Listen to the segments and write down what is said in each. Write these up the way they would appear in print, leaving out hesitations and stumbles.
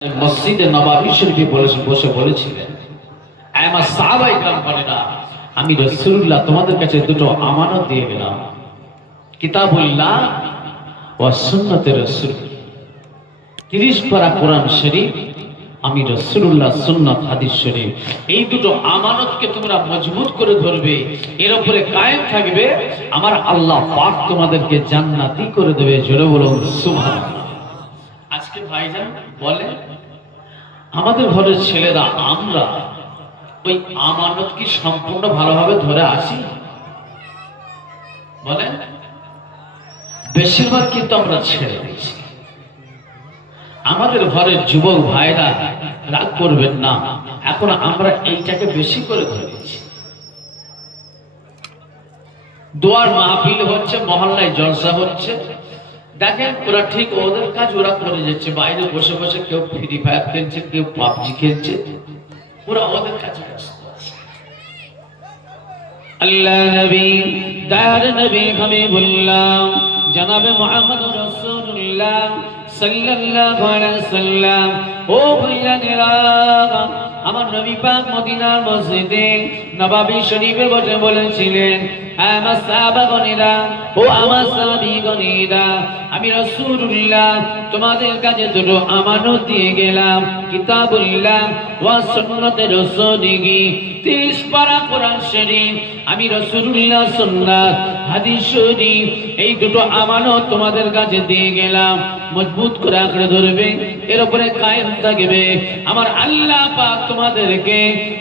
মসজিদে নববী শরীফে বসে বলেছিলেন, আমার সাহাবায়ে কেরাম বলেনা, আমি রাসূলুল্লাহ তোমাদের কাছে দুটো আমানত দিয়ে গেলাম, কিতাবুল্লাহ ওয়া সুন্নতে রাসূল। 30 পারা কোরআন শরীফ, আমি রাসূলুল্লাহ সুন্নাত হাদিস শরীফ, এই দুটো আমানতকে তোমরা মজবুত করে ধরবে, এর উপরে কায়েম থাকবে, আমার আল্লাহ পাক তোমাদেরকে জান্নাতি করে দেবে। জোরে বলুন সুবহানাল্লাহ। আজকে ভাইজান বলে আমাদের ঘরের ছেলেরা আমরা ওই আমানত কি সম্পূর্ণ ভালোভাবে ধরে আসি? বলেন, বেশিরভাগ কিন্তু আমরা ছেড়ে দিয়েছি। আমাদের ঘরের যুবক ভাইরা রাগ করবেন না, এখন আমরা এইটাকে বেশি করে ধরেছি। দোয়ার মাহফিল হচ্ছে, মহল্লায় জলসা হচ্ছে, দেখেন ওরা ঠিক ওদের কাজ ওরা করে যাচ্ছে, বাইরে বসে বসে কেউ ফ্রি ফায়ার খেলছে, কেউ পাবজি খেলছে, ওরা ওদের কাছে ব্যস্ত আছে। আল্লাহ নবী দার নবী হাবিবুল্লাহ জনাবে মুহাম্মদ রাসূলুল্লাহ সাল্লাল্লাহু আলাইহি সাল্লাম, ও ভাইয়ানেরা, আমার নবী পাক মদিনার মসজিদে নববী শরীফে বসে বলেছিলেন, আমার সাহাবাগণেরা, ও আমার সাহাবীগণেরা, আমি রাসূলুল্লাহ তোমাদের কাছে দুটো আমানত দিয়ে গেলাম, কিতাবুল্লাহ ওয়া সুন্নতে রাসূলিহি, 30 পারা কোরআন শরীফ, আমি রাসূলুল্লাহ সুন্নাত হাদিস শরীফ, এই দুটো আমানত তোমাদের কাছে দিয়ে গেলাম, মজবুত করে আঁকড়ে ধরবে, এর উপরে কায়েম থাকবে, আমার আল্লাহ পাক তোমাদেরকে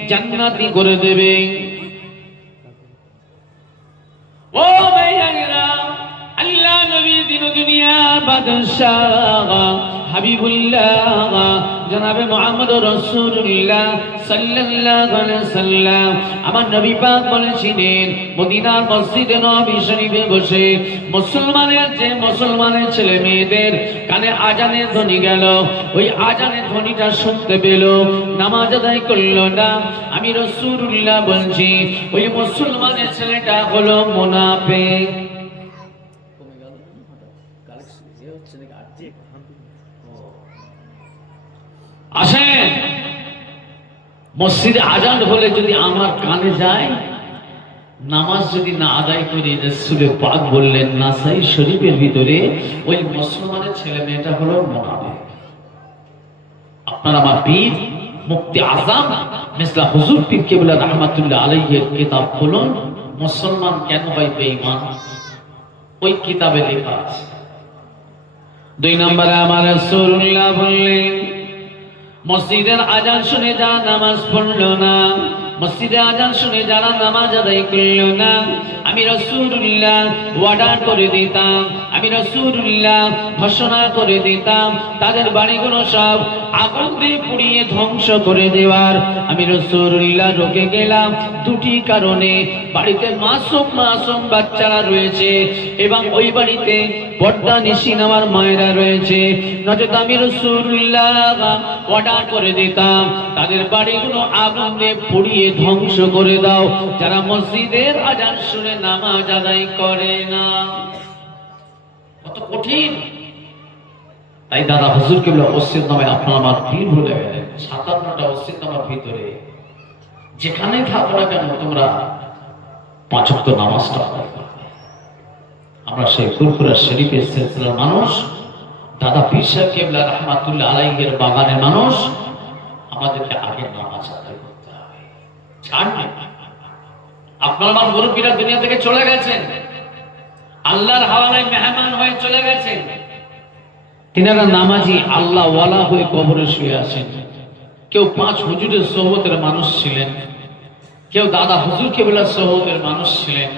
জান্নাতি করে দেবে। ও ভাইয়েরা, আল্লাহ নবী দিন দুনিয়ার বাদশাহ হাবিবুল্লাহ জনাবে মুহাম্মদ রাসূলুল্লাহ সাল্লাল্লাহু আলাইহি সাল্লাম, আমার নবী পাক বলেছিলেন, মদিনার মসজিদে নববী শরীফে বসে মুসলমানের ছেলে মেয়েদের কানে আজানের ধ্বনি গেল, ওই আজানের ধ্বনিটা শুনতে পেল, নামাজ আদায় করলো না, আমি রাসূলুল্লাহ বলছি ওই মুসলমানের ছেলেটা হলো মুনাফিক। আসেন, মসজিদে আজান হলে যদি আমার কানে যায়, নামাজ যদি না আদায় করি, রাসূল পাক বললেন নাসাই শরীফের ভিতরে, ওই মুসলমানের ছেলে মেয়েটা হলো মুনাফিক। আপনার আমার পীর মুফতি আযম মিসলা হুজুর পীর কেবলা রাহমাতুল্লাহ আলাইহির কিতাব খুলুন, মুসলমান কেন হয় বেঈমান, ওই কিতাবে লেখা আছে। 2 নম্বরে আমার রাসূলুল্লাহ বললেন, মসজিদের আজান শুনে যারা নামাজ পড়লো না, মসজিদে আজান শুনে যারা নামাজ আদায় করলো না, আমি রাসূলুল্লাহ অর্ডার করে দিতাম, আমি রাসূলুল্লাহ ঘোষণা করে দিতাম, তাদের বাড়িগুলো সব আগুন দিয়ে পুড়িয়ে ধ্বংস করে দেওয়ার আমি রাসূলুল্লাহ রোকে গেলাম। 2টি কারণে, বাড়িতে মাসুম বাচ্চারা রয়েছে এবং ওই বাড়িতে পর্দা নিশিন আমার মায়েরা রয়েছে, নচেত আমি রাসূলুল্লাহ অর্ডার করে দিতাম তাদের বাড়িগুলো আগুন দিয়ে পুড়িয়ে ধ্বংস করে দাও, যারা মসজিদের আজান শুনে নামাজ আদায় করে না। কত কঠিন! তাই দাদা হুজুর কেবলা মসজিদ নামে আপনার আমার পীর হয়ে গেলেন। 57টা মসজিদ নামার ভিতরে যেখানেই থাকো না কেন, তোমরা 5 ওয়াক্ত নামাজটা আদায় করবে। আমরা সেই ফুরফুরা শরীফের সিলসিলার মানুষ, দাদা পীর সাহেব কেবলা রাহমাতুল্লাহ আলাইহির বাগানের মানুষ, আমাদেরকে আগে নামাজ আদায় করতে হবে। ছাড়বেন আপনার আমার মুরব্বীরা দুনিয়া থেকে চলে গেছেন, আল্লাহর হাওয়ালায় মেহমান হয়ে চলে গেছেন, তিনারা নামাজি আল্লাহ ওয়ালা হয়ে কবরে শুয়ে আছেন। কেউ 5 হুজুরের সোহবতের মানুষ ছিলেন, কেউ দাদা হুজুর কেবলার সোহবতের মানুষ ছিলেন,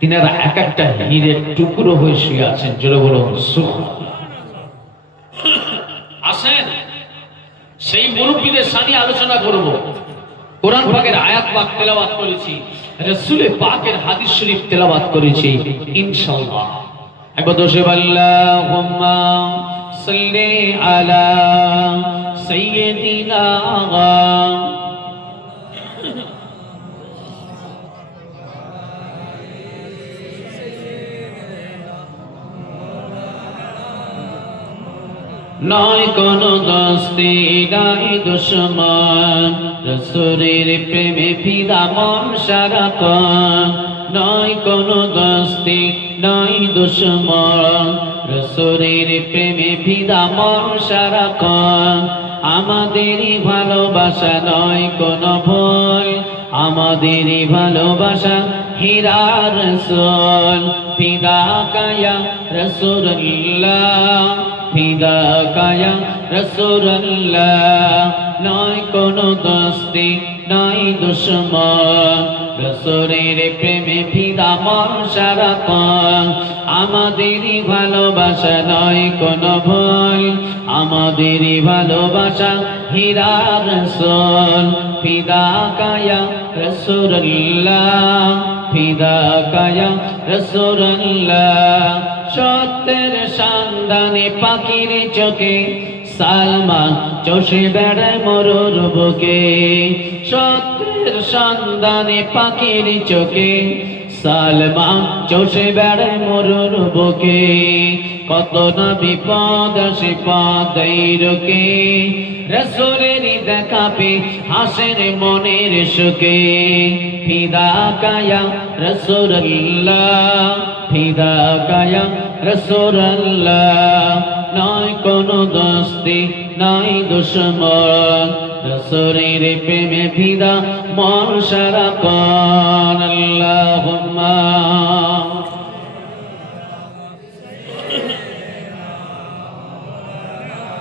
তিনারা এক একটা হীরের টুকরো হয়ে শুয়ে আছেন। জোরে বলুন সুবহানাল্লাহ। আসেন সেই মুরব্বীদের সাথে আলোচনা করব। কোরআন পাকের আয়াত পাক তেলাওয়াত করেছি, রাসূল পাকের হাদিস শরীফ তেলাওয়াত করেছি, ইনশাআল্লাহ। একবার দোষে আল্লাহুম্মা সাল্লি আলা সাইয়্যিদিনা নয় কোনো দোস্তি নাই দুশমন, রাসূলের প্রেমে ফিদা মন সারাক্ষণ। নয় কোনো দোস্তি নাই দুশমন, রাসূলের প্রেমে ফিদা মন সারাক্ষণ। আমাদেরই ভালোবাসা নয় কোনো ভুল, আমাদেরই ভালোবাসা হীরা রাসূল। ফিদা কায়া রাসূলুল্লাহ, ফিদা কায়া রাসূলুল্লাহ। নয় কোনো দোস্তি নাই দুশমন, রাসূলের প্রেমে ফিদা মন সারাক্ষণ। আমাদেরই ভালোবাসা নয় কোনো ভুল, আমাদেরই ভালোবাসা হীরা রাসূল। ফিদা কায়া রাসূলুল্লাহ, ফিদা কায়া রাসূলুল্লাহ। সত্যের সন্ধানে পাখির চোখে সালমান চষে বেড়ায় মরুর বুকে। সত্যের সন্ধানে পাখির চোখে সালমান চষে বেড়ায় মরুর বুকে। কত না বিপদ আসে পথেই রোকে, রাসূলেরই দেখা পেয়ে হাসের মনের সুখে। ফিদা কায়া রাসূলুল্লাহ, ফিদা কায়া রাসূলুল্লাহ। নয় কোনো দোস্তি নাই দুশমন, রাসূলের প্রেমে ফিদা মন সারাক্ষণ। আল্লাহুম্মা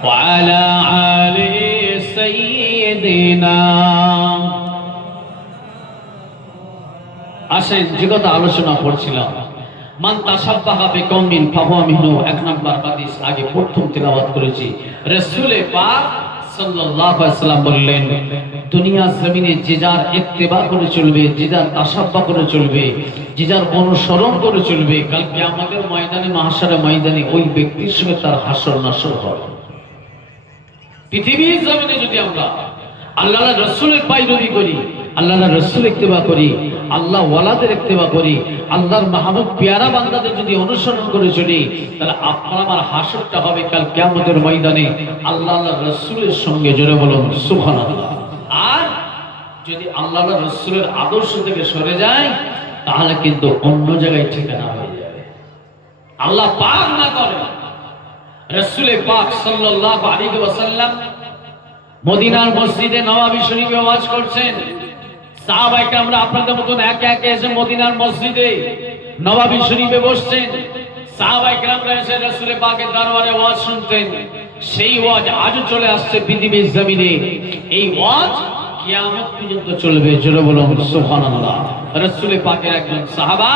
ওয়া আলা আলি সাইয়্যিদিনা। আসেন যে কথা আলোচনা করছিলাম, মান তাসাব্বাহা বিকওমিন ফাহুয়া মিনহু, 1 নাম্বার হাদিস আগে প্রথম তেলাওয়াত করেছি। রাসূলে পাক সাল্লাল্লাহু আলাইহি ওয়াসাল্লাম বললেন, দুনিয়া জমিনে যে যার ইত্তেবা করে চলবে, যে যার তাসাব্বাহ করে চলবে, যে যার অনুসরণ করে চলবে, কাল কিয়ামতের ময়দানে, মাহশারের ময়দানে ওই ব্যক্তির সঙ্গে তার হাসর নাসর হবে। পৃথিবীর জমিনে যদি আমরা আল্লাহর রাসূলের পায়রবি করি, আল্লাহর রাসূল ইত্তেবা করি, আল্লাহ ওয়ালাদের ইত্তেবা করি, আল্লাহর মাহবুব পেয়ারা বান্দাদের যদি অনুসরণ করে চলি, তাহলে আপনার আমার হাসরটা হবে কাল কিয়ামতের ময়দানে আল্লাহর রাসূলের সঙ্গে। জোরে বলুন সুবহানাল্লাহ। আর যদি আল্লাহর রাসূলের আদর্শ থেকে সরে যায়, তাহলে কিন্তু অন্য জায়গায় ঠিকানা হয়ে যাবে। আল্লাহ পাক না করে, রাসূলে পাক সাল্লাল্লাহু আলাইহি ওয়াসাল্লাম মদিনার মসজিদে নববী শরীফে ওয়াজ করছেন। সাহাবায়ে কেরামরা আপনাদের মতন একে একে এসে মদিনার মসজিদে নববী শরীফে বসছেন। সাহাবায়ে কেরামরা এসে রাসূলে পাকের দরবারে ওয়াজ শুনতেন। সেই ওয়াজ আজও চলে আসছে পৃথিবীর জমিনে। এই ওয়াজ কিয়ামত পর্যন্ত চলবে। জোরে বলুন সুবহানাল্লাহ। রাসূলে পাকের একজন সাহাবা,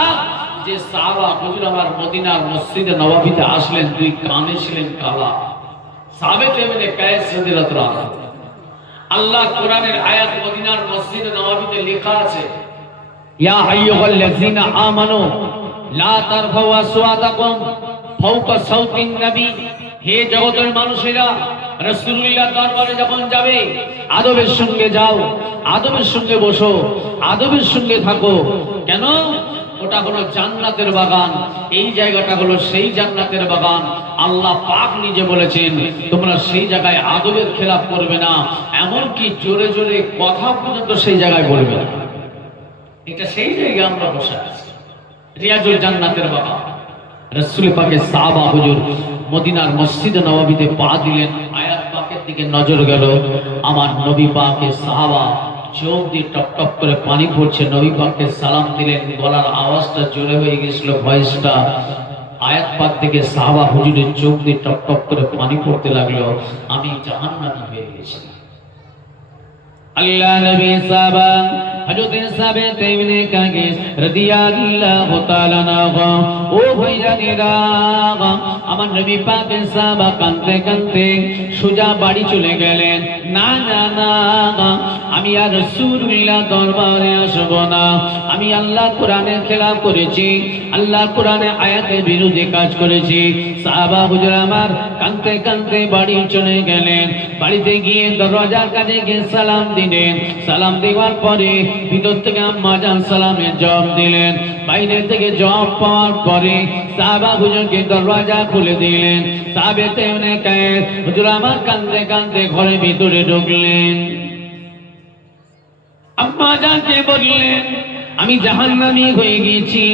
যে সাহাবা হুজুর আমার মদিনার মসজিদে নববীতে আসলেন, দুই কানে ছিলেন কালা। সাহাবে ইবনে কায়েস রাদিয়াল্লাহু আনহু, আল্লাহ কোরআনের আয়াত মদিনার মসজিদে নববীতে লেখা আছে, ইয়া আইয়ুহাল্লাযীনা আমানু লা তারফাউ আসওয়াতাকুম ফাওকা সাওতিন নবী। হে জগতের মানুষেরা, রাসূলুল্লাহ দরবারে যখন যাবে আদবের সঙ্গে যাও, আদবের সঙ্গে বসো, আদবের সঙ্গে থাকো। কেন? ওটা হলো জান্নাতের বাগান, এই জায়গাটা হলো সেই জান্নাতের বাগান। আল্লাহ পাক নিজে বলেছেন, তোমরা সেই জায়গায় আদবের খেলাফ করবে না, এমনকি জোরে জোরে কথা পর্যন্ত সেই জায়গায় বলবে না। এটা সেই জায়গায় আমরা বসে আছি, রিয়াজুল জান্নাতের বাগান। রাসূল পাকের সাহাবা হুজুর মদিনার মসজিদে নববীতে পা দিলেন, আয়াত পাকের দিকে নজর গেল। আমার নবী পাকের সাহাবা চোখ দিয়ে টপ টপ করে পানি পড়ছে। নবী পাককে সালাম দিলেন, গলার আওয়াজটা জোরে হয়ে গেছিল, ভয়েসটা। আয়াত পাক থেকে সাহাবা হুজুরের চোখ দিয়ে টপ টপ করে পানি পড়তে লাগলো। আমি জাহান্নামী হয়ে গেছি। আল্লাহ নবী সাহাবা হযরত সাবিত ইবনে কাইস রাদিয়াল্লাহু তাআলা আনহু, ও ভাইজানেরা, আমার নবী পাকের সাহাবা কাঁদতে কাঁদতে সোজা বাড়ি চলে গেলেন। না না না, আমি আর রাসূলুল্লাহ দরবারে আসব না। আমি আল্লাহ কোরআনের খেলাফ করেছি, আল্লাহ কোরআনের আয়াতের বিরুদ্ধে কাজ করেছি। সাহাবা হুজুর আমার কাঁদতে কাঁদতে বাড়ি চলে গেলেন। বাড়িতে গিয়ে দরজার কাছে গিয়ে সালাম দিলেন। সালাম দেওয়ার পরে ভিতর থেকে আম্মা জান সালামের জবাব দিলেন। বাইরে থেকে জবাব পাওয়ার পরে সাহাবা হুজুরকে দরজা খুলে দিলেন। সাহাবেতে অনেকে হুজুর আমার কাঁদতে কাঁদতে ঘরের ভিতরে ঢুকলেন। আম্মা জানকে বললেন, আমি জাহান্নামী হয়ে গিয়েছি,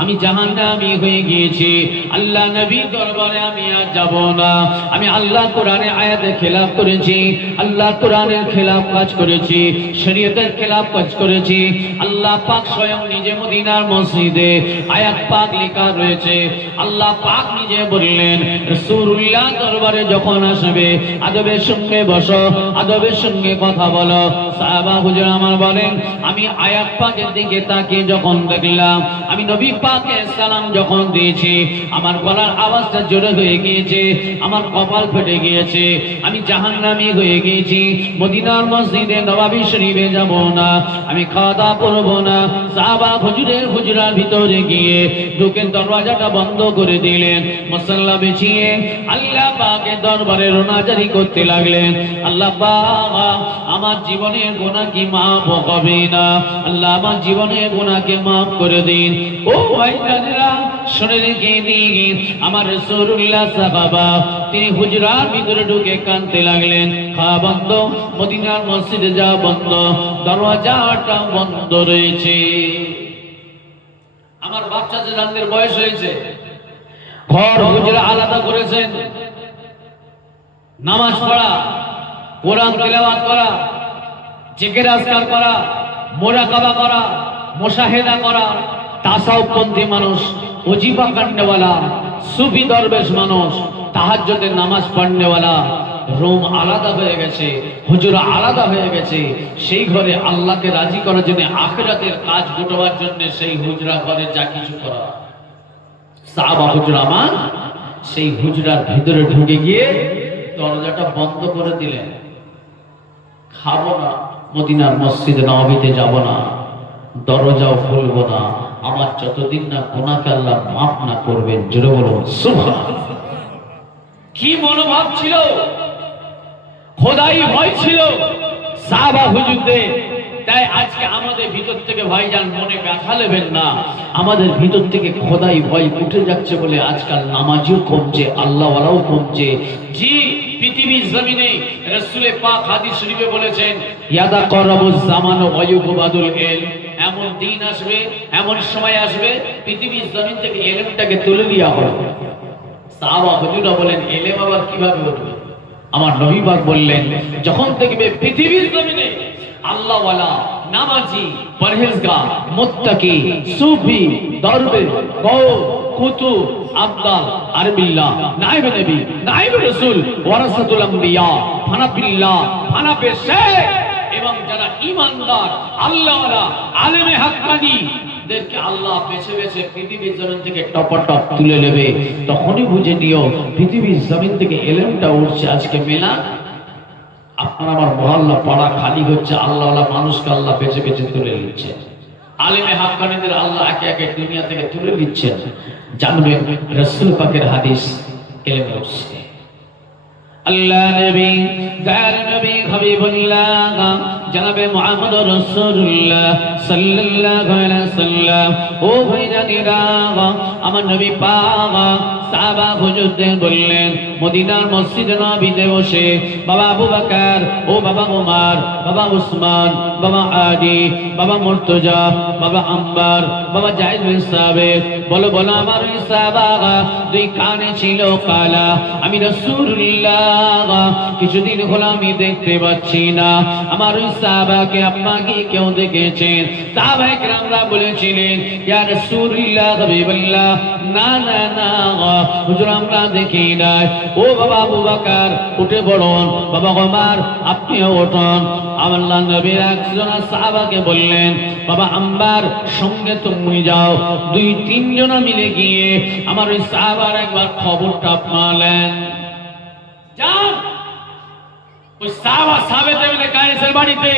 আমি জাহান্নামী হয়ে গিয়েছি। আল্লাহ নবীর দরবারে আমি আর যাব না। আমি আল্লাহ কোরআনের আয়াতের খেলাফ করেছি, আল্লাহ কোরআনের খেলাফ কাজ করেছি, শরীয়তের খেলাফ কাজ করেছি। আল্লাহ পাক স্বয়ং নিজে মদিনার মসজিদে আয়াত পাক লেখা রয়েছে। আল্লাহ পাক নিজে বললেন, রাসূলুল্লাহ দরবারে যখন আসবে আদবের সঙ্গে বসো, আদবের সঙ্গে কথা বলো। সাহাবা হুজুর আমার বলেন, আমি আয়াত পাকের দিকে তাকিয়ে যখন দেখলাম, আমি নবী পাকে সালাম যখন দিয়েছি, আমার গলার আওয়াজটা জোরে হয়ে গিয়েছে, আমার কপাল ফেটে গিয়েছে, আমি জাহান্নামী হয়ে গিয়েছি। মদিনার মসজিদে নববী শরীফে যাব না, আমি খাওয়া দাওয়া করবো না। সাহাবা হুজুরের হুজরার ভিতরে গিয়ে ঢুকে দরওয়াজাটা বন্ধ করে দিলেন। মুসাল্লা বিছিয়ে আল্লাহ পাকের দরবারে রোনাজারি করতে লাগলেন। আল্লাহ পাক আমার জীবনের গুনাহ কি মাফ হবে না? আল্লাহ আমার জীবনের গুনাহকে মাফ করে দিন। ও ভাইজানেরা শুনে রেখে দিন, আমার রাসূলুল্লাহ সাহাবা তিনি হুজরার ভিতরে ঢুকে কাঁদতে লাগলেন। খাওয়া বন্ধ, মদিনার মসজিদে যাওয়া বন্ধ, দরওয়াজাটা বন্ধ রয়েছে। আমার বাচ্চা জানদের বয়স হয়েছে, ঘর হুজরা আলাদা করেছেন, নামাজ পড়া, কোরআন তেলাওয়াত করা, জিকির আজকার করা, মুরাকাবা করা, মুশাহেদা করা, তাসাউফপন্থী মানুষ, ওজিফা কান্ডওয়ালা, সুফি দরবেশ মানুষ, তাহাজ্জুদের নামাজ পড়নেওয়ালা, রুম আলাদা হয়ে গেছে, হুজুরা আলাদা হয়ে গেছে। সেই ঘরে আল্লাহকে রাজি করার জন্য, আখিরাতের কাজ গোটাবার জন্য সেই হুজরা ঘরে যা কিছু করা। সাহাবা হুজরা মান সেই হুজরার ভিতরে ঢুকে গিয়ে দরজাটা বন্ধ করে দিলেন। খাবো না, মদিনার মসজিদে নববীতে যাব না, দরজাও খুলবো না, আমার যতদিন না গুনাহকে আল্লাহ মাফ না করবেন। জোরে বলুন সুবহানাল্লাহ। কি মনোভাব ছিল, খোদাই ভয় ছিল সাহাবা হুজুরদের। তাই আজকে আমাদের ভিতর থেকে ভাইজান মনে ব্যথা নেবেন না, আমাদের ভিতর থেকে খোদাই ভয় উঠে যাচ্ছে বলে আজকাল নামাজিও কমছে, আল্লাহওয়ালাও কমছে। জি, পৃথিবীর জমিনে রাসূল পাক হাদিস শরীফে বলেছেন, ইয়াদা করাবুজ জামানু ওয়া ইউবাদুল ইলম, এমন দিন আসবে, এমন সময় আসবে, পৃথিবীর জমিন থেকে ইলমটাকে তুলে নেওয়া হবে। সাহাবা হুজুররা বলেন, ইলম আবার কিভাবে উঠবে? আমার নবী পাক বললেন, যখন দেখবে পৃথিবীর জমিনে আল্লাহওয়ালা, নামাজি, পরহেজগার, মুত্তাকি, সুফি, দরবেশ, গৌস, কুতুব, আবদাল, আরবিল্লাহ, নায়েবে নবী, নায়েবে রাসূল, ওয়ারাসাতুল আম্বিয়া, ফানাবিল্লাহ, ফানাবে শেখ এবং যারা ঈমানদার, আল্লাহওয়ালা, আলেমে হাক্কানি দেরকে আল্লাহ বেছে বেছে পৃথিবীর জমিন থেকে টপাটপ তুলে নেবে। তখনই বুঝে নিও পৃথিবীর জমিন থেকে ইলমটা উঠছে। আজকে মেলা আপনার আমার মহল্লা পাড়া খালি হচ্ছে, আল্লাহওয়ালা মানুষকে আল্লাহ বেছে বেছে তুলে নিচ্ছে, আলেমে হাক্কানিদের আল্লাহ একে একে দুনিয়া থেকে তুলে নিচ্ছেন। জানবেন রাসূল পাকের হাদিস ইলম উঠছে। আল্লাহ নবী, দয়ার নবী, হাবিবুল্লাহ জনাবে মুহাম্মদ রাসূলুল্লাহ সাল্লাল্লাহু আলাইহি ওয়াসাল্লাম। ও ভাইজানেরা, আমার নবী পাক সাহাবা হুজুরদের বললেন, মদিনার মসজিদে নববীতে বসে বাবা আবু বকর, ও বাবা ওমর, বাবা উসমান, বাবা আলী, বাবা মুর্তজা, বাবা আম্বার, বাবা জায়েদ বিন সাবিত, বলো বলো আমার ওই সাহাবা দুই কানে ছিল কালা। আমি রাসূলুল্লাহ কিছুদিন হলো আমি দেখতে পাচ্ছি না। আমার ওই সাহাবাকে আপনাকে কেউ দেখেছেন? সাহাবায়ে কেরামরা বলেছিলেন, ইয়া রাসূলুল্লাহ, হাবিবাল্লাহ, না না না হুজুর আমরা দেখি নাই। ও বাবা আবু বকর উঠে পড়ুন, বাবা ওমর আপনিও উঠুন। আল্লাহর নবী একজন সাহাবাকে বললেন, বাবা আম্বার সঙ্গে তুমি যাও। দুই তিনজন মিলে গিয়ে আমার ওই সাহাবার একবার খবরটা আপনালেন। যান ওই সাহাবা সাবেত ইবনে কায়েসের বাড়িতে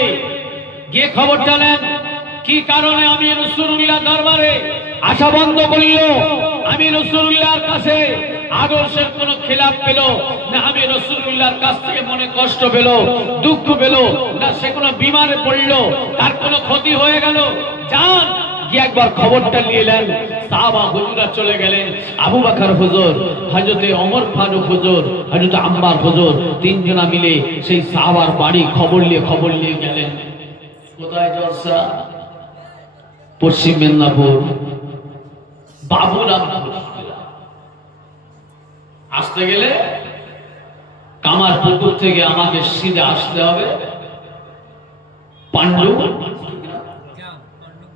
গিয়ে খবর জানেন কি কারণে আমি রাসূলুল্লাহ দরবারে আসা বন্ধ করলো, আমি রাসূলুল্লাহর কাছে আদর্শের কোনো খিলাফ পেল না, আমি রাসূলুল্লাহর কাছ থেকে মনে কষ্ট পেল, দুঃখ পেল না, সে কোনো বিমারে পড়লো, তার কোনো ক্ষতি হয়ে গেল, যান গিয়ে একবার খবরটা নিয়ে এলেন। সাহাবা হুজুরা চলে গেলেন, আবু বকর হুজুর, হযরতে ওমর ফারুক হুজুর, হযরতে আম্মার হুজুর, তিনজনা মিলে সেই সাহাবার বাড়ি খবর নিয়ে গেলেন। কোথায় জলসা? পশ্চিম মেদিনীপুর বাবুরামপুর। আসতে গেলে কামার পুকুর থেকে আমাকে সিধা আসতে হবে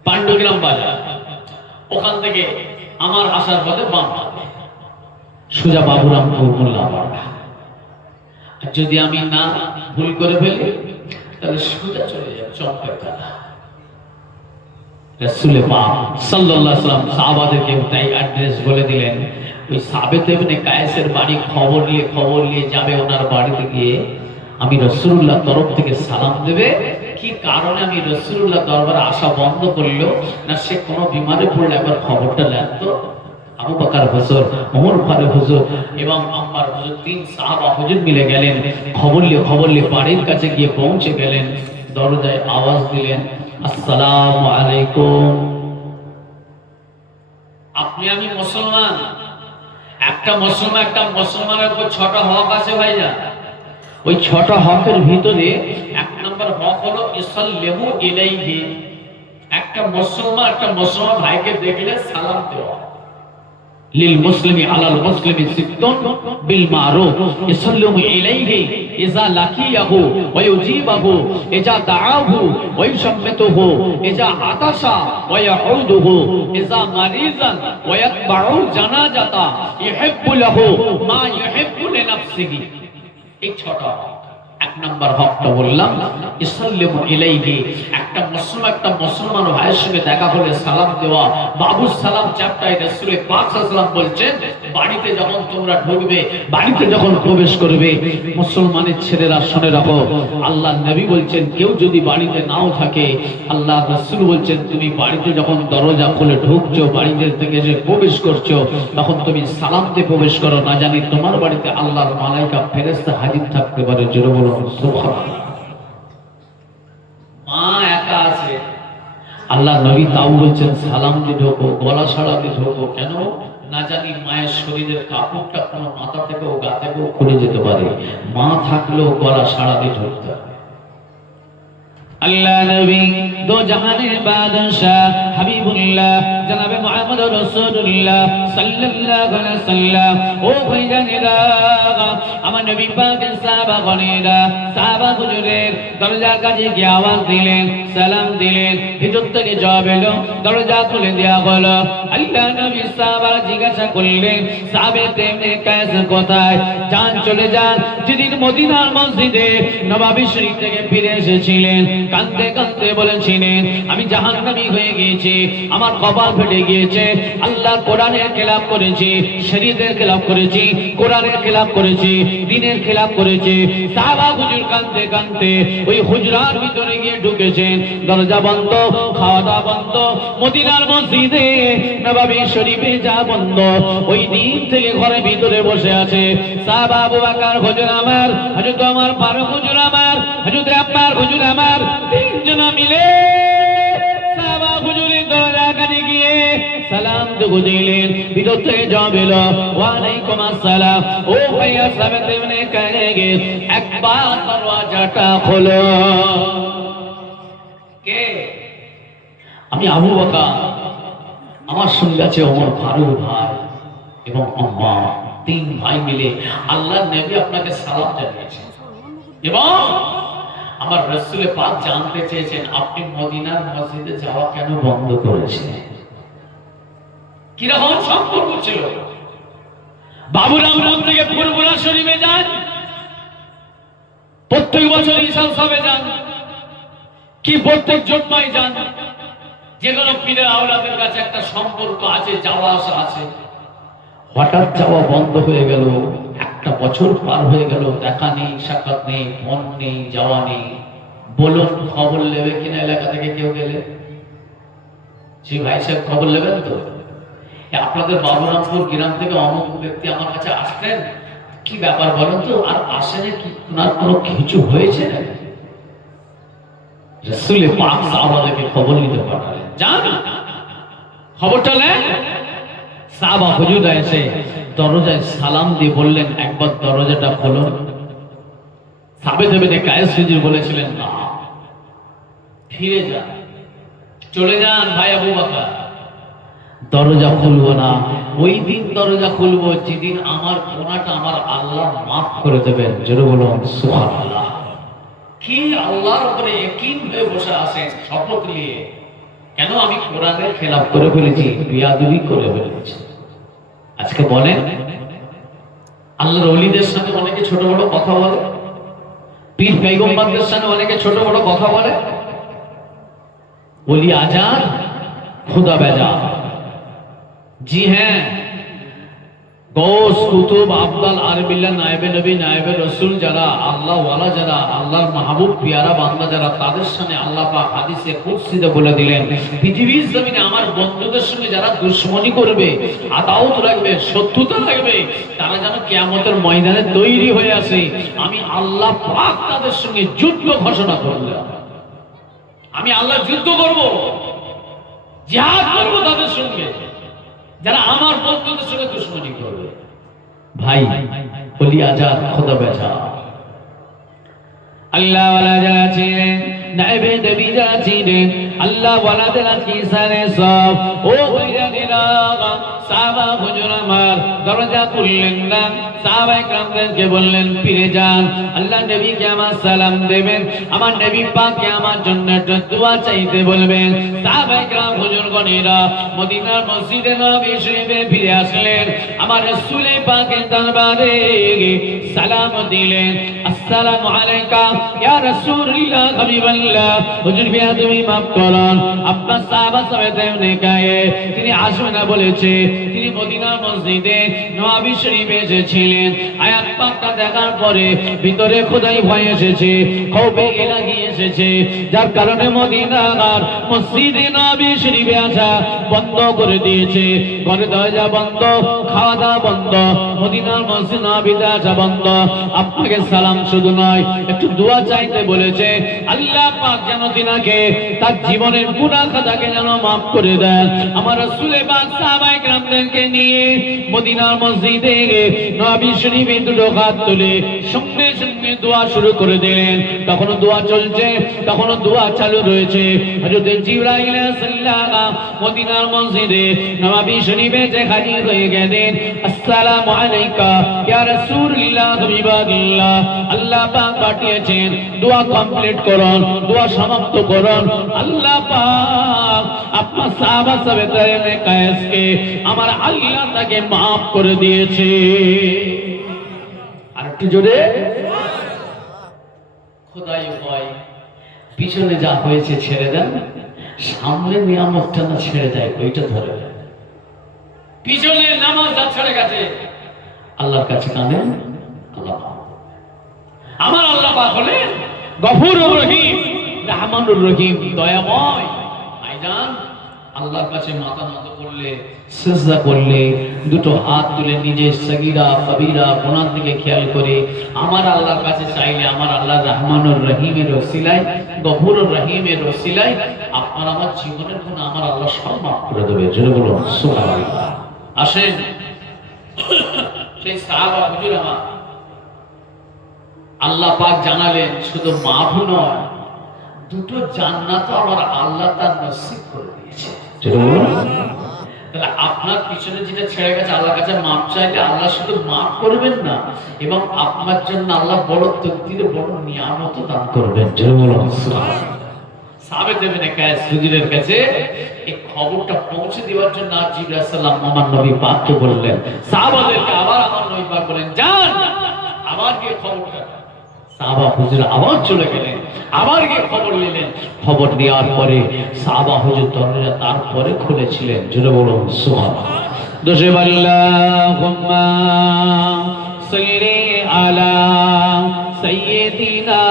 পাণ্ডুগ্রাম বাজার, ওখান থেকে আমার আসার পথে বাম সোজা বাবুরামপুর মোল্লাপাড়া। যদি আমি না ভুল করে ফেলি তাহলে সোজা চলে যাবে চম্পাইতলা। রাসূল পাক সাল্লাল্লাহু আলাইহি ওয়াসাল্লাম সাহাবাদেরকে তাই অ্যাড্রেস বলে দিলেন। ওই সাবেত ইবনে কায়েসের বাড়ি খবর নিয়ে যাবে, ওনার বাড়িতে গিয়ে আমি রাসূলুল্লাহর তরফ থেকে সালাম দেবে। কি কারণে আমি রাসূলুল্লাহ দরবারে আসা বন্ধ করলো না, সে কোনো বিমারে পড়লে একবার খবরটা নেন তো। আবু বকর হুজুর, ওমর ফারুক হুজুর এবং আম্মার হুজুর, তিন সাহাবা হুজুর মিলে গেলেন। খবর নিয়ে বাড়ির কাছে গিয়ে পৌঁছে গেলেন। দরজায় আওয়াজ দিলেন, আসসালামু আলাইকুম। আপনি আমি মুসলমান, একটা মুসলমানের উপর 6টা হক আছে ভাইয়া। ওই 6টা হকের ভিতরে 1 নম্বর হক হলো ইসাল্লিমু ইলাইহি। একটা মুসলমান ভাইকে দেখলে সালাম দেওয়া। লিল মুসলিমি আলাল মুসলিমি সিত্তুন বিল মারুফ ইসাল্লিমু ইলাইহি ইযা লাকিয়াহু ওয়া ইউজিবাহু ইযা দাআহু ওয়া ইউশাম্মিতুহু ইযা আতাশা ওয়া ইয়াউদুহু ইযা মারিজান ওয়া ইয়াতবাউ জানাজাতা ইউহিব্বু লাহু মা ইউহিব্বু লিনাফসিহি। এই 6টা 1 নম্বর হকটা বললাম ইসাল্লিমু ইলাইহি। একটা মুসলমান ভাইয়ের সঙ্গে দেখা হলে সালাম দেওয়া। বাবুস সালাম চ্যাপ্টারে রাসূল পাক সাল্লাল্লাহু আলাইহি ওয়াসাল্লাম বলছেন, বাড়িতে যখন তোমরা ঢুকবে, বাড়িতে যখন প্রবেশ করবে, মুসলমানের ছেলেরা শুনে রাখো, আল্লাহর নবী বলছেন কেউ যদি বাড়িতে নাও থাকে, আল্লাহ রাসূল বলছেন তুমি বাড়িতে যখন দরজা খুলে ঢুকছো, বাড়িতে থেকে যে প্রবেশ করছো, তখন তুমি সালাম দিয়ে প্রবেশ করো। না জানি তোমার বাড়িতে আল্লাহর মালায়েকা ফেরেশতা হাজির থাকতে পারে। জোরে বলো সুবহানাল্লাহ। মা একা আছে, আল্লাহ নবী তাও বলছেন সালাম দিয়ে ঢোকো, গলা ছাড়া দিয়ে ঢোকো। কেন? না জানি মায়ের শরীরের কাপড়টা কোনো মাথা থেকেও গা থেকেও খুলে যেতে পারে। মা থাকলেও গলা ছাড়া দিয়ে ঢুকতে হবে। আল্লাহ নবী দো জাহানের বাদশাহ হাবিবুল্লাহ জনাবে মুহাম্মদ রাসূলুল্লাহ সাল্লাল্লাহু আলাইহি সাল্লাম। ও ভাইজানেরা, আমার নবী পাকের সাহাবাগণেরা, সাহাবা হুজুরের দরজার কাছে গিয়ে আওয়াজ দিলেন, সালাম দিলেন। ভিতর থেকে জবাব এলো, দরজা খুলে দেওয়া হলো। আল্লাহ নবী সাহাবারা জিজ্ঞাসা করলেন, সাহাবেতে ইবনে কায়েস কোথায়? যান, চলে যান। যেদিন মদিনার মসজিদে নববী শরীফ থেকে ফিরে এসেছিলেন, কাঁদতে কাঁদতে বলেছিলেন আমি জাহান্নামী হয়ে গিয়েছি, আমার কপাল ফেটে গিয়েছে, আল্লাহ কোরআনের খেলাফ করেছি, শরীয়তের খেলাফ করেছি, কোরআনের খেলাফ করেছি, দ্বীনের খেলাফ করেছি। সাহাবা হুজুর কাঁদতে কাঁদতে ওই হুজরার ভিতরে গিয়ে ঢুকেছেন। দরজা বন্ধ, খাওয়া দাওয়া বন্ধ, মদিনার মসজিদে নববী শরীফে যা বন্ধ। ওই দিন থেকে ঘরের ভিতরে বসে আছে সাহাবা আবু বকর হুজুর আমার, হযরত ওমর ফারুক হুজুর আমার, হযরত আম্মার হুজুর আমার, তিনজন মিলে সাহাবা হুজুরের দরজার কাছে গিয়ে সালাম দিলেন। ভিতর থেকে জবাব এলো, ওয়া আলাইকুম আসসালাম। ও ভাইয়া সাহাবাতে ইবনে কায়েস, একবার দরজাটা খোলো। কে? আমি আবু বকর, আমার সঙ্গে আছে ওমর ফারুক ভাই এবং আম্মা, 3 ভাই মিলে আল্লাহর নবী আপনাকে সালাম জানিয়েছেন এবং আমার রাসূল পাক জানতে চেয়েছেন আপনি মদিনার মসজিদে যাওয়া কেন বন্ধ করেছেন। কিরকম সম্পর্ক ছিল? বাবুরামপুর থেকে ফুরফুরা শরীফে যান, প্রত্যেক বছর ঈশা উৎসবে যান, কি প্রত্যেক জুম্মায় যান। যেগুলো পীরের আওলাদের কাছে একটা সম্পর্ক আছে, যাওয়া আসা আছে। হঠাৎ যাওয়া বন্ধ হয়ে গেল, 1 একটা বছর পার হয়ে গেল, দেখা নেই, সাক্ষাৎ নেই, ফোন নেই, যাওয়া নেই। বলুন, খবর নেবে কিনা এলাকা থেকে কেউ গেলে? জি ভাই সাহেব, খবর নেবেন তো? আপনাদের বাবুরামপুর গ্রাম থেকে অমুক ব্যক্তি আমার কাছে আসলেন, কি ব্যাপার বলেন তো? আর আসেনি কি, ওনার কোনো কিছু হয়েছে না? রাসূলে পাক সাহাবাদেরকে খবর নিতে পাঠালেন, যান খবরটা নেন। সাহাবা হুজুর এসে দরজায় সালাম দিয়ে বললেন, একবার দরজাটা খুলুন। সাবেত ইবনে কায়েস হুজুর বলেছিলেন, না, ফিরে যান, চলে যান ভাই আবু বকর, দরজা খুলবো না। ওই দিন দরজা খুলবো যেদিন আমার গুনাহটা আমার আল্লাহ মাফ করে দেবেন। জোরে বলুন সুবহানাল্লাহ। কি আল্লাহর উপরে ইয়াকিন হয়ে বসে আছেন শপথ নিয়ে, কেন আমি কোরআনের খেলাফ করে ফেলেছি, বিয়াদবি করে ফেলেছি। আজকে বলেন, আল্লাহর ওলিদের সাথে অনেকে ছোট বড় কথা বলে, পীর পয়গম্বরদের সাথে অনেকে ছোট বড় কথা বলে। ওলি আজাদ, খুদা বেজা। জি হ্যাঁ, গৌস, কুতুব, আফদাল, আরবিল্লাহ, নায়েবে নবী, নায়েবে রসুল যারা, আল্লাহ ওয়ালা যারা, আল্লাহর মাহবুব পিয়ারা বান্দা যারা, তাদের সামনে আল্লাহ পাক হাদিসে কুদসিতে বলে দিলেন, পৃথিবীর জমিনে আমার বন্ধুদের সঙ্গে যারা দুশমনি করবে, আদাওয়াত রাখবে, শত্রুতা রাখবে, তারা যেন কিয়ামতের ময়দানে তৈরি হয়ে আসে। আমি আল্লাহ পাক তাদের সঙ্গে যুদ্ধ ঘোষণা করলাম। আমি আল্লাহ যুদ্ধ করব, জিহাদ করব তাদের সঙ্গে যারা আমার বন্ধুদের সঙ্গে দুশমনি করবে। ভাই, ওলি আজাদ, খোদা বেজা, আল্লাহ ওয়ালা যারা ছিলেন, নায়েবে নবী যারা ছিলেন, আল্লাহ ওয়ালাদের কি সারে সব, ও ওলিয়াদিরা, সাহাবা হুজুর আমার দরজা খুললেন না। সাহাবায়ে কেরামদেরকে বললেন, ফিরে যান, আল্লাহ নবীকে আমার সালাম দেবেন, আমার নবী পাককে আমার জন্য একটু দোয়া চাইতে বলবেন। সাহাবায়ে কেরাম হুজুরগণেরা মদিনার মসজিদে নববী শরীফে ফিরে আসলেন, আমার রাসূল পাকের দরবারে সালাম দিলেন, আসসালামু আলাইকা ইয়া রাসূলুল্লাহ হাবিবাল্লাহ। হুজুর বিয়াদবি মাফ করুন, আপনার সাহাবা সাহেব নেকায়ে তিনি আসবে না বলেছে, তিনি মদিনার মসজিদে নববী শরীফে এসেছিলেন। আয়াত পাকটা দেখার পরে ভিতরে খোদাই ভয় এসেছে, খৌফে ইলাহি এসেছে, যার কারণে মদিনার মসজিদে নববী শরীফে আসা বন্ধ করে দিয়েছে। ঘরে দরজা বন্ধ, খাওয়া দাওয়া বন্ধ, মদিনার মসজিদ নববীতে আসা বন্ধ। আপনাকে সালাম শুধু নয়, একটু দোয়া চাইতে বলেছে, আল্লাহ পাক যেন তিনাকে তার জীবনের গুনাহ খাতাকে যেন মাফ করে দেন। আমার রাসূল পাক সাহাবায়ে কেরামদেরকে নিয়ে মদিনার মসজিদে নববী শরীফে দুটো হাত তুলে সঙ্গে সঙ্গে দোয়া শুরু করে দিলেন। তখনও দোয়া চলছে, তখনও দোয়া চালু রয়েছে। হযরত জিবরাইল আলাইহিস সালাম মদিনার মসজিদে নববী শরীফে যে হাজির হয়ে গেলেন। আসসালামু আলাইকা ইয়া রাসূলুল্লাহ হাবিবাল্লাহ, আল্লাহ পাক পাঠিয়েছেন, দোয়া কমপ্লিট করুন, দোয়া সমাপ্ত করুন। আল্লাহ পাক আপনার সাহাবা সাহেবদের কায়েসকে আমার আল্লাহ তাকে মাফ করে দিয়েছে। আর একটু জোরে, খোদাই ভয়। পিছনে যা হয়েছে ছেড়ে দেন, সামনে নিয়ামতটা না ছেড়ে দেয়, ওইটা ধরে দেন। পিছনে নামাজ যা ছেড়ে গেছে, আল্লাহর কাছে কাঁদেন, আল্লাহ আমার আল্লাহ পাক হলেন গফুরুর রহিম, রহমানুর রহিম, দয়াময়। ভাইজান, আল্লাহর কাছে মাথা নত করলে, সিজদা করলে, দুটো হাত তুলে নিজের সগীরা কবিরা গুনাহ দিকে খেয়াল করে আমার আল্লাহর কাছে চাইলে, আমার আল্লাহ রহমানুর রহিমের ওসিলায়, গফুরুর রহিমের ওসিলায় আপনার আমার জীবনের গুনাহ আমার আল্লাহ সব মাফ করে দেবে। জোরে বলুন সুবহানাল্লাহ। আসেন, সেই সাহাবা হুজুর আমার আল্লাহ পাক জানালেন, শুধু মাফ নয়, দুটো জান্নাত আমার আল্লাহ তার নসিব করে দিয়েছে। তাহলে আপনার পিছনে যেটা ছেড়ে গেছে, আল্লাহর কাছে মাফ চাইলে আল্লাহ শুধু মাফ করবেন না, এবং আপনার জন্য আল্লাহ বড় তকদির, বড় নিয়ামত দান করবেন। সাবেত ইবনে কায়েস হুজুরের কাছে এই খবরটা পৌঁছে দেওয়ার জন্য জিবরাইল আলাইহিস সালাম আমার নবী পাককে বললেন, সাহাবাদেরকে আবার আমার নবী পাক বলেন, যান আবার গিয়ে খবরটা। সাহাবা হুজুর আবার চলে গেলেন, আবার গিয়ে খবর নিলেন। খবর নেওয়ার পরে সাহাবা হুজুর দরজা তারপরে খুলেছিলেন। জোরে বলুন সুবহানাল্লাহ। দোষে আল্লাহুম্মা সাল্লি আলা সাইয়্যিদিনা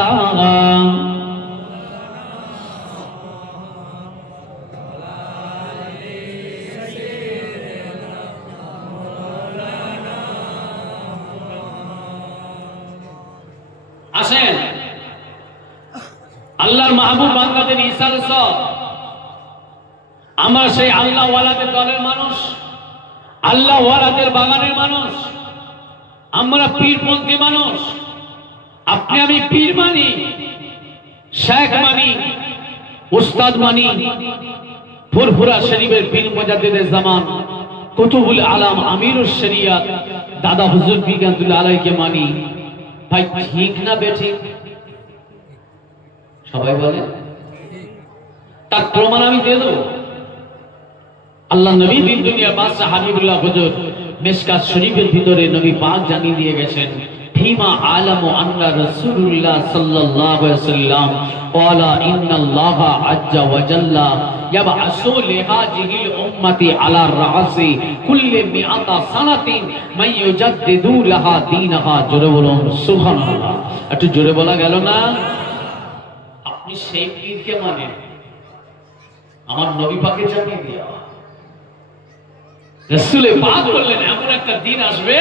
আসেন আল্লাহর মাহবুব বান্দাদের ইসার সব আমরা সেই আল্লাহ ওয়ালাদের দলের মানুষ, আল্লাহ ওয়ালাদের বাগানের মানুষ, আমরা পীরপন্থী মানুষ। আপনি আমি পীর মানি, শেখ মানি, উস্তাদ মানি, ফুরফুরা শরীফের পীর মুজাদ্দিদুল জামান কুতুবুল আলাম আমিরুশ শরিয়াত দাদা হুজুর বিজ্ঞানুল্লাহ আলাইকে মানি। ভাই ঠিক না বেঠিক? সবাই বলে। তার প্রমাণ আমি দিয়ে দেবো। আল্লাহ নবী দিন দুনিয়া বাদশাহ হাবিবুল্লাহ হুজুর মিশকাত শরীফের ভিতরে নবী পাক জানিয়ে দিয়ে গেছেন, ফিমা আলামু আন্না রাসূলুল্লাহ সাল্লাল্লাহু আলাইহি ওয়াসাল্লাম ক্বালা ইন্নাল্লাহা আজ্জা ওয়া জাল্লা ইয়াবআসু লিহাযিহিল উম্মতি আলা রাসি কুল্লি মিআতা সানাতিন মান ইউজাদ্দিদু লাহা দীনাহা। জোরে বলুন সুবহানাল্লাহ। একটু জোরে বলা গেল না? আপনি সেই পীরকে মানেন, আমার নবী পাকে জানিয়ে দেয়া। রাসূলে পাক বললেন এমন একটা দিন আসবে,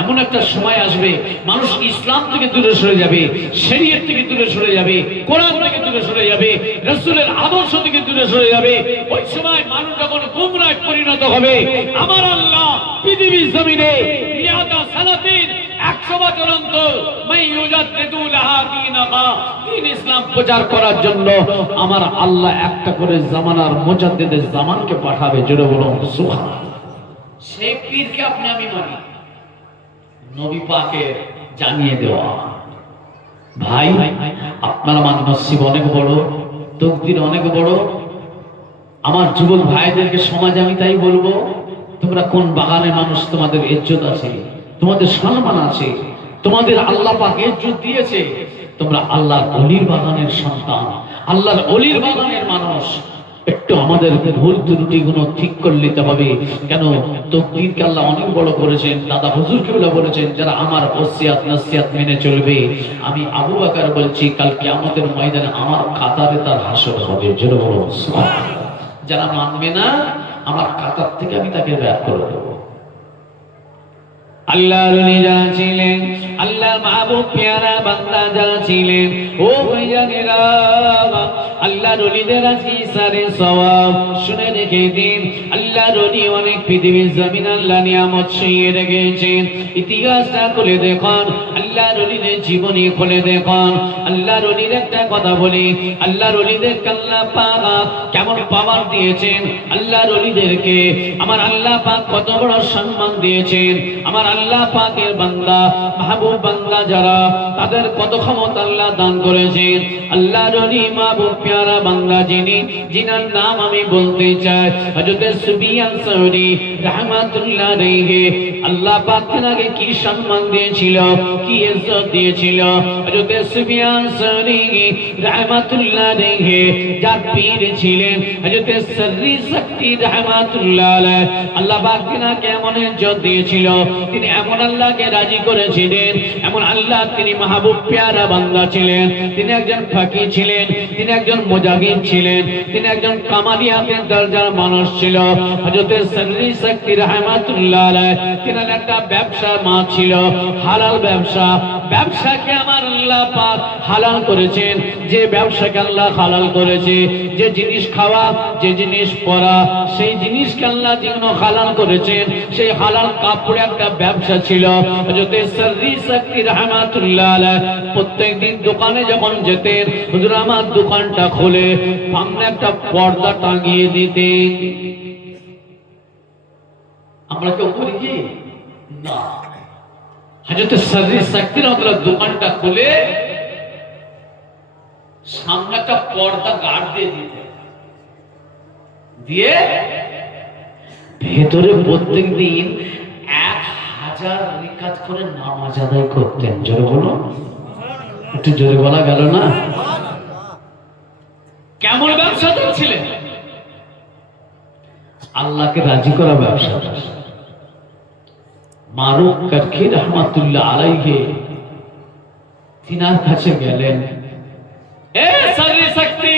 এমন একটা সময় আসবে, মানুষ ইসলাম থেকে দূরে সরে যাবে, শরীয়ত থেকে দূরে সরে যাবে, কোরআন থেকে দূরে সরে যাবে, রাসূলের আদর্শ থেকে দূরে সরে যাবে। ওই সময় মানুষ যখন গুমরাহ পরিণত হবে, আমার আল্লাহ পৃথিবীর জমিনে মিয়াতা সালাতিন 100 বছর অন্তর মাই ইউজাদ্দিদু লাহা দীনাহা, দ্বীন ইসলাম প্রচার করার জন্য আমার আল্লাহ একটা করে জামানার মুজাদ্দিদের জামানকে পাঠাবে। জোরে বলুন সুবহানাল্লাহ। সেই পীরকে আপনি আমি মানি, নবী পাকে জানিয়ে দেওয়া। ভাই আপনার আমার নসিব অনেক বড়, তকদির অনেক বড়। আমার যুবক ভাইদেরকে সমাজে আমি তাই বলবো, তোমরা কোন বাগানের মানুষ, তোমাদের ইজ্জত আছে, তোমাদের সম্মান আছে, তোমাদের আল্লাহ পাক ইজ্জত দিয়েছে। তোমরা আল্লাহর ওলির বাগানের সন্তান, আল্লাহর ওলির বাগানের মানুষ। একটু আমাদের ভুল ত্রুটিগুলো ঠিক করে নিতে হবে। কেন? তকদীরকে আল্লাহ অনেক বড় করেছেন। দাদা হুজুর কিবলা বলেছেন, যারা আমার ওসিয়াত নসিহত মেনে চলবে, আমি আবু বকর বলছি কাল কিয়ামতের ময়দানে আমার কাতারে তার হাসর হবে। জোরে বলুন সুবহানাল্লাহ। যারা মানবে না, আমার কাতার থেকে আমি তাকে বের করে দেব। আল্লাহর ওলি যারা ছিলেন, আল্লাহর মাহবুব প্যারা বান্দা যারা ছিলেন, ও ভাইজানেরা, আল্লাহর ওলিদের আছে সারে সওয়াব। শুনে রেখে দিন, আল্লাহর ওলি অনেক পৃথিবীর জমিন আল্লাহ নিয়ামত ছড়িয়ে রেখেছেন। ইতিহাসটা খুলে দেখুন, আল্লাহর ওলিদের জীবনী খুলে দেখুন। আল্লাহর ওলির একটা কথা বলি, আল্লাহর ওলিদের আল্লাহ পাক কেমন পাওয়ার দিয়েছেন, আল্লাহর ওলিদেরকে আমার আল্লাহ পাক কত বড় সম্মান দিয়েছেন। আমার আল্লাহ পাকের বান্দা মাহবুব বান্দা যারা, তাদের কত ক্ষমতা আল্লাহ দান করেছেন। আল্লাহর ওলি মাহবুব প্যারা বান্দা যিনি, যিনার নাম আমি বলতে চাই, হযরত সুফিয়ান সাউরি রাহমাতুল্লাহ আলাইহি। আল্লাহ পাক তাকে কি সম্মান দিয়েছিল, কি ইজ্জত দিয়েছিল। হযরত সুফিয়ান সাউরি রাহমাতুল্লাহ আলাইহি যার পীর ছিলেন হযরত সররি শক্তি রাহমাতুল্লাহ আলাইহি, আল্লাহ পাক তাকে এমন ইজ্জত দিয়েছিল, তিনি এমন আল্লাহকে রাজি করেছিলেন, এমন আল্লাহ তিনি মাহবুব প্যারা বান্দা ছিলেন। তিনি একজন ফাকি ছিলেন, তিনি একজন মুজাহিদ ছিলেন, তিনি একজন কামালিয়াতের দরজার মানুষ ছিল। হযরত সররি শক্তি রাহমাতুল্লাহ আলাইহি তিনার একটা ব্যবসা মা ছিল, হালাল ব্যবসা। ব্যবসাকে আমার আল্লাহ পাক হালাল করেছেন। যে ব্যবসাকে আল্লাহ হালাল করেছে, যে জিনিস খাওয়া, যে জিনিস পরা, সেই জিনিসকে আল্লাহ যেগুলো হালাল করেছেন, সেই হালাল কাপড়ে একটা ব্যবসা ছিল। হযরত সররি শক্তি রাহমাতুল্লাহ আলাইহি প্রত্যেকদিন দোকানে যখন যেতেন, হুজুর আমার দোকানটা খুলে সামনে একটা পর্দা টাঙিয়ে দিতেন। আমরা কেউ করি কি না? হযরত সররি শক্তি রাহমাতুল্লাহ দোকানটা খুলে সামনে একটা পর্দা গার্ড দিয়ে দিতেন, দিয়ে ভেতরে প্রত্যেকদিন 1000 রিকাত করে নামাজ আদায় করতেন। জোরে বলো, একটু জোরে বলা গেল না? কেমন ব্যবসা করছিলেন? আল্লাহকে রাজি করা ব্যবসা। মারুফ কারখি রহমাতুল্লাহ আলাইহি তিনার কাছে গেলেন, এ সারি শক্তি,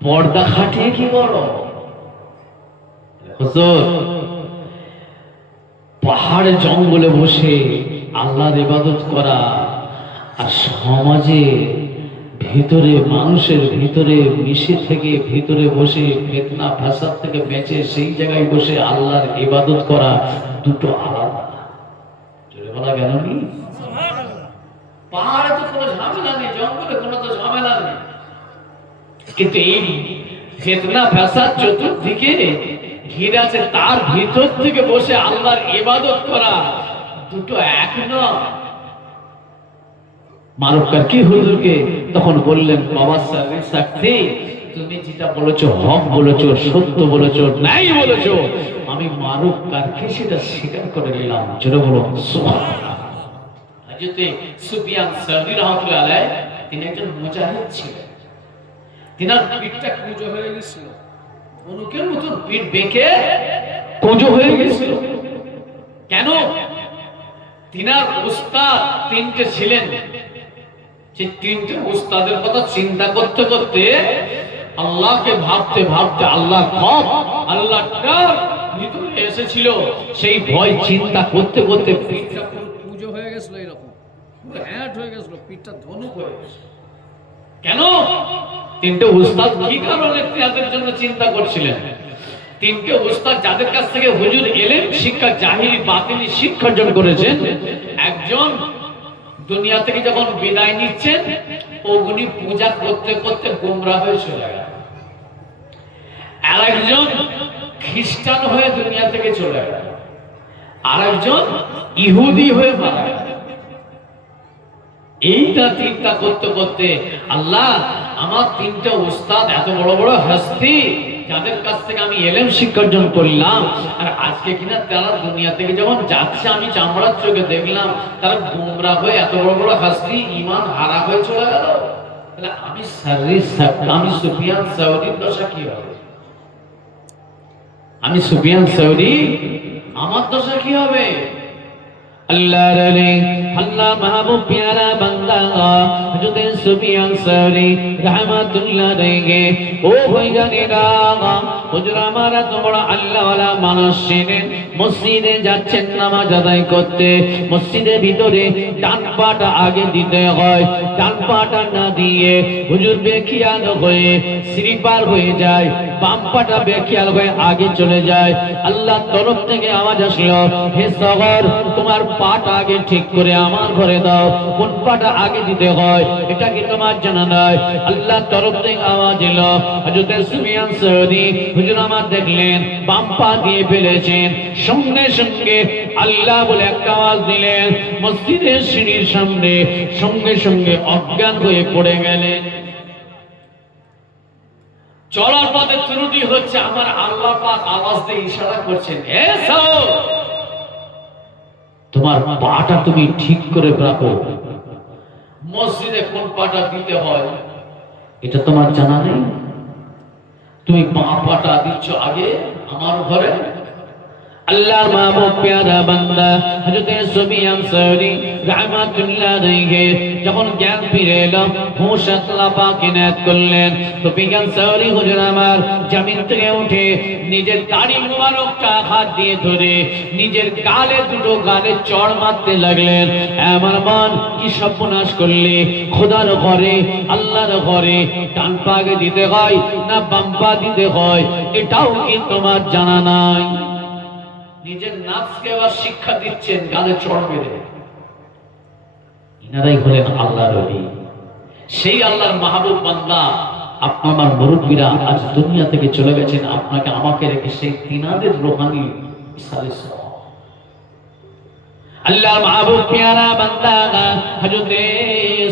পর্দা খাটিয়ে কি বলো? হুজুর, পাহাড়ে জঙ্গলে বসে আল্লাহর ইবাদত করা আর সমাজে ভিতরে মানুষের ভিতরে মিশে থেকে ভিতরে বসে ফিতনা ফাসাদ থেকে বেঁচে সেই জায়গায় বসে আল্লাহর ইবাদত করা দুটো আলাদা। জোরে বলা গেল নি? পাহাড়ে তো কোনো ঝামেলা নেই, জঙ্গলে কোনো তো ঝামেলা নেই, কিন্তু এই ফিতনা ফাসাদ চতুর্দিকে ঘিরে আছে, তার ভিতর থেকে বসে আল্লাহর ইবাদত করা দুটো এক নয়। মারুফ কারখি হুজুরকে তখন বললেন, বাবা সারি শক্তি, তুমি যেটা বলেছো হক বলেছো, সত্য বলেছো, নাই বলেছো, আমি মারুফ কারখি সেটা স্বীকার করে নিলাম। জোরে বলো সুবহানাল্লাহ। হযরত সুফিয়ান সাউরি রাহমাতুল্লাহ আলাইহি তিনি একজন মুজাহিদ ছিলেন। তিনার পিঠটা কুঁজো হয়ে গেছিল, ধনুকের মতো পিঠ বেঁকে কুঁজো হয়ে গেছিল। কেন? তিনার উস্তাদ তিনটে ছিলেন, যে তিনটে উস্তাদের কথা চিন্তা করতে করতে, আল্লাহকে ভাবতে ভাবতে আল্লাহ কব আল্লাহটা ভিতরে এসেছিল, সেই ভয় চিন্তা করতে করতে পিঠটা পুরো কুঁজো হয়ে গেছিল, এরকম পুরো হ্যাট হয়ে গেছিল, পিঠটা ধনুক হয়ে গেছিল। কেন? তিনটে উস্তাদ কি কারণে তাদের জন্য চিন্তা করছিলেন? তিনটে উস্তাদ যাদের কাছ থেকে হুজুর এলেম শিক্ষা, জাহিলি বাতিনি শিক্ষা অর্জন করেছেন, একজন দুনিয়া থেকে যখন বিদায় নিচ্ছেন, অগ্নি পূজা করতে করতে গোমরাহ হয়ে চলে গেল। আর একজন খ্রিস্টান হয়ে দুনিয়া থেকে চলে গেল, আর একজন ইহুদি হয়ে মারা গেল। এইটা চিন্তা করতে করতে আল্লাহ, আমার তিনটা উস্তাদ এত বড় বড় হস্তি, যাদের কাছ থেকে আমি এলেম শিক্ষা অর্জন করলাম, আর আজকে কিনা তারা দুনিয়া থেকে যখন যাচ্ছে আমি চামড়ার চোখে দেখলাম তারা গোমরা হয়ে এত বড় বড় হস্তি ঈমান হারা হয়ে চলে গেল, তাহলে আমি আমি সুফিয়ান সাউরির দশা কি হবে? আমি সুফিয়ান সাউরি, আমার দশা কি হবে? আল্লাহ রে আল্লাহ মাহবুব প্যারা বান্দা হযরত সুফিয়ান সাউরি রাহমাতুল্লাহ আলাইহি, ও ভাইজানেরা, হুজুর আমার এত বড় আল্লাহ ওয়ালা মানুষ ছিলেন, মসজিদে যাচ্ছেন নামাজ আদায় করতে, মসজিদের ভিতরে ডান পাটা আগে দিতে হয়, ডান পাটা না দিয়ে হুজুর বেখিয়াল হয়ে স্লিপার হয়ে যায়, বাম পাটা বেখিয়াল হয়ে আগে চলে যায়। আল্লাহর তরফ থেকে আওয়াজ আসলো, হে সগর, তোমার পাটা আগে ঠিক করে আমার ঘরে দাও। কোন পাটা আগে দিতে হয় এটা কি তোমার জানা নাই? আল্লাহর তরফ থেকে আওয়াজ এলো, হযরত সুফিয়ান সাউরি হুজুর আমার দেখলেন বাম পা দিয়ে ফেলেছেন, সঙ্গে সঙ্গে আল্লাহ বলে একটা আওয়াজ দিলেন, মসজিদের সিঁড়ির সামনে সঙ্গে সঙ্গে অজ্ঞান হয়ে পড়ে গেলেন। চলার পথে ত্রুটি হচ্ছে, আমার আল্লাহ পাক আওয়াজ দিয়ে ইশারা করছেন, হে সাও, তোমার পাটা তুমি ঠিক করে রাখো। মসজিদে কোন পাটা দিতে হয় এটা তোমার জানা নেই? তুমি বাঁ পাটা দিচ্ছ আগে আমার ঘরে। আল্লাহর মাহবুব প্যারা বান্দা হযরত সুফিয়ান সাউরি রাহমাতুল্লাহ আলাইহি যখন জ্ঞান ফিরে এলো, হুঁশ আল্লাহ পাক ইনায়াত করলেন, সুফিয়ান সাউরি হুজুর আমার জমিন থেকে উঠে নিজের দাড়ি মুবারকটা হাত দিয়ে ধরে নিজের গালে দুটো গালে চড় মারতে লাগলেন। আমার মন, কি সর্বনাশ করলে! খোদার ঘরে, আল্লাহর ঘরে ডান পা আগে দিতে হয় না বাম পা দিতে হয় এটাও কি তোমার জানা নাই? নিজের নাফসকে আবার শিক্ষা দিচ্ছেন গালে চড় মেরে। ইনারাই হলেন আল্লাহর ওলি, সেই আল্লাহর মাহবুব বান্দা। আপনার মুরব্বীরা আজ দুনিয়া থেকে চলে গেছেন, আপনাকে আমাকে রেখে সেই তিনাদের রোহানি আল্লাহর মাহবুব প্যারা বান্দা হযরতে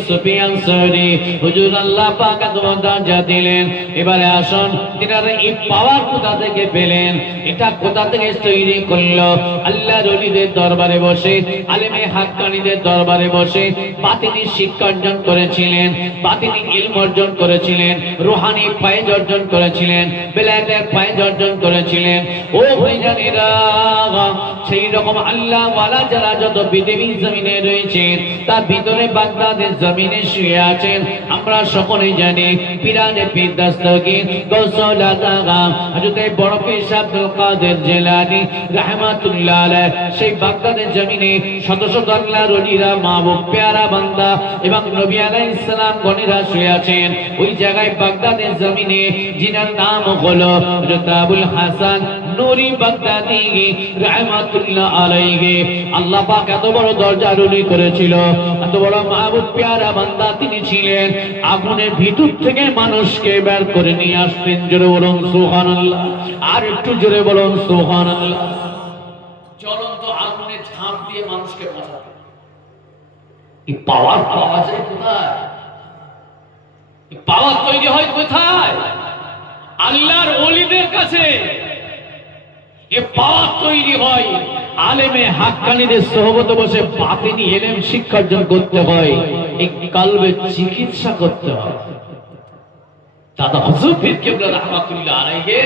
সুফিয়ান সৌরি হুজুর আল্লাহ পাক এত দরজা দিলেন। এবারে আসুন তিনারা এই পাওয়ার কোথা থেকে পেলেন, এটা কোথা থেকে তৈরি করলো? আল্লাহর ওলিদের দরবারে বসে, আলেমে হাক্কানীদের দরবারে বসে বাতিনি শিক্ষা অর্জন করেছিলেন, বাতিনি ইলম অর্জন করেছিলেন, রুহানি ফায়েজ অর্জন করেছিলেন, বেলায়েতের ফায়েজ অর্জন করেছিলেন। ও ভাইজানেরা, সেই রকম আল্লাহ ওয়ালা যারা যত পৃথিবীর জমিনে রয়েছেন তার ভিতরে বাগদাদের জমিনে শুয়ে আছেন। আমরা সকলেই জানি পিরানে পীর দস্তগীর গৌসুল আজম হযরত বড় পীর আব্দুল কাদের জিলানী রাহমাতুল্লাহ আলাইহি সেই বাগদাদের জমিনে শত শত আল্লাহর ওলিরা মাহবুব প্যারা বান্দা এবং নবী আলাইহিস সালাম গণেরা শুয়ে আছেন। ওই জায়গায় বাগদাদের জমিনে যিনার নাম হলো হযরত আবুল হাসান নুরি বাগদাদি রাহমাতুল্লাহ আলাইহি। আল্লাহ পাক এত বড় দরজা রুলি করেছিল, এত বড় মাহবুব প্যারা বান্দা তিনি ছিলেন। আগুনের ভিতর থেকে মানুষকে বের করে নিয়ে আসতেন। জোরে বলুন সুবহানাল্লাহ, আর একটু জোরে বলুন সুবহানাল্লাহ। জ্বলন্ত আগুনে ঝাঁপ দিয়ে মানুষকে বাঁচাতেন। এই পাওয়ার পাওয়া যায় কোথায়? এই পাওয়ার তৈরি হয় কোথায়? আল্লাহর ওলিদের কাছে। এ পাওয়ার তৈরি হয় আলেমে হাক্কানীদের সোহবতে বসে বাতিনি ইলম শিক্ষা অর্জন করতে হয়, এই কলবে চিকিৎসা করতে হয়। দাদা হুজুর পীর কেবলা রাহমাতুল্লাহ আলাইহি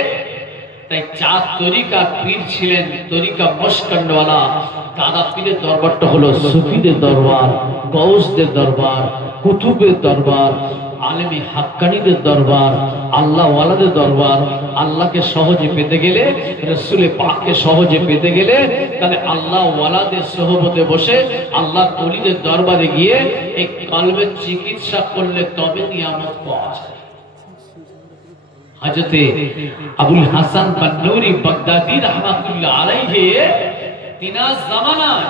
তাই চার তরিকা পীর ছিলেন, তরিকা মশকান্ডওয়ালা। দাদা পীরের দরবারটা হলো সুফিদের দরবার, গৌসদের দরবার, কুতুবের দরবার, আলেমে হাক্কানীদের দরবার, আল্লাহ ওয়ালাদের দরবার। আল্লাহকে সহজে পেতে গেলে, রাসূল পাককে সহজে পেতে গেলে, তাহলে আল্লাহ ওয়ালাদের সোহবতে বসে আল্লাহ ওলিদের দরবারে গিয়ে এই কলবের চিকিৎসা করলে তবে নিয়ামত পাওয়া যায়। হযরতে আবুল হাসান বান্নুরি বাগদাদি রাহমাতুল্লাহ আলাইহি তিনার জামানায়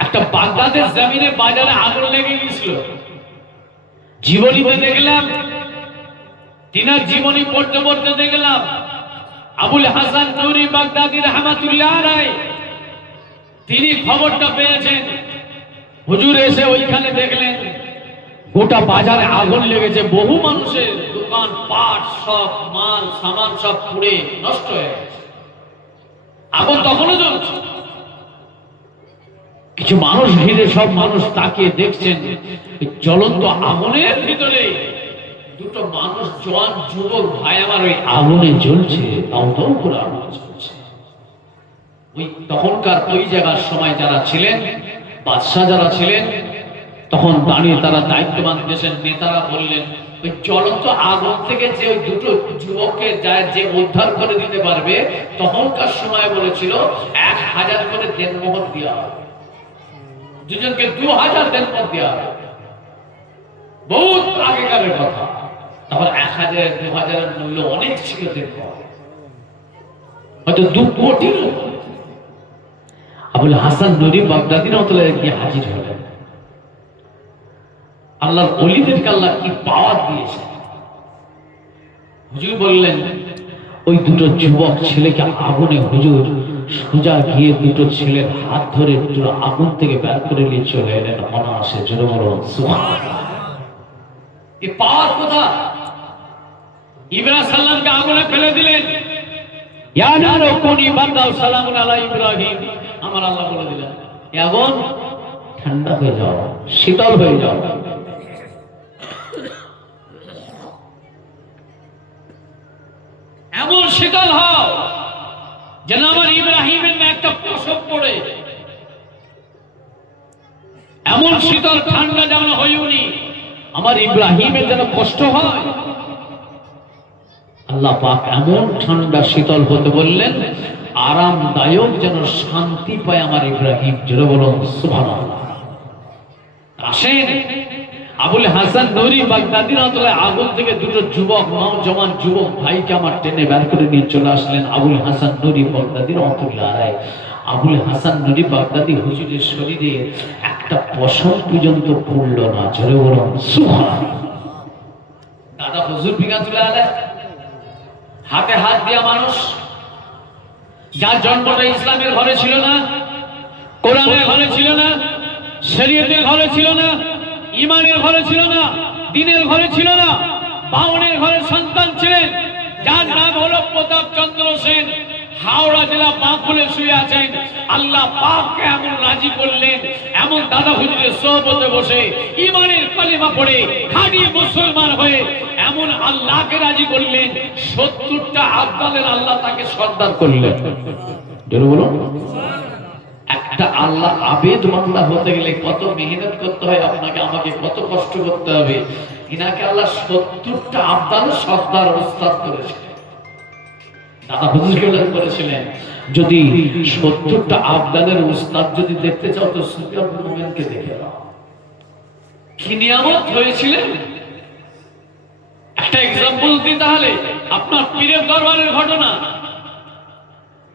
একটা বাগদাদের জমিনে বাজারে আগুন লেগে গিয়েছিল। জীবনীতে দেখলাম, তিনার জীবনী পড়তে পড়তে দেখলাম আবুল হাসান নুরি বাগদাদি রাহমাতুল্লাহ আলাইহি তিনি খবরটা পেয়েছেন। হুজুর এসে ওইখানে দেখলেন গোটা বাজারে আগুন লেগেছে, বহু মানুষের দোকান পাট সব মাল সামান সব পুড়ে নষ্ট হয়ে গেছে। আগুন তখনও জ্বলছে। কিছু মানুষ ঘিরে, সব মানুষ তাকিয়ে দেখছেন জ্বলন্ত আগুনের ভিতরে দুটো মানুষ, জওয়ান যুবক ভাই আমার ওই আগুনে জ্বলছে, দাউ করে আগুন জ্বলছে। ওই তখনকার ওই জায়গার সময় যারা ছিলেন, বাদশাহ যারা ছিলেন, তখন দাঁড়িয়ে তারা দায়িত্ববান দেশের নেতারা বললেন ওই জ্বলন্ত আগুন থেকে যে ওই দুটো যুবককে যায় যে উদ্ধার করে দিতে পারবে, তখনকার সময় বলেছিল 1000 করে দেনমোহর দেওয়া হবে, দুজনকে 2000 দেনমোহর দেওয়া হবে। বহুত আগেকার কথা। তারপর 1000 2000 এর মূল্য অনেক ছিল দেনমোহর, হয়তো 2 কোটি। আবুল হাসান নুরি বাগদাদি রাহমাতুল্লাহ গিয়ে হাজির হলেন। আল্লাহর ওলিদেরকে আল্লাহ কি পাওয়ার দিয়েছে। হুজুর বললেন ওই দুটো যুবক ছেলেকে আগুনে, হুজুর সোজা গিয়ে দুটো ছেলের হাত ধরে দুটো আগুন থেকে বের করে নিয়ে চলে এলেন অনায়াসে। জোরে বলুন সুবহানাল্লাহ। এই পাওয়ার কথা। ইব্রাহিম সাল্লামকে আগুনে ফেলে দিলেন, ইয়া নারু কুনি বারদাও সালামুন আলা ইব্রাহিম। আমার আল্লাহ বলে দিলেন আগুন ঠান্ডা হয়ে যাও, শীতল হয়ে যাও। এমন শীতল হও যেন আমার ইব্রাহিমের না একটা প্রসব পড়ে। এমন শীতল ঠান্ডা যেমন হয়নি, আমার ইব্রাহিমের যেন কষ্ট হয়। আল্লাহ পাক এমন ঠান্ডা শীতল হতে বললেন, আরামদায়ক যেন শান্তি পায় আমার ইব্রাহিম। জোরে বলুন সুবহানাল্লাহ। আসেন আবুল হাসান নুরি বাগদাদি রাহমাতুল্লাহ আগুন থেকে দুটো যুবক, নওজওয়ান যুবক ভাইকে আমার টেনে বের করে নিয়ে চলে আসলেন আবুল হাসান নুরি বাগদাদি রাহমাতুল্লাহ আলাইহি। আবুল হাসান নুরি বাগদাদি হুজুরের শরীরে একটা পশম পর্যন্ত পড়ল না। জোরে বলুন সুবহানাল্লাহ। দাদা হুজুর বিগাতুল্লাহ আলাইহি হাতে হাত দিয়া মানুষ, যার জন্মটা ইসলামের ঘরে ছিল না, কোরআনের ঘরে ছিল না, শরীয়তের ঘরে ছিল না, ইমানের ঘরে ছিল না, দ্বীনের ঘরে ছিল না, বাউনের ঘরে সন্তান ছিলেন যার নাম হলো প্রতাপ চন্দ্র সেন। হাওড়া জেলা বাঁকুড়ে শুয়ে আছেন। আল্লাহ পাককে এমন রাজি করলেন, এমন দাদা হুজুরের সোহবতে বসে ইমানের কালিমা পড়ে খাঁটি মুসলমান হয়ে এমন আল্লাহকে রাজি করলেন, 70টা আবদালের আল্লাহ তাকে সর্দার করলেন। বলো, একটা আল্লাহ আবেদ বান্দা হতে গেলে কত মেহনত করতে হয়, আপনাকে আমাকে কত কষ্ট করতে হবে। ইনাকে আল্লাহ 70টা আবদালের সর্দার ওস্তাদ করেছে। দাদা হুজুর করেছিলেন, যদি 70টা আবদালের উস্তাদ যদি দেখতে চাও তো সুফিয়ান মুমিনকে দেখে নাও। কি নিয়ামত হয়েছিলেন, একটা এক্সাম্পল দিই তাহলে। আপনার পীরের দরবারের ঘটনা।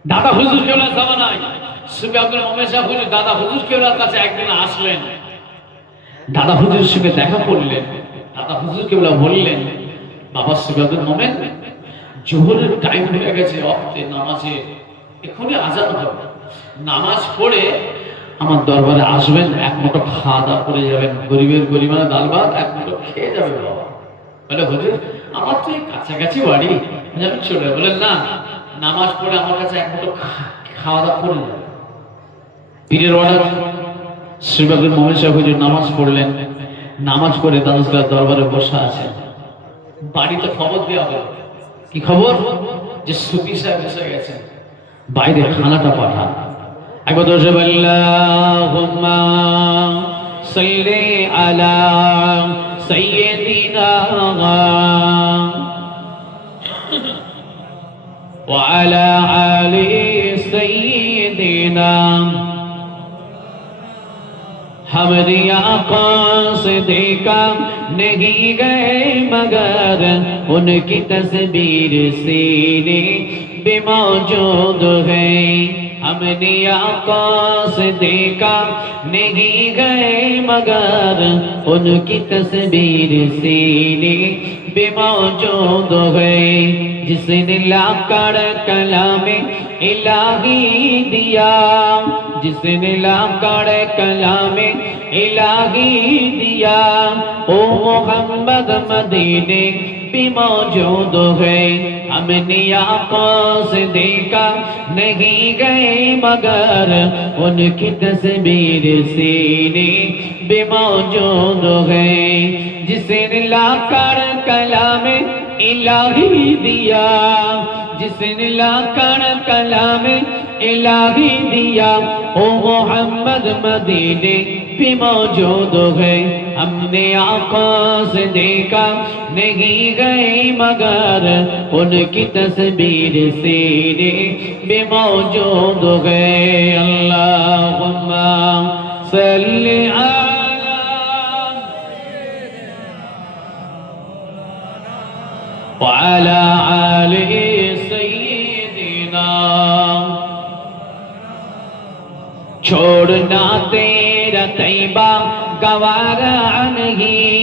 দাদা হুজুর কেবলার জামানায় সুফি আব্দুল মোমেন সাহেব হুজুর দাদা হুজুর কেবলার কাছে একদিন আসলেন। দাদা হুজুরের সঙ্গে দেখা করলেন। দাদা হুজুর কেবলা বললেন, বাবা সুফি আব্দুল মোমেন, জোহরের টাইম হয়ে গেছে, ওয়াক্তে নামাজে এখনই আজান হবে, নামাজ পড়ে আমার দরবারে আসবেন, এক মুঠো খাওয়া দাওয়া করে যাবেন, গরিবের গরিবানা ডাল ভাত এক মুঠো খেয়ে যাবে বাবা। বলে হুজুর আমার তো এই কাছাকাছি বাড়ি, আমি চলে। বলেন না, নামাজ পড়ে আমার কাছে এক মুঠো খাওয়া দাওয়া করে যাবে। পীরের অর্ডার। শ্রী আব্দুল মোমেন সাহেব হুজুর নামাজ পড়লেন। নামাজ পড়ে দাদুসগার দরবারে বসে আছেন। বাড়িতে খবর দেওয়া হলো। কি খবর? যে সুফি সাহেব এসে গেছেন, বাইরে খানাটা পাঠান। একবার দোষে আল্লাহুম্মা সাল্লি আলা সাইয়্যিদিনা ওয়া আলা আলি সাইয়্যিদিনা। हमारी आँखों से देखा नहीं गए मगर उनकी तस्वीर सीने पे मौजूद है। हमने आँखों से देखा नहीं गए मगर उनकी तस्वीर सीने पे मौजूद है। जिसने लाकर कलामे इलाही दिया, जिसने लाकर कलामे इलाही दिया, ओ मोहम्मद मदीने भी मौजूद है। हमने आँखों से देखा नहीं गए मगर उनकी तस्वीर सीने भी मौजूद है। जिसने लाकर कलामे इलाही दिया, जिसने लाकर कलामे इलाही दिया, ओ मोहम्मद मदीने भी मौजूद है। हमने आँखों से देखा नहीं गए मगर उनकी तस्वीर सीने भी मौजूद है। अल्लाहुम्मा सल्ली وعلى آل سيدنا। छोड़ना तेरा तैबा गवारा नहीं,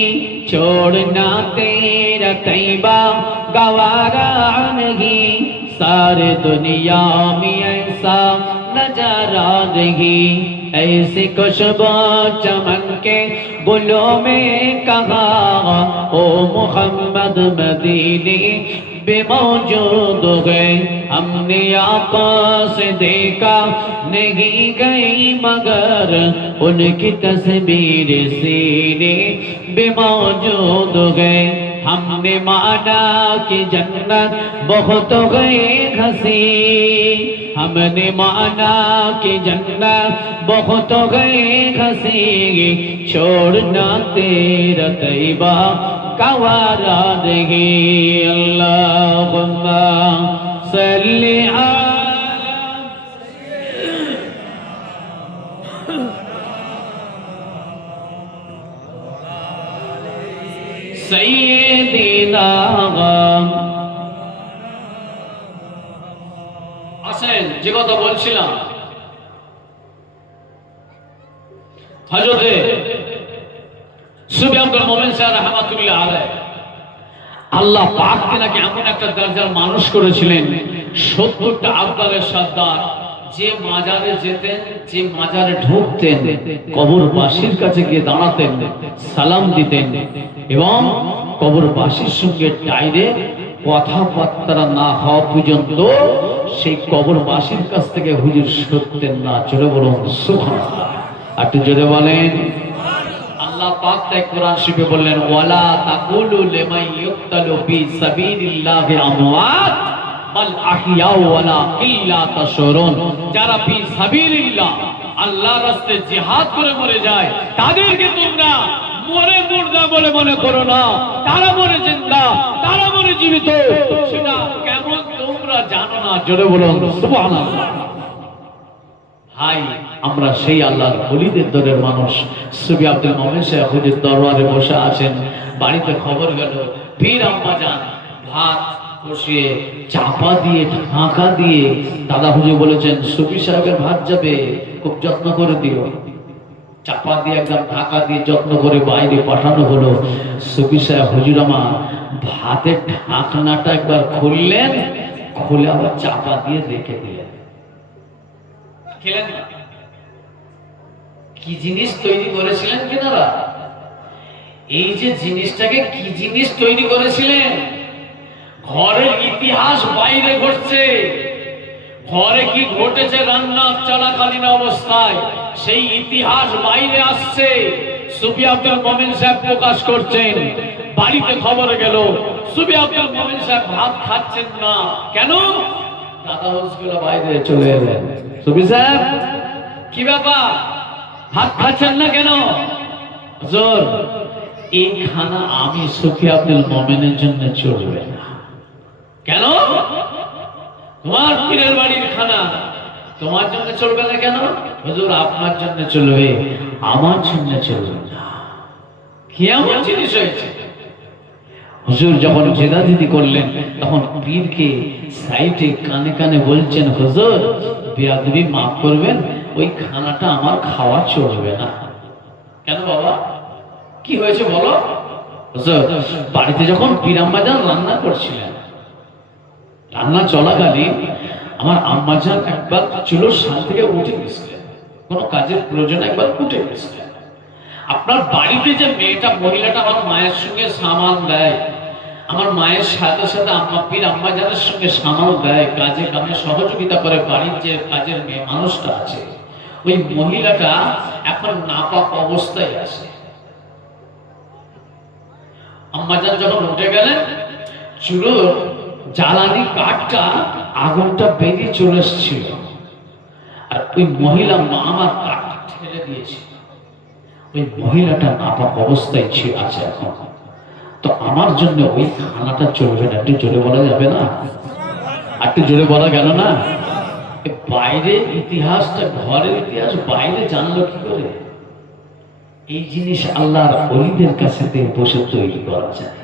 छोड़ना तेरा तैबा गवारा नहीं। सारे दुनिया में ऐसा नजारा नहीं, ऐसी खुशबू चमन के गुलों में कहा, ओ मोहम्मद मदीने बेमौजूद है। हमने आँखों से देखा नहीं गई मगर उनकी तस्वीर सीने बेमौजूद है। हमने माना कि जन्नत बहुत गए घसी, हमने माना कि जन्नत बहुत गए घसी। छोड़ना तेरा तैबा गवारा नहीं। अल्लाहुम्मा सल्ली अला सय्यिदिना। আসেন, যে কথা বলছিলাম, হযরতে সুফি আব্দুল মোমেন সাহেব রাহমাতুল্লাহ আলাইহি, আল্লাহ পাক নাকি এমন একটা দরজার মানুষ করেছিলেন, 70টা আবদালের সর্দার, যে মাজারে যেতেন, যে মাজারে ঢুকতেন, কবরবাসীর কাছে গিয়ে দাঁড়াতেন, সালাম দিতেন এবং কবরবাসীর সঙ্গে ডাইরেক্ট কথাবার্তা না হওয়া পর্যন্ত সেই কবরবাসীর কাছ থেকে হুজুর সরতেন না। জোরে বলুন সুবহানাল্লাহ। একটু জোরে বলেন। আল্লাহ পাক তাই কোরআন শরীফে বললেন, ওয়ালা তাকুলু লিমান ইউকতালু ফি সাবিলিল্লাহি আমওয়াত বাল আহইয়া ওয়ালা ইল্লা তাশউরুন। যারা ফি সাবিলিল্লাহ আল্লাহর রাস্তায় জিহাদ করে মরে যায়, তাদেরকে তোমরা মরে মুর্দা বলে মনে করো না। তারা মরে জিন্দা, তারা মরে জীবিত, সেটা কেমন তোমরা জানো না। জোরে বলুন সুবহানাল্লাহ। ভাই, আমরা সেই আল্লাহর ওলিদের দলের মানুষ। সুফি আব্দুল মোমেন সাহেব হুজুর দরবারে বসে আছেন। বাড়িতে খবর গেল পীর আম্মাজান ভাত বসিয়ে চাপা দিয়ে ঢাকা দিয়ে, দাদা হুজুর বলেছেন সুফি সাহেবের ভাত যাবে, খুব যত্ন করে দিও। চাপা দিয়ে একদম ঢাকা দিয়ে যত্ন করে বাইরে পাঠানো হলো। সুফি সাহেব হুজুর আমার ভাতের ঢাকনাটা একবার খুললেন, খুলে আবার চাপা দিয়ে রেখে দিলেন। খেলেন না। কি জিনিস তৈরি করেছিলেন কিনারা? এই যে জিনিসটাকে কি জিনিস তৈরি করেছিলেন? ঘরের ইতিহাস বাইরে ঘটছে। ঘরে কি ঘটেছে রান্না চলাকালীন অবস্থায়, সেই ইতিহাস বাইরে আসছে। সুফি আব্দুল মোমেন সাহেব প্রকাশ করছেন। বাড়িতে খবর গেল সুফি আব্দুল মোমেন সাহেব ভাত খাচ্ছেন না। কেন? দাদা হুজুর বাইরে চলে এলেন। সুফি সাহেব, কি ব্যাপার, ভাত খাচ্ছেন না কেন? হুজুর, এই খানা আমি সুফি আব্দুল মোমেনের জন্য চলবে না। কেন? তোমার পীরের বাড়ির খানা তোমার জন্য চলবে না কেন? হুজুর, আপনার জন্য চলবে, আমার জন্য চলবে না। কি এমন জিনিস হয়েছে? হুজুর যখন জেদাজেদি করলেন, তখন পীরকে সাইডে কানে কানে বলছেন, হুজুর বেয়াদবি মাফ করবেন, ওই খানাটা আমার খাওয়া চলবে না। কেন বাবা, কি হয়েছে বলো? হুজুর, বাড়িতে যখন পীর আম্মাজান রান্না করছিলেন, রান্না চলাকালীন আমার আম্মাজান একবার চুলোর সামনে থেকে উঠে গেছিলেন, কোনো কাজের প্রয়োজনে একবার উঠে গেছিলেন। আপনার বাড়িতে যে মেয়েটা, মহিলাটা আমার মায়ের সঙ্গে সামাল দেয়, আমার মায়ের সাথে সাথে আম্মা পীর আম্মাজানের সঙ্গে সামাল দেয়, কাজে কামে সহযোগিতা করে, বাড়ির যে কাজের মেয়ে মানুষটা আছে, ওই মহিলাটা এখন নাপাক অবস্থায় আছে। আম্মাজান যখন উঠে গেলেন, চুলোর জ্বালানি কাঠটা, আগুনটা বেরিয়ে চলে এসেছিল, আর ওই মহিলা মা আমার কাঠটা ঠেলে দিয়েছে। ওই মহিলাটা নাপাক অবস্থায় আছে এখন। তো আমার জন্য ওই খানাটা চলবে না। একটু জোরে বলা যাবে না? একটু জোরে বলা গেল না? বাইরে ইতিহাসটা, ঘরের ইতিহাস বাইরে জানলো কি করে? এই জিনিস আল্লাহর ওলিদের কাছে বসে তৈরি করা যায়,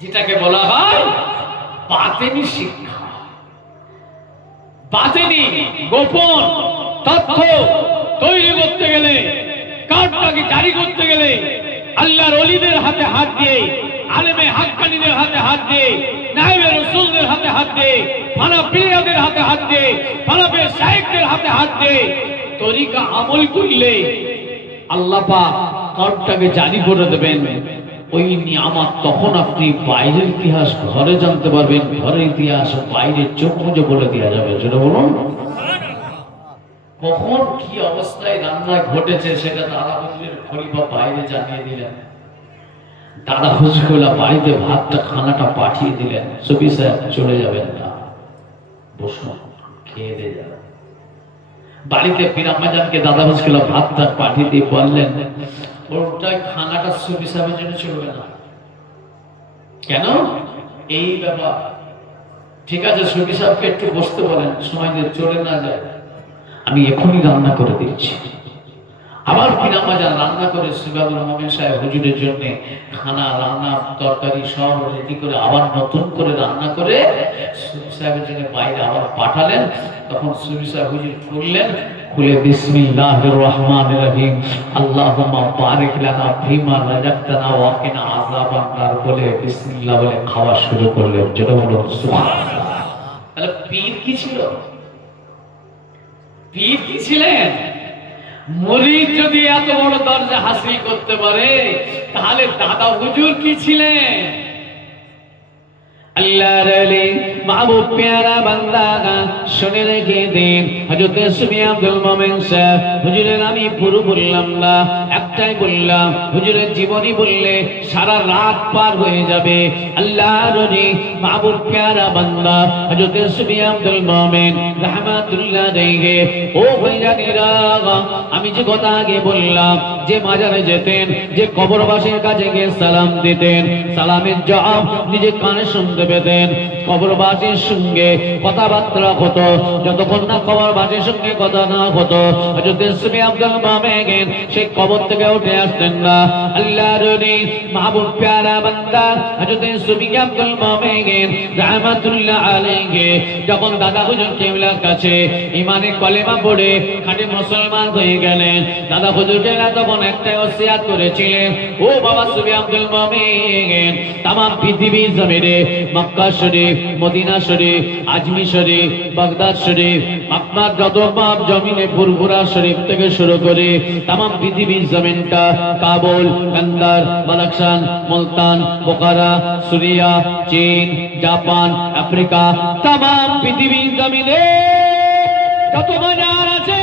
যেটাকে বলা হয় বাতেনি শিক্ষা। বাতেনি গোপন তথ্য তৈরি করতে গেলে, কার্ডটাকে জারি করতে গেলে আল্লাহর ওলিদের হাতে হাত দিয়ে, আলেমে হাক্কানীদের হাতে হাত দিয়ে, নায়েবে রাসূলদের হাতে হাত দিয়ে, ফানা পীরদের হাতে হাত দিয়ে, ফানাবে শায়েখদের হাতে হাত দিয়ে তরিকা আমল করলে আল্লাহ পাক কার্ডটাকে জারি করে দেবেন। ওই নিয়ামত তখন আপনি বাইরের ইতিহাস ঘরে জানতে পারবেন, ঘরের ইতিহাস বাইরে চোখ মুজে বলে দেওয়া যাবে। যেটা বলুন, কখন কি অবস্থায় রান্না ঘটেছে সেটা দাদা হুজুরের খলিফা বাইরে জানিয়ে দিলেন। দাদা হুজুর বাড়িতে ভাতটা খানাটা পাঠিয়ে দিলেন। সুফি সাহেব চলে যাবেন না, বসুন, খেয়ে দিয়ে যাবেন। বাড়িতে পীর আম্মাজানকে দাদা হুজুর ভাতটা পাঠিয়ে দিয়ে বললেন, ওটাই খানাটা সুফি সাহেবের জন্য চলবে না। কেন? এই ব্যাপার। ঠিক আছে, সুফি সাহেবকে একটু বসতে বলেন, সময় দিয়ে চলে না যায়, আমি এখনই রান্না করে দিচ্ছি। আবার পীর আম্মাজান রান্না করে সুফি আব্দুল মোমেন সাহেব হুজুরের জন্য খানা, রান্না, তরকারি সব রেডি করে আবার নতুন করে রান্না করে সুফি সাহেবের জন্য বাইরে আবার পাঠালেন। তখন সুফি সাহেব হুজুর খুললেন, খুলে বিসমিল্লাহির রহমানির রহিম, আল্লাহুম্মা বারিক লানা ফিমা রাযাকতানা ওয়া কিনা আযাবান নার বলে বিসমিল্লাহ বলে খাওয়া শুরু করলেন। যেটা হলো সুবহানাল্লাহ। তাহলে পীর কি ছিল? পীর কি ছিলেন? মুরিদ যদি এত বড় দরজা হাসিল করতে পারে, তাহলে দাদা হুজুর কি ছিলেন? আল্লাহর আলী মাহবুব প্যারা বান্দা শুনে রেখে দিন, হযরত সুফি আব্দুল মোমেন সাহেব হুজুরের আমি পুরো বললাম না, একটাই বললাম, হুজুরের জীবনী বললে সারা রাত পার হয়ে যাবে। আল্লাহর আলী মাহবুব প্যারা বান্দা হযরত সুফি আব্দুল মোমেন রাহমাতুল্লাহ আলাইহি। ও ভাইজানেরা, আমি যে কথা আগে বললাম, যে মাজারে যেতেন, যে কবরবাসীর কাছে গিয়ে সালাম দিতেন, সালামের জবাব নিজে কানে শুনতে পেতেন, কবরবাসীর সঙ্গে কথাবার্তা হতো, যতক্ষণ না কবরবাসীর সঙ্গে কথা না হতো হযরত সুফি আব্দুল মোমেন সেই কবর থেকে উঠে আসতেন না। আল্লাহর নবী মাহবুব প্যারা বান্দা হযরত সুফি আব্দুল মোমেন রাহমাতুল্লাহ আলাইহি যখন দাদা হুজুর কেবলার কাছে ঈমানে কলেমা পড়ে খাঁটি মুসলমান হয়ে গেলেন, দাদা হুজুরকে তখন একটাই ওসিয়াত করেছিলেন, ও বাবা সুফি আব্দুল মোমেন, তামাম পৃথিবীর জমিনে মক্কা শরীফ, মদিনা শরীফ, আজমি শরীফ, বাগদাদ শরীফ, আপনার যত বাপ জমিনে ফুরফুরা শরীফ থেকে শুরু করে তামাম পৃথিবীর জমিনটা, কাবুল, কান্দার, বাদাখশান, মুলতান, বোকারা, সুরিয়া, চীন, জাপান, আফ্রিকা, তামাম পৃথিবীর জমিনে যত বাজার আছে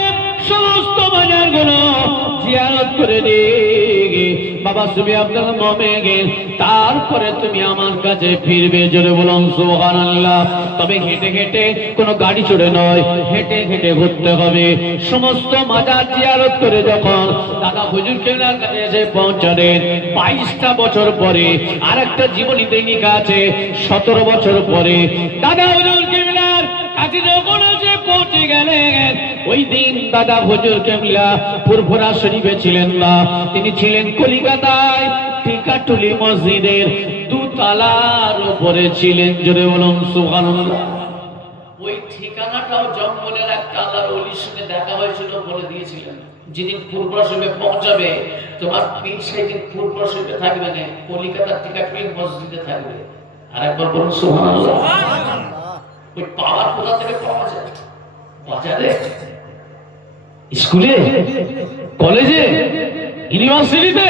সমস্ত বাজারগুলো জিয়ারত করে দে বাবা সুফি আব্দুল মোমেন। তারপরে তুমি আমার কাছে ফিরবে, জোরে বলুন সুবহানাল্লাহ। তবে হেঁটে হেঁটে, কোনো গাড়ি চড়ে নয়, হেঁটে হেঁটে ঘুরতে হবে। সমস্ত মাজার জিয়ারত করে যখন দাদা হুজুর কেবলার কাছে এসে পৌঁছালেন, 22টা বছর পরে আরেকটা জীবনী দৈনিকা আছে, 17 বছর পরে দাদা হুজুর কেবলার কাছে যখন এসে পৌঁছে গেলেন, ওই দিন দাদা হুজুর কেবলা ফুরফুরা শরীফে ছিলেন না, তিনি ছিলেন কলিকাতায় টিকাটুলি মসজিদের 2 তলার উপরে ছিলেন, জোরে বলুন সুবহানাল্লাহ। ওই ঠিকানাটাও জঙ্গলের একটা আল্লাহর ওলির সঙ্গে দেখা হয়েছিল, বলে দিয়েছিলেন যেদিন ফুরফুরা শরীফে পৌঁছাবে তোমার পীর সেদিন ফুরফুরা শরীফে থাকবে না, কলিকাতার টিকাটুলি মসজিদে থাকবে। আরেকবার বলুন সুবহানাল্লাহ। ওই পাওয়ার কোথা থেকে পাওয়া যায়? বাজারে, স্কুলে, কলেজে, ইউনিভার্সিটিতে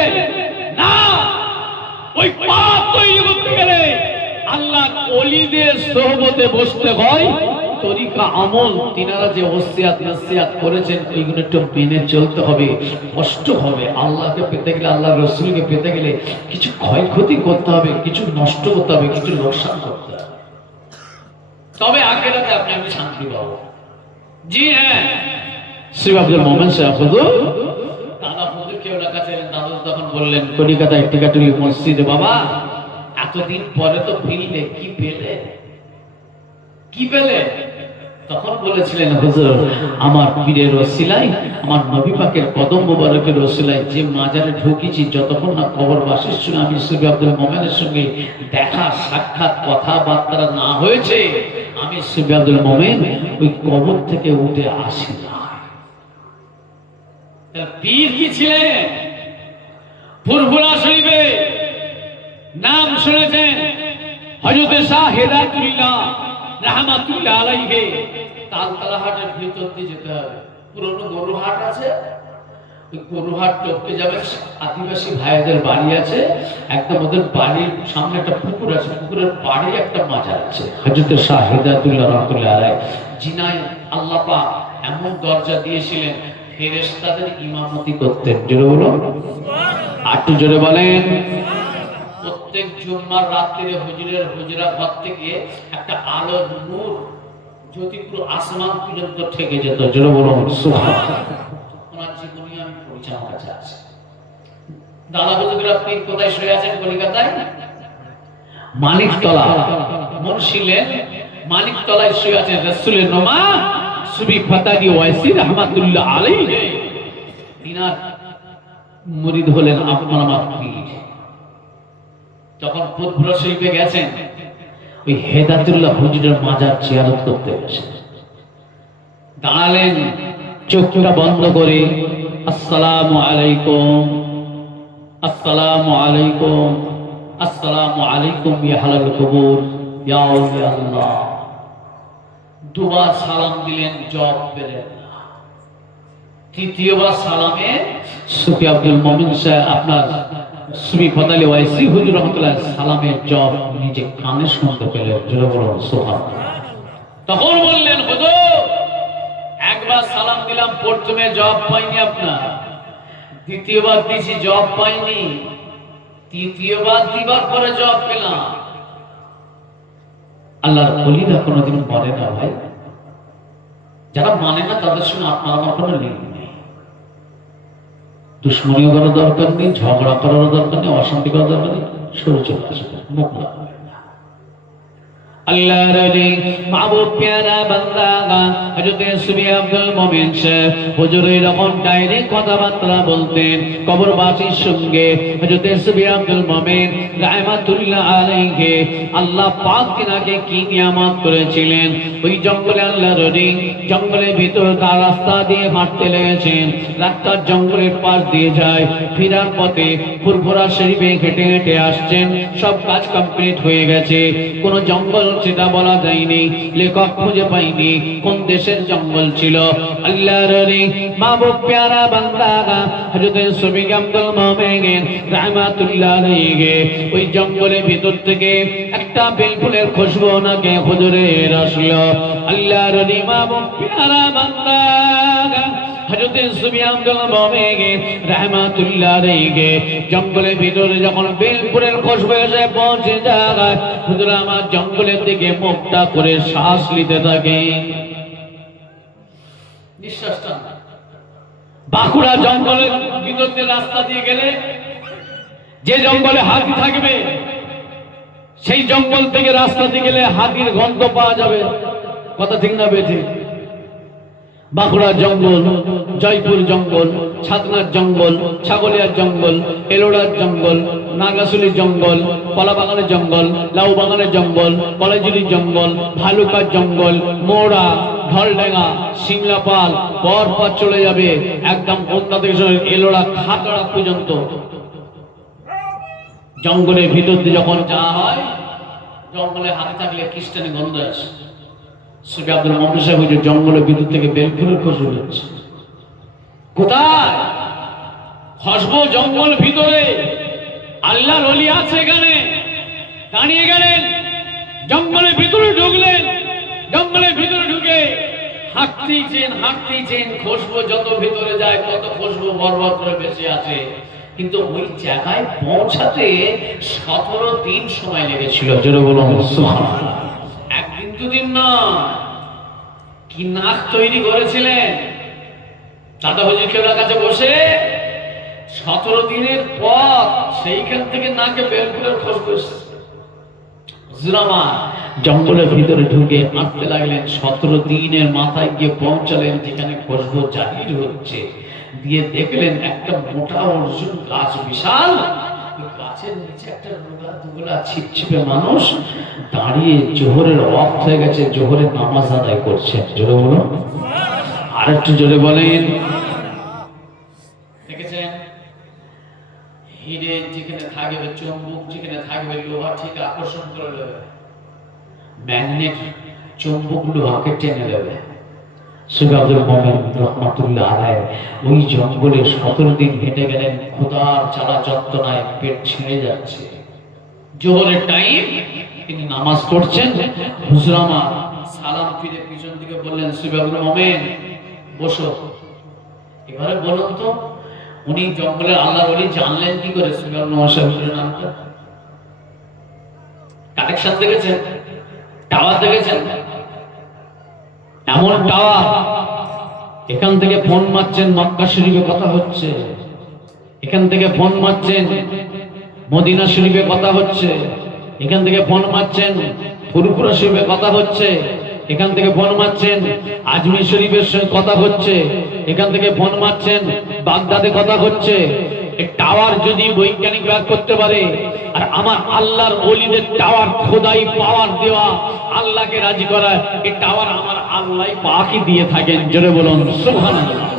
না। ওই পাওয়ার তৈরি করতে গেলে আল্লাহ ওলিদের সোহবতে বসতে হয়। তরিকা আমল তিনারা যে ওসিয়াত নসিহত করেছেন ওইগুলো একটু মেনে চলতে হবে, কষ্ট হবে। আল্লাহকে পেতে গেলে, আল্লাহ রসুলকে পেতে গেলে কিছু ক্ষয়ক্ষতি করতে হবে, কিছু নষ্ট করতে হবে, কিছু লোকসান করতে হবে, তবে আখেরাতে আপনি শান্তি পাবো। জি হ্যাঁ, শ্রী আব্দুল মোমেন সাহেব হুজুর দাদা হুজুর কেবলার কাছে এলেন। দাদা তখন বললেন, কলিকাতায় টিকাটুলি মসজিদে বাবা এতদিন পরে তো ফিরলে, কি পেলে, কি পেলে? তখন বলেছিলেন, হুজুর আমার পীরের ওসিলায়, আমার নবী পাকের কদম মোবারকের ওসিলায় যে মাজারে ঢুকেছি, যতক্ষণ না কবরবাসীর সঙ্গে আমি শ্রী আব্দুল মোমেনের সঙ্গে দেখা সাক্ষাৎ কথাবার্তা না হয়েছে, আমি শ্রী আব্দুল মোমেন ওই কবর থেকে উঠে আসি না। পীর কি ছিলেন? ফুরফুরা শরীফে নাম শুনেছেন হযরত শাহ হেদায়েতুল্লাহ রাহমাতুল্লাহ আলাইহি। তালতলাহাটের ভিতর দিয়ে যেতে হবে, পুরনো গরুহাট আছে, ওই গরুহাট টপকে যাবে, আদিবাসী ভাইদের বাড়ি আছে, একদম ওদের বাড়ির সামনে একটা পুকুর আছে, পুকুরের পাড়ে একটা মাজার আছে, হযরত শাহ হেদায়েতুল্লাহ রাহমাতুল্লাহ আলাইহি। জিনায় আল্লাহ পাক এমন দরজা দিয়েছিলেন, ফেরেশতাদের ইমামতি করতেন, জোরে বলুন, একটু জোরে বলেন। প্রত্যেক জুম্মার রাত্রে হুজুরের হুজরা ঘর থেকে একটা আলোর নূর জ্যোতি পুরো আসমান পর্যন্ত ঠেকে যেত, জোরে বলুন সুবহানাল্লাহ। ওনার জীবনী আমি পড়েছি, আমার কাছে আছে। দাদা হুজুররা পীর কোথায় শুয়ে আছেন? কলিকাতায় মানিকতলা, মুন্সিলেন মানিকতলায় শুয়ে আছেন রাসূলের নোমা সুফি ফাতাদি ওয়াইসি রাহমাতুল্লাহ আলাইহি। তিনার মুরিদ হলেন আপনার আমার পীর। যখন ফুরফুরা শরীফে গেছেন, ওই হেদায়েতুল্লাহ হুজুরের মাজার জিয়ারত করতে গেছেন, দাঁড়ালেন চোখটা বন্ধ করে, আসসালামু আলাইকুম, আসসালামু আলাইকুম, আসসালামু আলাইকুম ইয়া হালাল কবুর ইয়া আউলিয়া আল্লাহ। দুবার সালাম দিলেন, জবাব পেলেন না। তৃতীয়বার সালামে সুফি আব্দুল মুমিন সাহেব আপনার সুফি ফতালি ওয়াইসি হুজুর রহমাতুল্লাহ সালামের জব নিজে কানে শুনতে পেলেন। জোরে বলুন সুবহানাল্লাহ। তখন বললেন হুজুর, একবার সালাম দিলাম, প্রথমে জব পাইনি আপনার, দ্বিতীয়বার দিছি জব পাইনি, তৃতীয়বার দিবার পরে জব পেলাম। আল্লাহর ওলিরা কোনোদিন বলে না ভাই, যারা মানে না তাদের সঙ্গে আপনার আমার কোনো লিঙ্ক নেই। দুশ্মনীয় করার দরকার নেই, ঝগড়া করার দরকার নেই, অশান্তি করার দরকার নেই, সরে চলে আসবে, মুখ লাগাবে। আল্লাহর ওলি মাহবুব প্যারা বান্দা হযরত সুফি আব্দুল মুমিন সাহেব হুজুর এরকম ডাইরেক্ট কথাবার্তা বলতেন কবরবাসীর সঙ্গে। হযরত সুফি আব্দুল মুমিন রাহমাতুল্লাহ আলাইহি আল্লাহ পাক তিনাকে কি নিয়ামত করেছিলেন। ওই জঙ্গলে আল্লাহর ওলি জঙ্গলের ভিতর তার রাস্তা দিয়ে হাঁটতে লেগেছেন, রাস্তার জঙ্গলের পাশ দিয়ে যায়, ফেরার পথে ফুরফুরা শরীফে হেঁটে হেঁটে আসছেন, সব কাজ কমপ্লিট হয়ে গেছে, কোন জঙ্গল সেটা বলা যায়নি, লেখক খুঁজে পাইনি কোন দেশের জঙ্গল ছিল। আল্লাহর ওলি মাহবুব প্যারা বান্দা হযরত সুফি আব্দুল মুমিন রাহমাতুল্লাহ আলাইহি ওই জঙ্গলের ভিতর থেকে একটা বেলফুলের খুশবু ওনাকে হুজুরের আসলো। আল্লাহর ওলি মাহবুব প্যারা বান্দা হযরত সুফি আব্দুল মুমিন রাহমাতুল্লাহ আলাইহি জঙ্গলের ভিতরে যখন বেলফুলের খুশবু এসে পৌঁছে যায়, হুজুর আমার জঙ্গলের দিকে মুখটা করে শ্বাস নিতে থাকে, নিঃশ্বাসটা। বাঁকুড়া জঙ্গলের ভিতর দিয়ে রাস্তা দিয়ে গেলে যে জঙ্গলে হাতি থাকবে সেই জঙ্গল থেকে রাস্তা দিয়ে গেলে হাতির গন্ধ পাওয়া যাবে, কথা ঠিক না বেঠিক? বাঁকুড়ার জঙ্গল, জয়পুর জঙ্গল, ছাতনার জঙ্গল, ছাগলিয়ার জঙ্গল, এলোড়ার জঙ্গল, নাগাসুলির জঙ্গল, কলা বাগানের জঙ্গল, লাউ বাগানের জঙ্গল, কলেজুরির জঙ্গল, ভালুকার জঙ্গল, মোড়া, ঢলডেঙ্গা, সিমলাপাল, পর চলে যাবে একদম কোনটা থেকে এলোড়া খাতড়া পর্যন্ত। জঙ্গলের ভিতর দিয়ে যখন যাওয়া হয়, জঙ্গলে হাতে থাকলে খ্রিস্টানি গন্ধ আসে। সুফি আব্দুল মুমিন সাহেব ওই জঙ্গলের ভিতর থেকে বেলফুলের খুশবু হচ্ছে। কোথায় খুশবু? জঙ্গল ভিতরে আল্লাহর ওলি আছে, এখানে দাঁড়িয়ে গেলেন, জঙ্গলের ভিতরে ঢুকলেন, জঙ্গলের ভিতরে ঢুকে হাঁটতেইছেন, খুশবু যত ভিতরে যায় তত খুশবু বরবর করে বেঁচে আছে। কিন্তু ওই জায়গায় পৌঁছাতে 17 দিন সময় লেগেছিল। জোরে বলুন সুবহানাল্লাহ। একদিন দুদিন না, কি নাক তৈরি করেছিলেন দাদা হুজুর কেবলার কাছে বসে। 17 দিনের পর সেইখান থেকে নাকে বেলফুলের খুশবু হুজুরামা জঙ্গলের ভিতরে ঢুকে হাঁটতে লাগলেন। 17 দিনের মাথায় গিয়ে পৌঁছালেন যেখানে খুশবু জাহির হচ্ছে, দিয়ে দেখলেন একটা মোটা অর্জুন গাছ, বিশাল গাছের নিচে একটা রোগা দুগলা ছিপছিপে মানুষ দাঁড়িয়ে, জোহরের ওয়াক্ত হয়ে গেছে, জোহরের নামাজ আদায় করছে। জোরে বলুন, আর একটু জোরে বলেন। দেখেছেন হিরে যেখানে থাকবে, চুম্বক যেখানে থাকবে, লোহা ঠিক আকর্ষণ করে নেবে, ম্যাগনেট চুম্বক লোহাকে টেনে নেবে। সুফি আব্দুল মুমিন রাহমাতুল্লাহ আলাইহি ওই জঙ্গলে 17 দিন হেঁটে গেলেন, খোদার জ্বালা যন্ত্রণায় পেট ছিঁড়ে যাচ্ছে। জোহরের টাইম, তিনি নামাজ পড়ছেন। হুজুরামা সালাম ফিরে পিছন দিকে বললেন, সুফি আব্দুল মুমিন বসো। এবারে বলুন তো, উনি জঙ্গলের আল্লাহর ওলি জানলেন কি করে সুফি আব্দুল মুমিন সাহেবের নামটা? কানেকশন দেখেছেন? টাওয়ার দেখেছেন? এমন টাওয়ার, এখান থেকে ফোন মারছেন মক্কা শরীফে কথা হচ্ছে, এখান থেকে ফোন মারছেন মদিনা শরীফে কথা হচ্ছে, এখান থেকে ফোন মারছেন ফুরফুরা শরীফে কথা হচ্ছে, এখান থেকে ফোন মারছেন আজমির শরীফের সঙ্গে কথা হচ্ছে, এখান থেকে ফোন মারছেন বাগদাদে কথা হচ্ছে। এই টাওয়ার যদি বৈজ্ঞানিক ব্যাগ করতে পারে, আর আমার আল্লাহর ওলিদের টাওয়ার খোদাই পাওয়ার দেওয়া, আল্লাহকে রাজি করা, এই টাওয়ার আমার আল্লাহ পাকই দিয়ে থাকেন। জোরে বলুন সুবহানাল্লাহ।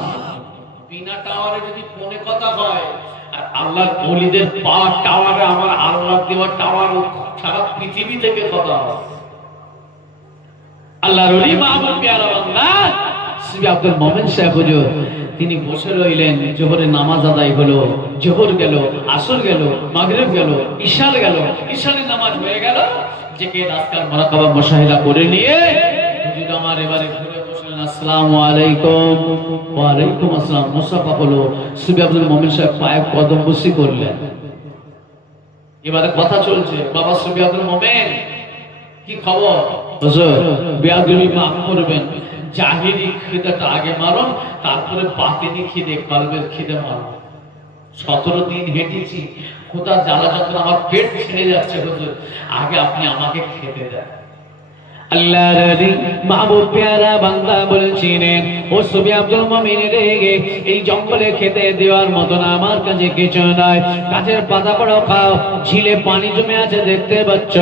বিনা টাওয়ারে যদি ফোনে কথা হয়, আর আল্লাহর ওলিদের পাওয়ার টাওয়ারে আমার আল্লাহ দেওয়া টাওয়ার সারা পৃথিবী থেকে কথা হয়। আল্লাহর ওলি মাহবুব প্যারা বান্দা সুফি আব্দুল মুমিন সাহেব হুজুর তিনি বসে রইলেন। জোহরে নামাজ আদায় হলো, জোহর গেল, আসর গেল, মাগরিব গেল, ইশার গেল, ইশারের নামাজ হয়ে গেল। জেগে আজকাল মুরাকাবা মুশাহিদা করে নিয়ে হুজুর আমার এবারে ঘুরে বসলেন। আসসালামু আলাইকুম। ওয়া আলাইকুম আসসালাম। মুসাফা হলো। সুবি আব্দুল মুমিন সাহেব পায়ে কদম বসি করলেন। এবারে কথা চলছে, বাবা সুবি আব্দুল মুমিন কি খবর? হুজুর বেয়াদবি মাফ করবেন, জাহিরি খিদাটা আগে মারুন, তারপরে বাতিনি খিদে, কলবের খিদে মারুন। 17 দিন হেঁটেছি, খোদা জ্বালা যন্ত্রণা, আমার পেট ছেড়ে যাচ্ছে হুজুর, আগে আপনি আমাকে খেতে দেন। আল্লাহর মাহবুব প্যারা বান্দা বলছিলেন, ও সুবি আব্দুল মুমিন রে, এই জঙ্গলে খেতে দেওয়ার মতন আমার কাছে কিছু নাই। গাছের পাতা পড়ো খাও, ঝিলে পানি জমে আছে দেখতে পাচ্ছ,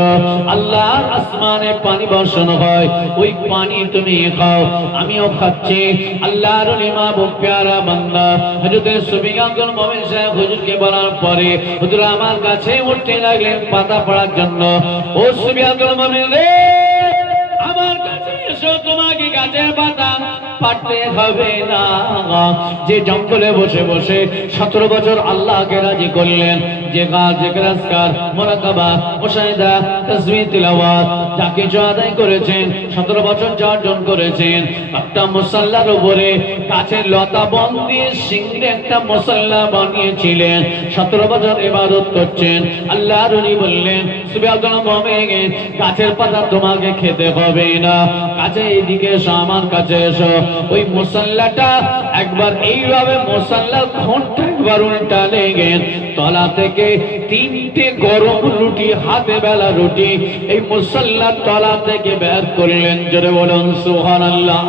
আল্লাহর আসমানে পানি বর্ষণ হয়, ওই পানি তুমি খাও, আমিও খাচ্ছি। আল্লাহর মাহবুব প্যারা বান্দা হযরত সুবি আব্দুল মুমিন সাহেব হুজুরকে বলার পরে হুজুর আমার কাছে উঠতে লাগলেন পাতা পড়ার জন্য। ও সুবি আব্দুল মুমিন রে, আমার কাছে এসো, তোমাকে গাছের পাতা পাড়তে হবে না। যে জঙ্গলে বসে বসে 17 বছর আল্লাহকে রাজি করলেন, যে গাছ জিকির আজকার মুরাকাবা মুশাহিদা তাসবিহ তিলাওয়াত যা কিছু আদায় করেছেন, 17 বছর অর্জন করেছেন, একটা মুসাল্লার উপরে গাছের লতা বন দিয়ে সিংড়ে একটা মুসাল্লা বানিয়েছিলেন, 17 বছর ইবাদত করছেন। আল্লাহর নবী বললেন, সুবি আব্দুল মুমিন, গাছের পাতা তোমাকে খেতে হবে না, কাছে এইদিকে এসো, আমার কাছে এসো। ওই মুসাল্লাটা একবার এইভাবে মুসাল্লার ঘন্টা একবার উল্টা লেগে তলা থেকে 3টে গরম রুটি, হাতে বেলা রুটি এই মুসাল্লার তলা থেকে বের করলেন। জোরে বলুন সুবহানাল্লাহ।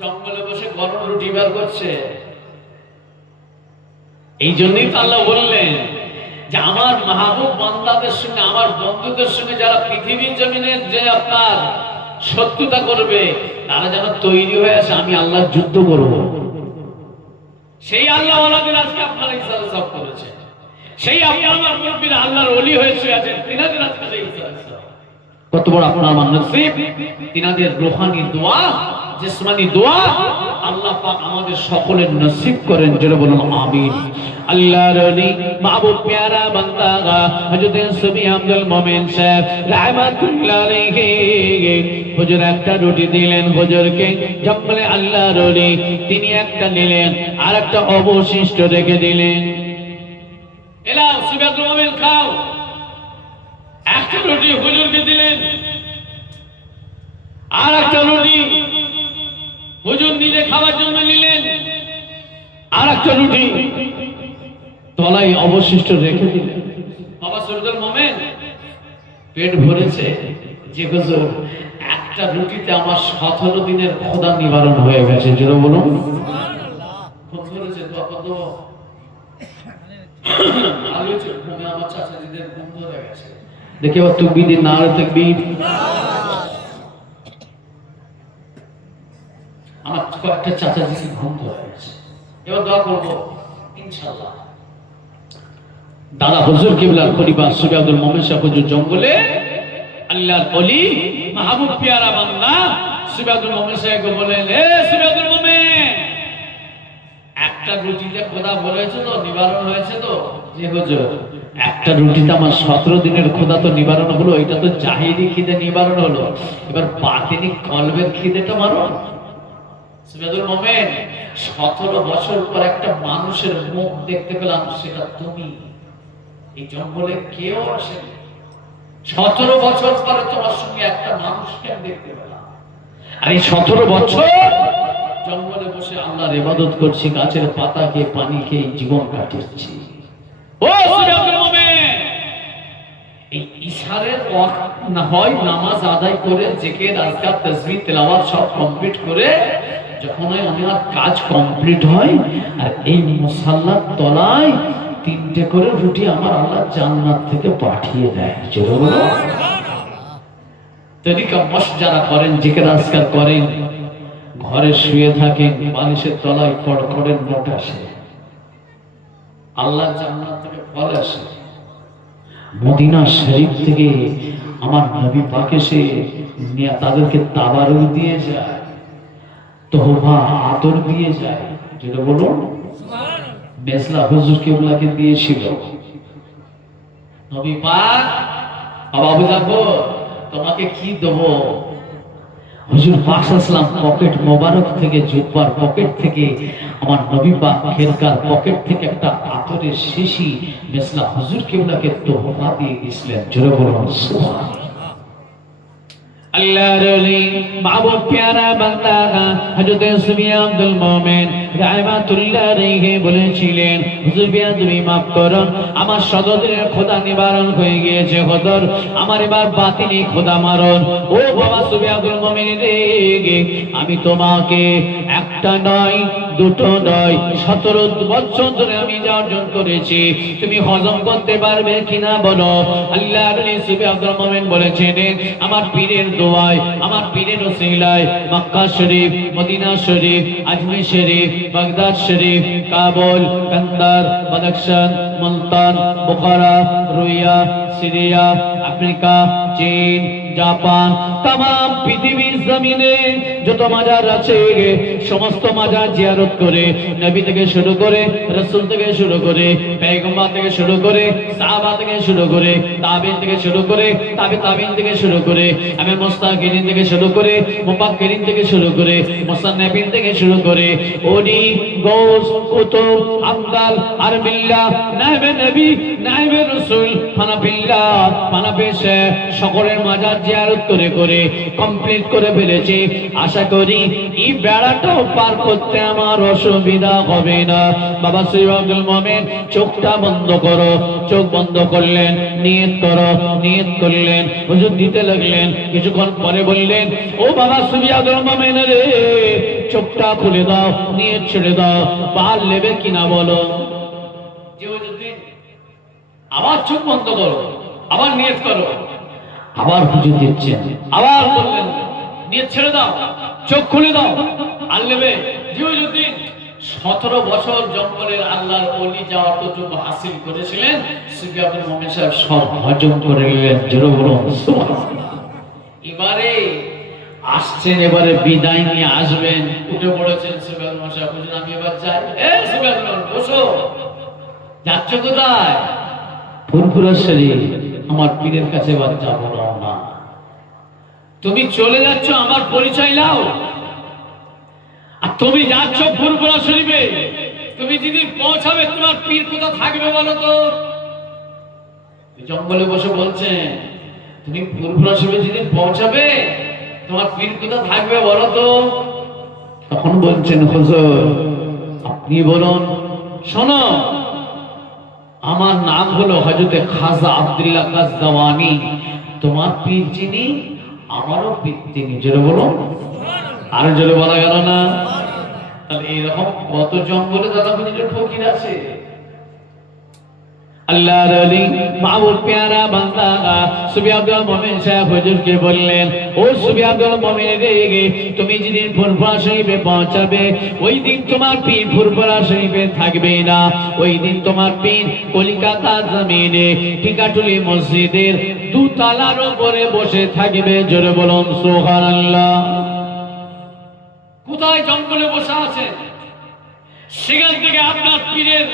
জঙ্গলে বসে গরম রুটি বের করছে। এই জন্যই তো আল্লাহ বললেন যে আমার মাহবুব বান্দাদের সঙ্গে, আমার বন্ধুদের সঙ্গে যারা পৃথিবীর জমিনে যে আপনার শত্রুতা করবে, তারা যেন তৈরি হয়ে আসে, আমি আল্লাহ যুদ্ধ করব। সেই আল্লাহ ওয়ালাদের আজকে আপনারা ইসলাম সব করেছে, সেই আপনার আমার মুরব্বিরা আল্লাহর ওলি হয়ে শুয়ে আছেন, তিনাদের আজকে ইসলাম। কত বড় আপনার আমার নসিব, তিনাদের রূহানি দোয়া, জিসমানি দোয়া আল্লাহ পাক আমাদের সকলের নসিব করেন। জোরে বলুন আমিন। আল্লাহর ওলি মাহবুব প্যারা বান্দা হযরত সুবি আব্দুল মুমিন সাহেব রাহমাতুল্লাহ আলাইহি হুজুর একটা রুটি দিলেন হুজুরকে। জঙ্গলে আল্লাহর ওলি তিনি একটা নিলেন, আর একটা অবশিষ্ট রেখে দিলেন। এলাও সুবি আব্দুল মুমিন খাও। একটা রুটি হুজুরকে দিলেন, আর একটা রুটি হুজুর নিজে খাওয়ার জন্য নিলেন, আর একটা রুটি তলায় অবশিষ্ট রেখে দিলেন। বাবা সুবি আব্দুল মুমিন পেট ভরেছে যে হুজুর একটা রুটিতে আমার 17 দিনের ক্ষুধা নিবারণ হয়ে গেছে। জোরে বলুন সুবহানাল্লাহ। খুব ধরেছে তো কত আলোচনা ঘুমে আমার চাচাজিদের ঘুম ধরে গেছে। দেখে বা তুকবি দিন না আর তাকবীর। আমার কয়েকটা চাচাজিকে ঘুম ধরে গেছে, এবার দোয়া করবো ইনশাআল্লাহ। দাদা হুজুর কিবলার খলিফা সুবি আব্দুল মুমিন সাহেব হুজুর জঙ্গলে আল্লাহর ওলি মাহবুব প্যারা বান্দা সুবি আব্দুল মুমিন সাহেবকে বলেন, এ সুবি আব্দুল মুমিন, একটা রুটিতে খোদা বলেছে তো নিবারণ হয়েছে তো? যে হুজুর একটা রুটিতে আমার 17 দিনের খোদা তো নিবারণ হলো, এটা তো জাহিরি খিদে নিবারণ হলো, এবার বাতিনি কলবের খিদেটা মারুন। সুবি আব্দুল মুমিন, 17 বছর পর একটা মানুষের মুখ দেখতে পেলাম, সেটা তুমি। এই জঙ্গলে কেউ আসেনি, 17 বছর পরে তোমার সঙ্গে একটা মানুষকে আমি দেখতে পেলাম। আর এই 17 বছর জঙ্গলে বসে আল্লাহর ইবাদত করছি, গাছের পাতা খেয়ে পানি খেয়ে জীবন কাটিয়েছি। ও সুবি আব্দুল মুমিন, এই ইশারের ওয়াক্ত না হয় নামাজ আদায় করে জিকির আজকার তাসবিহ তেলাওয়াত সব কমপ্লিট করে যখন আমার কাজ কমপ্লিট হয়, আর এই মুসাল্লার তলায় 3টে করে রুটি আমার আল্লাহ জান্নাত থেকে পাঠিয়ে দেয়। জোরে বলো তরিকা মশ যারা করেন, জিকির আজকার করেন, ঘরে শুয়ে থাকেন, বালিশের তলায় খড়খড়ের নোট আসে, আল্লাহ জান্নাত থেকে ফল আসে। মদিনা শরীফ থেকে আমার নবী পাক এসে তাদেরকে তাবারুক দিয়ে যায়, তোহফা আদর দিয়ে যায়, যেটা বলুন, মেজলা হুজুর কেবলাকে দিয়েছিল। নবী পাক, আবু জাফর তোমাকে কি দেবো? হুজুর পাক সাল্লাল্লাহু পকেট মোবারক থেকে, জুব্বার পকেট থেকে, আমার নবী পাক খেরকার পকেট থেকে একটা আতরের শিশি মেজলা হুজুর কেবলাকে তোহফা দিয়ে দিয়েছিলেন। জোরে বলুন সুবহানাল্লাহ। আল্লাহর ওলি মাহবুব প্যারা বান্দা হযরত সুফিয়ান আব্দুল মুমিন রাহমাতুল্লাহ আলাইহি বলেছিলেন, হুজুর বিয়া তুমি maaf করুন, আমার সদরের খোদা নিবারণ হয়ে গিয়েছে, হুজুর আমার এবার বাতিনি খোদা মারণ। ও বাবা সুফিয়ান আব্দুল মুমিন রে, আমি তোমাকে একটা নয় দুটো নয় 17 বছর ধরে আমি যা অর্জন করেছি তুমি হজম করতে পারবে কিনা বলো। আল্লাহর ওলি সুফিয়ান আব্দুল মুমিন বলেছেন, আমার পীরের দোয়ায়, আমার পীরের ওসিলায় মক্কা শরীফ, মদিনা শরীফ, আজমির শরীফ, বাগদাদ শরীফ, কাবুল, কান্দার, বাদাখশান, মুলতান, বুখারা, রুইয়া, সিরিয়া, আফ্রিকা, চীন, জাপান, तमाम পৃথিবীর জমিনে যত মাজার আছে সমস্ত মাজার জিয়ারত করে, নবী থেকে শুরু করে, রাসূল থেকে শুরু করে, পয়গম্বর থেকে শুরু করে, সাহাবা থেকে শুরু করে, তাবিঈন থেকে শুরু করে, তাবিঈন থেকে শুরু করে, আমি মুস্তাকিরিন থেকে শুরু করে, মুফাক্কিরিন থেকে শুরু করে, মুসান্নিফিন থেকে শুরু করে, ওলি গৌস কুতুব আফদাল আরবিল্লাহ নায়েবে নবী নায়েবে রাসূল হানাফিল্লাহ হানাফি শেখ সকলের মাজার জিয়ারত করে করে কমপ্লিট করে ফেলেছি। আশা করি এই বেড়াটাও পার করতে আমার অসুবিধা হবে না। বাবা সুফিয়ান আব্দুল মুমিন চোখটা বন্ধ করো, চোখ বন্ধ করলেন, নিয়ত করো, নিয়ত করলেন, হুজুর দিতে লাগলেন। কিছুক্ষণ পরে বললেন, ও বাবা সুফিয়ান আব্দুল মুমিন রে, চোখটা খুলে দাও, নিয়ত ছেড়ে দাও, পার নেবে কিনা বলো। যে হুজুর দিন আবার চোখ বন্ধ করো, আবার নিয়ত করো, আবার হুজুর দিচ্ছেন, আবার বললেন নিয়ত ছেড়ে দাও, চোখ খুলে দাও, আর নেবে। জি হুজুর দিন 17 বছর জঙ্গলের আল্লাহর ওলি যাওয়ার তৌফিক হাসিল করেছিলেন, সুফিয়ান আব্দুল মুমিন সাহেব সব হজম করে নিলেন। জোরে বলুন সুবহানাল্লাহ। এবারে আসছেন, এবারে বিদায় নিয়ে আসবেন, উঠে পড়েছেন সুফিয়ান আব্দুল মুমিন সাহেব, হুজুর আমি এবার যাই। এই সুফিয়ান আব্দুল মুমিন বসো, যাচ্ছ কোথায়? ফুরফুরা শরীফ, আমার পীরের কাছে এবার যাব না। তুমি চলে যাচ্ছ, আমার পরিচয় নাও। আর তুমি যাচ্ছ ফুরফুরা শরীফে, তুমি যদি পৌঁছাবে তোমার পীর কোথা থাকবে বলো তো? জঙ্গলে বসে বলছেন, তুমি ফুরফুরা শরীফে যদি পৌঁছাবে তোমার পীর কোথা থাকবে বলো তো? তখন বলছেন, হুজুর আপনি বলুন। শোনো, আমার নাম হলো হযরতে খাজা আব্দুল্লাহ কাজদাওয়ানি, তোমার পীর যিনি আমারও পীর তিনি। জোরে বলুন, আর জোরে বলা গেল না? তাহলে এইরকম কত জঙ্গলে দাদা বুঝলে ফকির আছে। আল্লাহর ওলি মাহবুব প্যারা বান্দা সুফিয়ান আব্দুল মুমিন সাহেব হুজুরকে বললেন, ও সুফিয়ান আব্দুল মুমিন রে, তুমি যেদিন ফুরফুরা শরীফে পৌঁছাবে ওই দিন তোমার পীর ফুরফুরা শরীফে থাকবে না, ওই দিন তোমার পীর কলিকাতা জমিনে টিকাটুলি মসজিদের দুতলার উপরে বসে থাকবে। জোরে বলুন সুবহানাল্লাহ। কোথায় জঙ্গলে বসে আছেন, সেখান থেকে আপনার পীরের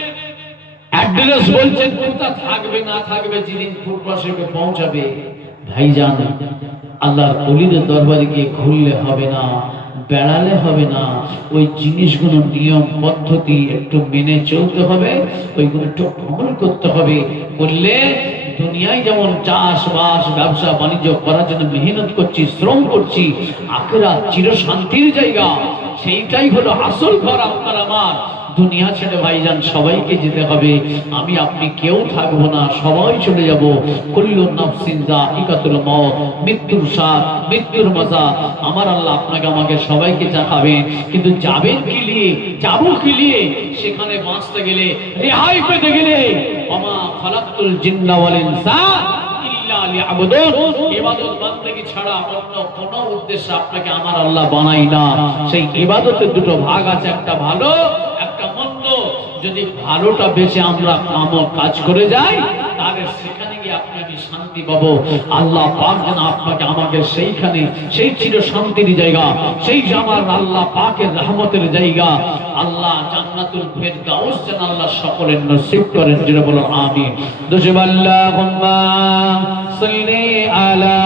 অ্যাড্রেস বলছেন, কোথায় থাকবে না থাকবে যেদিন ফুরফুরা শরীফে পৌঁছাবে। ভাইজান, আল্লাহর ওলিদের দরবারে গিয়ে ঘুরলে হবে না, বেড়ালে হবে না, ওই জিনিসগুলো নিয়ম পদ্ধতি একটু মেনে চলতে হবে, ওইগুলো একটু আমল করতে হবে। করলে দুনিয়ায় যেমন চাষবাস ব্যবসা বাণিজ্য করার জন্য মেহনত করছি, শ্রম করছি, আখিরাত চির শান্তির জায়গা, সেইটাই হলো আসল ঘর আপনার আমার। দুনিয়া ছেড়ে ভাইজান সবাইকে যেতে হবে, আমি আপনি কেউ থাকবো না, সবাই চলে যাব। কুল্লু নাফসিন যায়িকাতুল মউত, মৃত্যুর স্বাদ, মৃত্যুর মজা আমার আল্লাহ আপনাকে আমাকে সবাইকে চাখাবেন। কিন্তু যাবেন কি নিয়ে, যাবো কি নিয়ে? সেখানে বাঁচতে গেলে, রেহাই পেতে গেলে, ওমা খালাকতুল জিন্না ওয়াল ইনসা ইল্লা লিয়াবুদুন, ইবাদত বান্দেগি ছাড়া অন্য কোনো উদ্দেশ্য আপনাকে আমার আল্লাহ বানাই না। সেই ইবাদতের দুটো ভাগ আছে, একটা ভালো একটা মন্দ। যদি ভালোটা বেশি আমরা কাজ করে যাই, তাহলে সেখানে গিয়ে আপনি শান্তি শান্তি পাবো। আল্লাহ পাক যেন আপনাকে আমাকে সেইখানে, সেই চির শান্তির জায়গা, সেই আমার আল্লাহ পাকের রহমতের জায়গা, আল্লাহ জান্নাতুল ফেরদাউস যেন আল্লাহ সকলের নসিব করেন। যেটা বলো আমিন। দুজব আল্লাহুম্মা সাল্লি আলা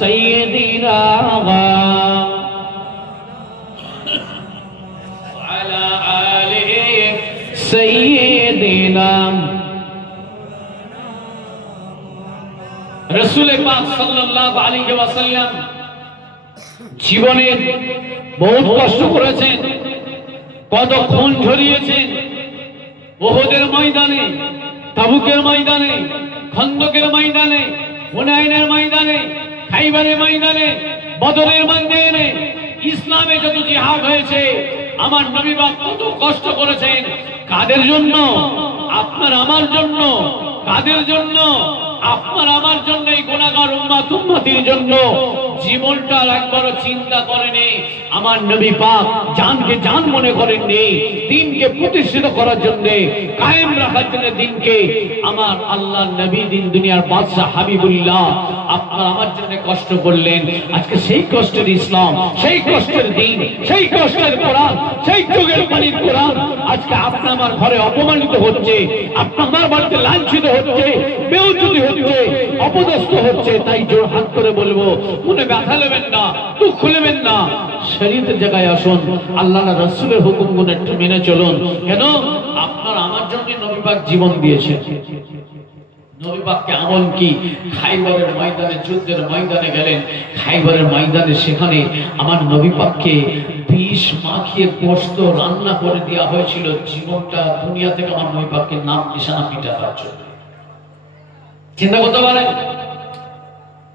সাইয়্যিদিনা ওয়া আলা আলি সাইয়্যিদিনা রাসূল পাক সাল্লাল্লাহু আলাইহি ওয়াসাল্লাম জীবনে বহুত কষ্ট করেছেন, কত খুন ঝরিয়েছেন। ওহদের ময়দানে, তাবুকের ময়দানে, খন্দকের ময়দানে, হুনাইনের ময়দানে, খাইবারের ময়দানে, বদরের ময়দানে, ইসলামে যত জিহাদ হয়েছে আমার নবী পাক কত কষ্ট করেছেন। কাদের জন্য? আপনার আমার জন্য। কাদের জন্য? আপনার আমার জন্য, এই গুনাহগার উম্মত উম্মতির জন্য। জীবনটা একবারও চিন্তা করেনি আমার নবী পাক, জানকে জান মনে করেননি। দ্বীনকে প্রতিষ্ঠিত করার জন্য, কায়েম রাখার জন্য দ্বীনকে, আমার আল্লাহর নবী দিন দুনিয়ার বাদশা হাবিবুল্লাহ আপনার আমার জন্য কষ্ট করলেন। আজকে সেই কষ্টের ইসলাম, সেই কষ্টের দ্বীন, সেই কষ্টের কোরআন, সেই যুগের পানির কোরআন আজকে আপনার আমার ঘরে অপমানিত হচ্ছে, আপনার আমার বাড়িতে লাঞ্ছিত হচ্ছে, বেউজ্জতি হচ্ছে, অপদস্থ হচ্ছে। তাই জোর হাত করে বলবো, মনে ব্যথা নেবেন না, দুঃখ নেবেন না, শরীয়তের জায়গায় আসুন, আল্লাহ রাসূলের হুকুমগুলো একটু মেনে চলুন। কেন? আপনার আমার জন্য নবী পাক জীবন দিয়েছেন। নবী পাককে আমল কি? খাইবারের ময়দানে, যুদ্ধের ময়দানে গেলেন, খাইবারের ময়দানে সেখানে আমার নবী পাককে বিষ মাখিয়ে পোস্ত রান্না করে দেওয়া হয়েছিল, জীবনটা দুনিয়া থেকে আমার নবী পাককে নাম নিশানা মিটাবার জন্য। চিন্তা করতে পারেন,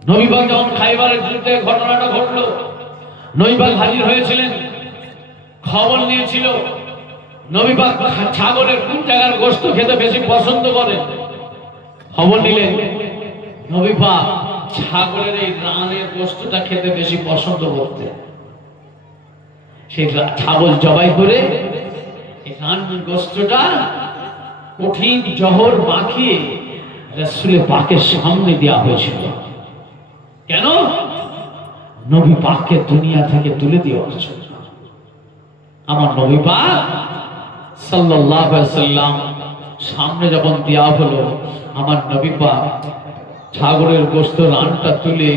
নবী পাক যখন খাইবারের যুদ্ধে ঘটনাটা ঘটলো, নবী পাক হাজির হয়েছিলেন, খবর নিয়েছিল নবী পাক ছাগলের কোন জায়গার গোশত খেতে বেশি পছন্দ করেন। খবর নিলেন নবী পাক ছাগলের এই রানের গোশতটা খেতে বেশি পছন্দ করতেন। সেই ছাগল জবাই করে এই রান গোশতটা কঠিন জহর মাখিয়ে রাসূল পাকের সামনে দেওয়া হয়েছিল। কেন? নবী পাককে দুনিয়া থেকে তুলে দেওয়া হয়েছিল। আমার নবী পাক সাল্লাল্লাহু আলাইহি ওয়াসাল্লাম সামনে যখন দেওয়া হলো, আমার নবী পাক ছাগলের গোশত রানটা তুলে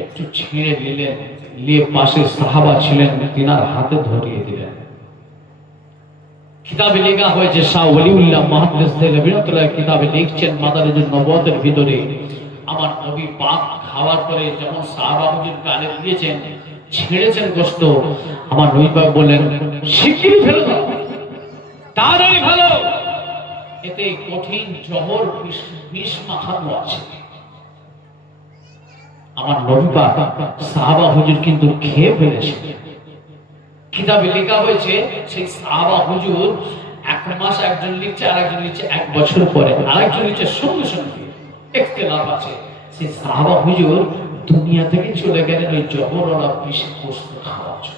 একটু ছিঁড়ে নিলেন, নিয়ে পাশে সাহাবা ছিলেন তিনার হাতে ধরিয়ে দিলেন। কিতাবে লেখা হয়েছে, শাহ ওলিউল্লাহ মুহাদ্দিস রবিউল্লাহ কিতাবে লিখছেন, মাদারিজুন নবুওয়াতের ভিতরে আমার নবী পাক খাওয়ার পরে যখন সাহাবা হুজুর গালে দিয়েছেন, ছেড়েছেন গোশত, আমার নবী পাক বললেন, শিগগিরই ফেলে দাও, তাড়াতাড়ি ফেলো, এতে কঠিন জহর বিষ মাখানো আছে। আমার নবী পাক সাহাবা হুজুর কিন্তু খেয়ে ফেলেছে। কিতাবে লেখা হয়েছে, সেই সাহাবা হুজুর 1 মাস, একজন লিখছে, আরেকজন লিখছে 1 বছর পরে, আরেকজন লিখছে সঙ্গে সঙ্গে, ইখতিলাফ আছে। সেই সাহাবা হুজুর দুনিয়া থেকে চলে গেলেন ওই জহরওয়ালা বিষ গোশত খাওয়ার জন্য।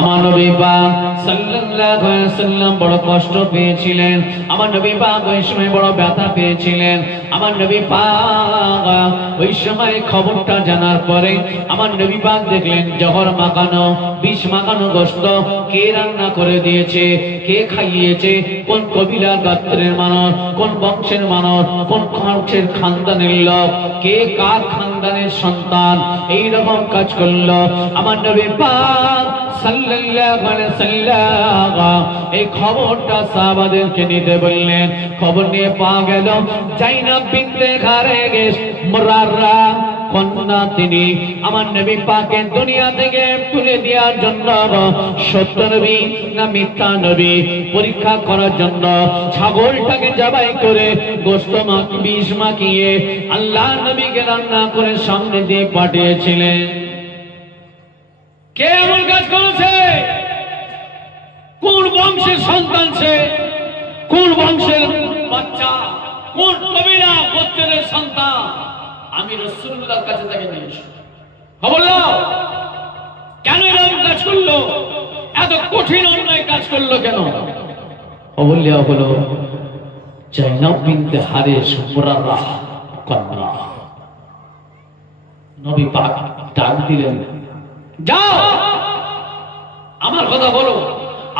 আমার নবী পাক সাল্লাল্লাহু আলাইহি ওয়াসাল্লাম বড় কষ্ট পেয়েছিলেন, আমার নবী পাক ওই সময় বড় ব্যথা পেয়েছিলেন। আমার নবী পাক ওই সময় খবরটা জানার পরে আমার নবী পাক দেখলেন জহর মাখানো, বিষ মাখানো গোশত কে রান্না করে দিয়েছে, কে খাইয়েছে, কোন কবিলার গোত্রের মানুষ, কোন বংশের মানুষ, কোন বংশের খানদানের লোক, কে কার খানদানের সন্তান, এই রকম কাজ করলো। আমার নবী পাক সাল্লাল্লাহু আলাইহি ওয়াসাল্লাম এই খবরটা সাহাবাদেরকে নিতে বললেন। খবর নিয়ে পাওয়া গেল জাইনাব বিনতে খারেজ মুরাররা কন্যা, তিনি আমার নবী পাকের দুনিয়া থেকে তুলে দেওয়ার জন্য সত্য নবী না মিথ্যা নবী পরীক্ষা করার জন্য ছাগলটাকে জবাই করে গোশত বিষ মাখিয়ে আল্লাহ নবীকে রান্না করে সামনে দিয়ে পাঠিয়েছিলেন। কে এমন কাজ করেছে? কোন বংশের সন্তান সে? কোন বংশের বাচ্চা? কোন কবিরা গোত্রের সন্তান? আমি রাসূলুল্লাহর কাছে তাকে নিয়েছি। খবর নাও, কেন এরকম কাজ করলো? এত কঠিন অন্যায় কাজ করলো কেন? খবর দেওয়া হলো জাইনাব বিনতে হারেস মুরাররাহ কন্যা। নবী পাক ডাক দিলেন, যাও আমার কথা বলো।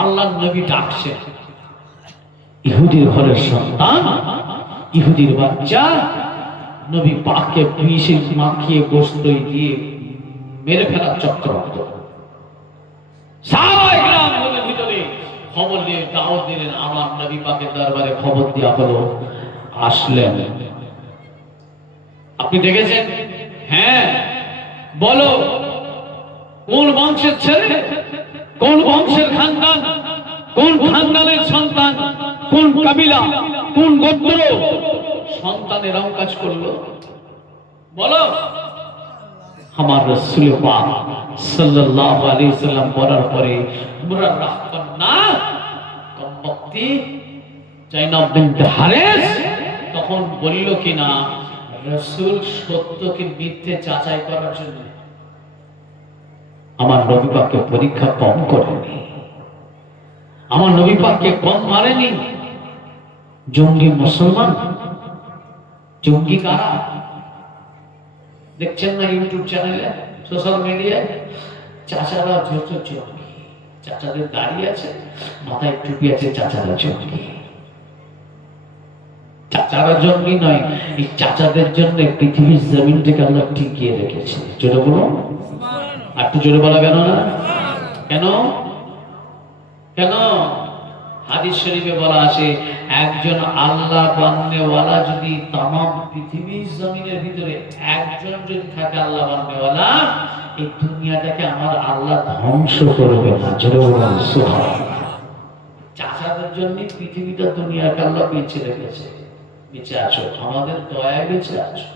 আল্লাহর নবী ডাকছেন, ইহুদির ঘরের সন্তান, ইহুদির বাচ্চা, নবী পাককে বিষে মাখিয়ে গোশত দিয়ে মেরে ফেলার চক্রান্ত। সাহাবায়ে কেরামের ভিতরে খবর দিয়ে দাওয়াত দিলেন। আমার নবী পাকের দরবারে খবর দেওয়া হলো, আসলেন। আপনি দেখেছেন? হ্যাঁ। বলো কোন বংশের ছেলে, কোন বংশের খানদান, কোন খানদানের সন্তান, কোন কাবিলা, কোন গোত্র সন্তান এরকম কাজ করলো? বলো। আমার রাসূল পাক সাল্লাল্লাহু আলাইহি সাল্লাম বলার পরে মুরাররাহ কন্যা কমবক্তি জাইনাব বিনতে হারেস তখন বলল কিনা, রাসূল সত্যকে মিথ্যে যাচাই করার জন্য আমার নবী পাককে পরীক্ষা কম করেনি, আমার নবী পাককে কম মারেনি। জঙ্গি মুসলমান, জঙ্গি কারা দেখছেন না ইউটিউব চ্যানেলে, সোশ্যাল মিডিয়ায়? চাচারা যত জঙ্গি, চাচাদের দাড়ি আছে, মাথায় টুপি আছে, চাচারা জঙ্গি। চাচারা জঙ্গি নয়, এই চাচাদের জন্য পৃথিবীর জমিনটাকে আল্লাহ টিকিয়ে রেখেছে। জোরে বলুন, আর একটু জোরে বলা কেন না? কেন? কেন? হাদিস শরীফে বলা আছে, একজন আল্লাহ বান্নেওয়ালা যদি তামাম পৃথিবীর জমিনের ভিতরে একজন যদি থাকে আল্লাহ বান্নেওয়ালা, এই দুনিয়াটাকে আমার আল্লাহ ধ্বংস করবে না। জোরে বলুন সুবহানাল্লাহ। চাচাদের জন্য পৃথিবীটা দুনিয়াকে আল্লাহ বেঁচে রেখেছে। বেঁচে আছো, আমাদের দয়ায় বেঁচে আছো,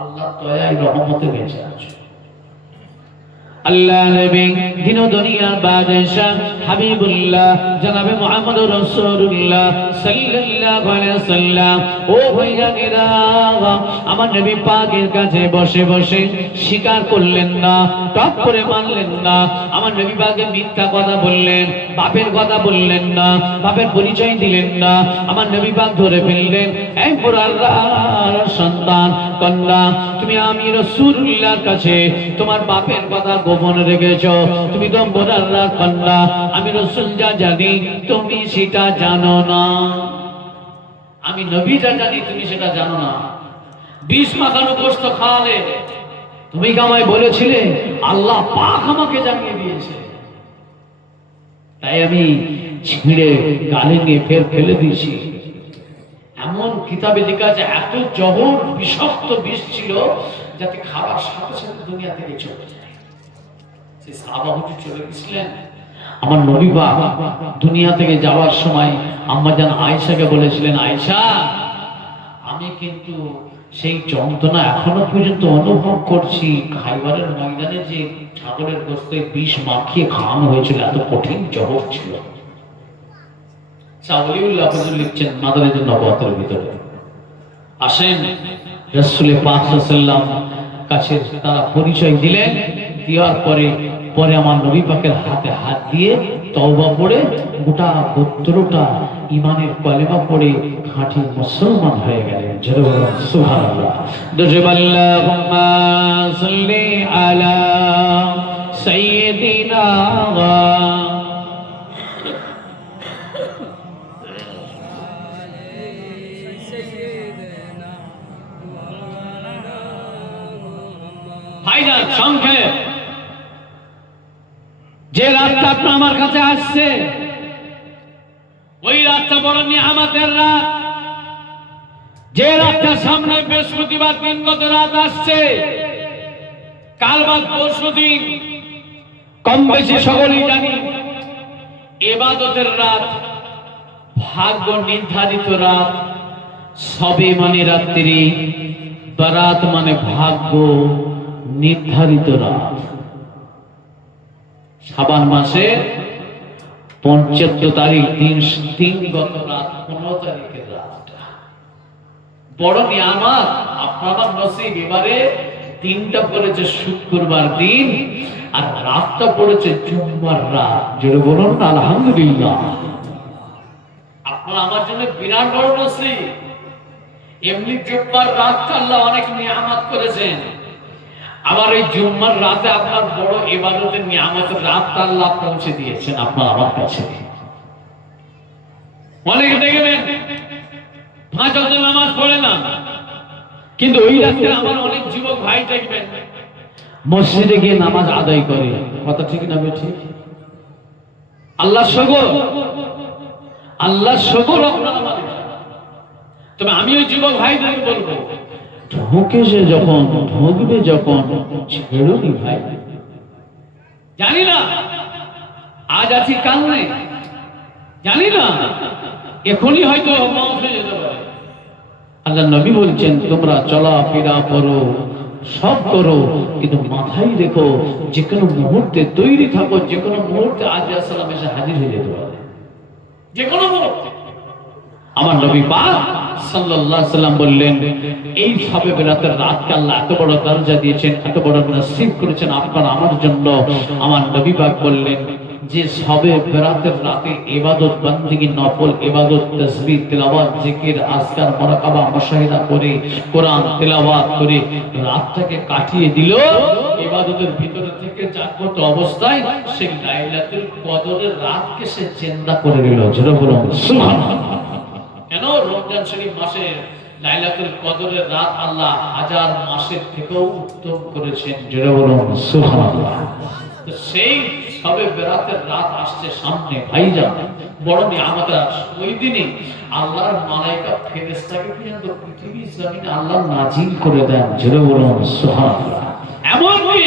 আল্লাহ দয়ায় রহমতে বেঁচে আছো। আল্লাহ নবী দিন দুনিয়ার বাদশাহ হাবিবুল্লাহ জনাবে মুহাম্মদুর রাসূলুল্লাহ সাল্লাল্লাহু আলাইহি ওয়াসাল্লাম, ও ভাইজানেরা, আমার নবী পাকের কাছে বসে বসে স্বীকার করলেন না, টপ করে মানলেন না। আমার নবী পাকে মিথ্যা কথা বললেন, বাপের কথা বললেন না, বাপের পরিচয় দিলেন না। আমার নবী পাক ধরে ফেললেন, এই মুরাররাহর সন্তান কন্যা, তুমি আমি রাসূলুল্লাহর কাছে তোমার বাপের কথা গোপন রেখেছো। তুমি তো মুরাররাহর কন্যা, আমি রাসূল যা জানি তুমি সেটা জানো না। আমি নবী যা জানি তুমি সেটা জানো না। বিষ মাখানো গোশত খাওয়ালে তুমি কি আমায় বলেছিলে? আল্লাহ পাক আমাকে জানিয়ে দিয়েছে, তাই আমি ছিঁড়ে গালে নিয়ে ফেলে দিয়েছি। এমন কিতাবে লেখা আছে, এত জহর বিষাক্ত বিষ ছিল যাতে খাবার সাথে সাথে দুনিয়া থেকে চলে যায়। সেই সাহাবা হুজুর চলে গেছিলেন। আমার নবী পাক দুনিয়া থেকে যাওয়ার সময় আম্মা জান আয়েশাকে বলেছিলেন, আয়েশা, আমি কিন্তু সেই যন্ত্রণা এখনো পর্যন্ত অনুভব করছি। খাইবারের ময়দানে যে ছাগলের গোশতে বিষ মাখিয়ে খাওয়ানো হয়েছিল, এত কঠিন জহর ছিল। সাউলিউল্লাহ হুজুর লিখছেন মাদারিজুন নবওয়াতের ভিতরে। আসেন রাসূল পাক সাল্লাল্লাহু আলাইহি ওয়াসাল্লাম কাছে তারা পরিচয় দিলেন। দেওয়ার পরে আমার নবী পাকের হাতে হাত দিয়ে তওবা পড়ে গোটা গোত্রটা ঈমানের কলেমা পড়ে খাঁটি মুসলমান হয়ে গেলেন। জোরে বলুন সুবহানাল্লাহ। আল্লাহুম্মা সাল্লি আলা সাইয়্যিদিনা ভাইজান। সংক্ষেপ, যে রাতটা আপনার আমার কাছে আসছে, ওই রাতটা বড় নিয়ামতের রাত। যে রাতটা সামনে বৃহস্পতিবার দিনগত রাত আসছে, কাল বাদ পরশু দিন, কম বেশি সকলেই জানি ইবাদতের রাত, ভাগ্য নির্ধারিত রাত। সবে মানে রাত্রি, বারাত মানে ভাগ্য নির্ধারিত রাত। শাবান মাসে 14 তারিখ দিন গত রাত, 15 তারিখের রাতটা বড় নিয়ামত। আপনার নসিব। এবারে দিনটা পড়েছে শুক্রবার দিন, আর রাতটা পড়েছে জুম্মার রাত। জোরে বলুন আলহামদুলিল্লাহ। আমার জন্য বিরাট বড় নসিব। এমনি জুম্মার রাতটা আল্লাহ অনেক নিয়ামত করেছেন, আবার এই জুম্মার রাতে আপনার বড় ইবাদতের নিয়ামতের রাতটা আল্লাহ পৌঁছে দিয়েছেন আপনার আমার কাছে। অনেকে দেখবেন 5 ওয়াক্ত নামাজ পড়ে না, কিন্তু ওই রাতে আমার অনেক যুবক ভাই দেখবেন মসজিদে গিয়ে নামাজ আদায় করে। কথা ঠিক না ঠিক? আল্লাহ সগর, আল্লাহ সগর আপনারা মানে। তবে আমি ওই যুবক ভাইদেরকে বলবো, ঢুকবে যখন ছেড়ুনি ভাই। জানি না আজ আছি কাল নেই, জানি না এখনই হয়তো মওত হয়ে যেতে পারে। আল্লাহ নবী বলছেন তোমরা চলাফেরা করো, সব করো, কিন্তু মাথায় রেখো যে কোনো মুহূর্তে তৈরি থাকো, যে কোনো মুহূর্তে আজরাইল সালাম এসে হাজির হয়ে যেতে পারে, যে কোনো মুহূর্তে। আমার নবী পাক সাল্লাল্লাহু আলাইহি সাল্লাম বললেন এই সবে বেরাতের রাতকে আল্লাহ এত বড় দরজা দিয়েছেন, এত বড় নসিব করেছেন আপনার আমার জন্য। আমার নবী পাক বললেন যে সবে বেরাতের রাতে ইবাদত বندگی নফল ইবাদত তাসবিহ তিলাওয়াত জিকির আজকার মুরাকাবা মুশাহিদা করে কোরআন তিলাওয়াত করে রাতটাকে কাটিয়ে দিল, ইবাদতের ভিতরে থেকে জাগ্রত অবস্থায় সেই লাইলাতুল কদরের রাতকে সে জিন্দা করে দিল। জোরে বলুন সুবহানাল্লাহ। কেন? রমজান শরীফ মাসের লাইলাতুল কদরের রাত আল্লাহ 1000 মাসের থেকেও উত্তম করেছেন। জোরে বলুন সুবহানাল্লাহ। তো সেই সবে বেরাতের রাত আসছে সামনে ভাইজান, বড় নিয়ামত আছে। ওই দিনই আল্লাহর মালায়েকা ফেরেশতাকে পর্যন্ত পৃথিবী জমিনে আল্লাহ নাজিল করে দেন। জোরে বলুন সুবহানাল্লাহ। এমনকি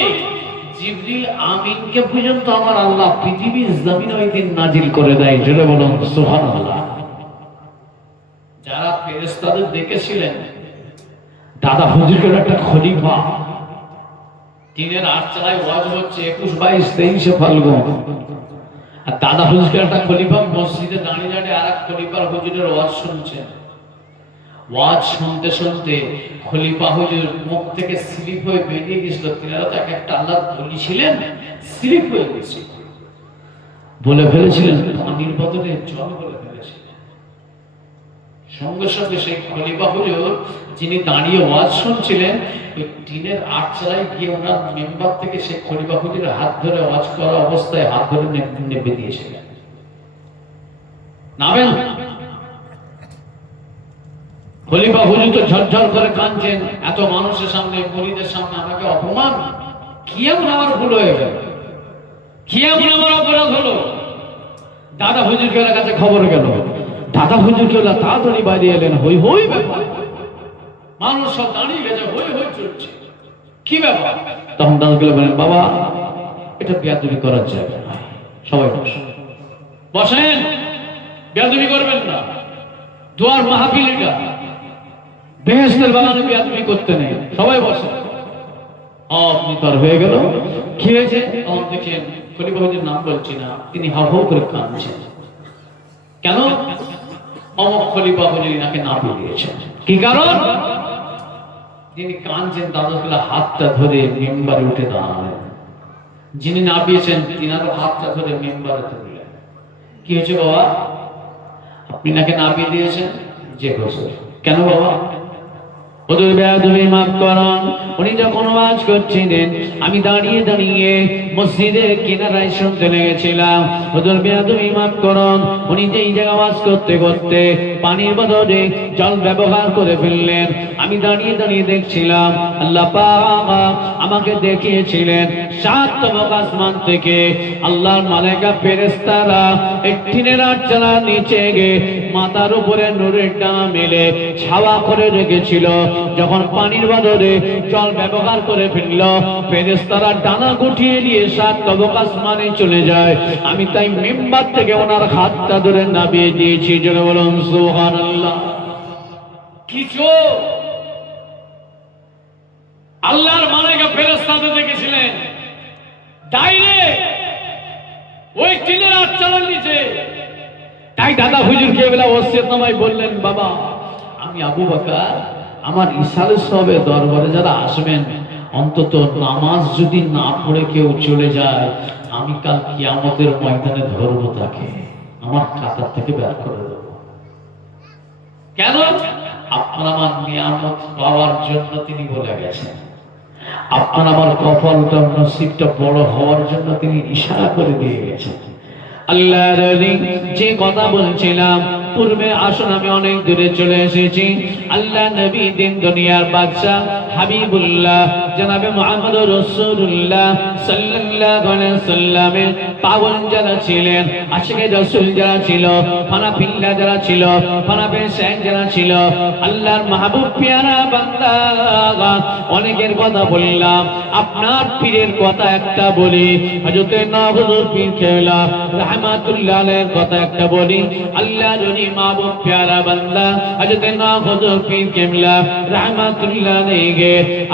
জিবরিল আমিনকে পর্যন্ত আমার আল্লাহ পৃথিবী জমিনে ওই দিন নাজিল করে দেয়। জোরে বলুন সুবহানাল্লাহ। যারা ফেরেশতাদের দেখেছিলেন, দাদা হুজুরের একটা খলিফা, দিনের 8 চালায় ওয়াজ হচ্ছে 21, 22, 23 ফাল্গুন, আর দাদা হুজুরের একটা খলিফা মসজিদে দাঁড়িয়ে দাঁড়িয়ে আর এক খলিফার হুজুরের ওয়াজ শুনছেন। ওয়াজ শুনতে শুনতে খলিফা হুজুর মুখ থেকে স্লিপ হয়ে বেরিয়ে গেছিল। তিনারা তো একটা আল্লাহর ওলি ছিলেন, স্লিপ হয়ে গেছিল, বলে ফেলেছিলেন পানির বদলে জল বলে ফেলেছিলেন। সঙ্গে সঙ্গে সেই খলিফা হুজুর যিনি দাঁড়িয়ে ওয়াজ শুনছিলেন, ওই টিনের 8 চালায় গিয়ে ওনার মেম্বার থেকে সেই খলিফা হুজুরের হাত ধরে ওয়াজ করা অবস্থায় হাত ধরে নেবে দিয়েছিলেন। নামেন খলিফা হুজুর তো ঝরঝর করে কাঁদছেন, এত মানুষের সামনে, মুরিদের সামনে আমাকে অপমান, কি এমন আমার ভুল হয়ে গেল, কি এমন আমার অপরাধ হলো? দাদা হুজুরকে কাছে খবর গেল, দাদা হুজুর কেউ তাড়াতাড়ি বাইরে এলেন। হই হই ব্যাপার, মানুষ সব দাঁড়িয়ে গেছে, হই হই চলছে, কি ব্যাপার? তখন দাদা গেলে বলেন বাবা এটা বেয়াদবি করার জায়গা নয়, সবাই বসেন, বেয়াদবি করবেন না, দোয়ার মাহফিল এটা, বেহেশতের বাগানে বেয়াদবি করতে নেই, সবাই বসেন। আপনি তার হয়ে গেল, কি হয়েছে? তখন দেখেন খলিফা হুজুর নাম বলছি না, তিনি হাউ হাউ করে কাঁদছেন। কেন? অমক খলিফা হুজুর ইনাকে নাপিয়ে দিয়েছেন। কি কারণ? যিনি কাঁদছেন দাদাগুলা হাতটা ধরে মেম্বারে উঠে দাঁড়ালেন, যিনি নাপিয়েছেন তিনারও হাতটা ধরে মেম্বারে তুললেন। কি হয়েছে বাবা? আপনি নাকি নাপিয়ে দিয়েছেন? যে হুজুর। কেন বাবা? হুজুর বেয়াদবি মাফ করুন, উনি যখন ওয়াজ করছিলেন আমি দাঁড়িয়ে দাঁড়িয়ে মসজিদের কিনারায় শুনতে লেগেছিলাম। হুজুর বেয়াদবি মাফ করুন, উনি যেই জায়গা ওয়াজ করতে করতে পানির বদলে জল ব্যবহার করে ফেললেন, আমি দাঁড়িয়ে দাঁড়িয়ে দেখছিলাম। আল্লাহ পাক আমাকে দেখিয়েছিলেন 7 তবক আসমান থেকে আল্লাহর মালায়েকা ফেরেশতারা এই টিনের 8 চালা নিচে গিয়ে মাথার উপরে নূরের ডানা মেলে ছাওয়া করে রেখেছিল। যখন পানির বদলে জল ব্যবহার করে ফেলল, ফেরেশতারা ডানা গুটিয়ে নিয়ে 7 তবক আসমানে চলে যায়। আমি তাই মিম্বার থেকে ওনার হাতটা ধরে নামিয়ে দিয়েছি। জোরে বলুন সুবহানাল্লাহ। কিছু আল্লাহর মালায়েকা ফেরেশতাদের দেখেছিলেন ডাইরেক্ট ওই টিনের 8 চালার নিচে। তাই দাদা হুজুরকে বেলা ওসিয়তনামায় বললেন বাবা আমি আবু বকর আমার ইসালে সবে দরবারে যারা আসবেন অন্তত নামাজ যদি না পড়ে কেউ চলে যায়, আমি কাল কিয়ামতের ময়দানে ধরবো তাকে, আমার কাতার থেকে বের করে দেবো। কেন? আপনার আমার নিয়ামত পাওয়ার জন্য তিনি বলে গেছেন, আপনার আমার কপালটা নসিবটা বড় হওয়ার জন্য তিনি ইশারা করে দিয়ে গেছেন। আল্লাহর ওলি যে কথা বলছিলাম পূর্বে, আসুন আমি অনেক দূরে চলে এসেছি। আল্লাহ নবী দিন দুনিয়ার বাদশা হাবিবুল্লাহ জনাবে মুহাম্মদ রাসূলুল্লাহ সাল্লাল্লাহু আলাইহি সাল্লামের পাওয়ান যারা ছিলেন, আশিকে রাসূল যারা ছিল, ফানাফিল্লাহ যারা ছিল, ফানাফে শেখ যারা ছিল, আল্লাহর মাহবুব পেয়ারা বান্দা, অনেকের কথা বললাম, আপনার পীরের কথা একটা বলি। হযরত নওহুজুর পীর কেবলা রাহমাতুল্লাহ আলাইহির কথা একটা বলি। আল্লাহর ওলি মাহবুব পেয়ারা বান্দা হযরত নওহুজুর পীর কেবলা রাহমাতুল্লাহ আলাইহি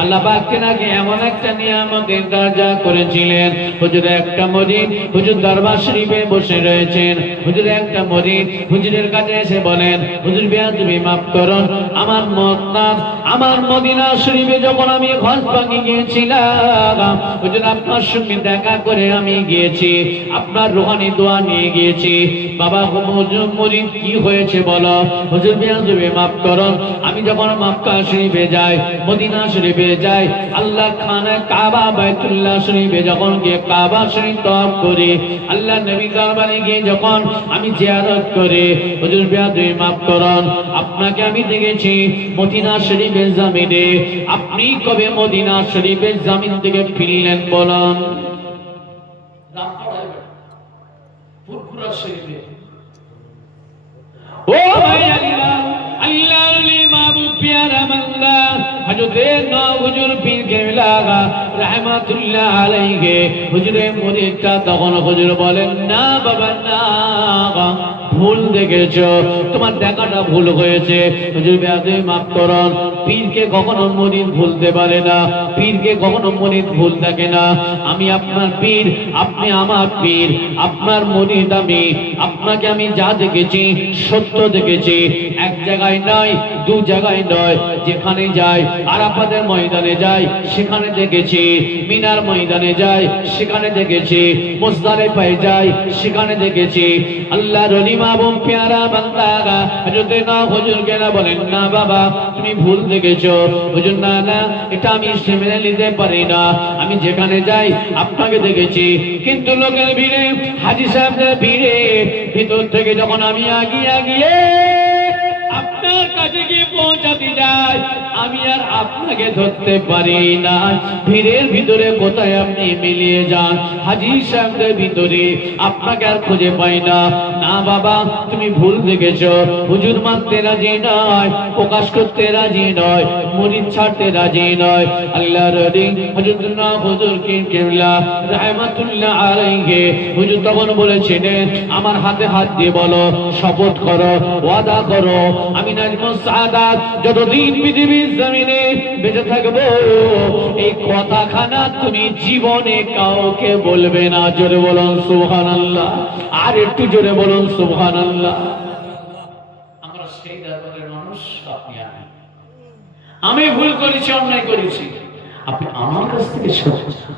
আল্লাহ পাক তেনাকে এমন একটা নিয়ামতের দরজা করেছিলেন। হুজুরের একটা মুরিদ হুজুর দরবার শরীফে বসে রয়েছেন। হুজুরের একটা মুরিদ হুজুরের কাছে এসে বলেন, হুজুর বেয়াদবি মাফ করুন, আমার আমার মদিনা শরীফে যখন আমি হজ ভাঙি গিয়েছিলাম, হুজুর আপনার সঙ্গে দেখা করে আমি গিয়েছি, আপনার রুহানি দোয়া নিয়ে গিয়েছি। বাবা হুজুর মুরিদ কি হয়েছে বলো? হুজুর বেয়াদবি মাফ করুন, আমি যখন মক্কা শরীফে যাই, মদিনা শরীফে যাই, আল্লাহ খানা কাবা বাইতুল্লাহ শরীফে যখন গিয়ে কাবা শরীফ তওয়াফ করি, আল্লাহ নবী দরবারে গিয়ে যখন আমি জিয়ারত করি, হুজুর বেয়াদবি মাফ করুন, আপনাকে আমি দেখেছি মদিনা শরীফের জমিনে। আপনি কবে মদিনা শরীফের জমিন থেকে ফিরলেন বলুন? ফুরফুরা শরীফে। ও ভাই আল্লাহ, আল্লাহর ওলি মাহবুব পেয়ারা বান্দা হযরত নওহুজুর পীর কেবলা রাহমাতুল্লাহ আলাইহি হুজুরের মুরিদটা তখন হুজুর বলেন, না বাবা না, ভুল দেখেছো, তোমার দেখাটা ভুল হয়েছে। হুজুর বেয়াদবি মাফ করুন, পীরকে কখনো মুরিদ ভুলতে পারে না, পীরকে কখনো মুরিদ ভুল থাকে না। আমি আপনার পীর, আপনি আমার পীর, আপনার মুরিদ আমি। আপনাকে আমি যা দেখেছি সত্য দেখেছি, এক জায়গায় নয়, দু জায়গায় নয়, যেখানে যাই, আরাফাতের ময়দানে যাই সেখানে দেখেছি, মিনার ময়দানে যাই সেখানে দেখেছি, মুজদালিফায় যাই সেখানে দেখেছি। আল্লাহর ওলি মাহবুব পেয়ারা বান্দা হযরত নওহুজুর কেনা বলেন, না বাবা তুমি ভুল দেখেছো। হুজুর না না, এটা আমি মেনে নিতে পারি না, আমি যেখানে যাই আপনাকে দেখেছি, কিন্তু লোকের ভিড়ে, হাজী সাহেবদের ভিড়ে, ভিতর থেকে যখন আমি আগিয়ে আপনার কাছে গিয়ে পৌঁছাতে যাই, আমি আর আপনাকে ধরতে পারি না। ভিড়ের ভিতরে কোথায় আপনি মিলিয়ে যান, হাজী সাহেবদের ভিতরে আপনাকে আর খুঁজে পাই না। না বাবা তুমি ভুল দেখেছো, হুজুর মানতে রাজি নয়, প্রকাশ করতে রাজি নয়, মুরিদ ছাড়তে রাজি নয়। আল্লাহর ওলি হযরত নওহুজুর পীর কেবলা রাহমাতুল্লাহ আলাইহি হুজুর তখন বলেছিলেন, আমার হাতে হাত দিয়ে বলো, শপথ করো, ওয়াদা করো, আমি নাজমুস সাআদাত যতদিন পৃথিবীর জমিনে বেঁচে থাকবো এই কথাখানা তুমি জীবনে কাউকে বলবে না। জোরে বলুন সুবহানাল্লাহ, আর একটু জোরে বলুন সুবহানাল্লাহ। আমরা সেই দরবারের মানুষ, আপনি আমি ভুল করেছি, অন্যায় করেছি, আপনি আমার কাছ থেকে সরছেন,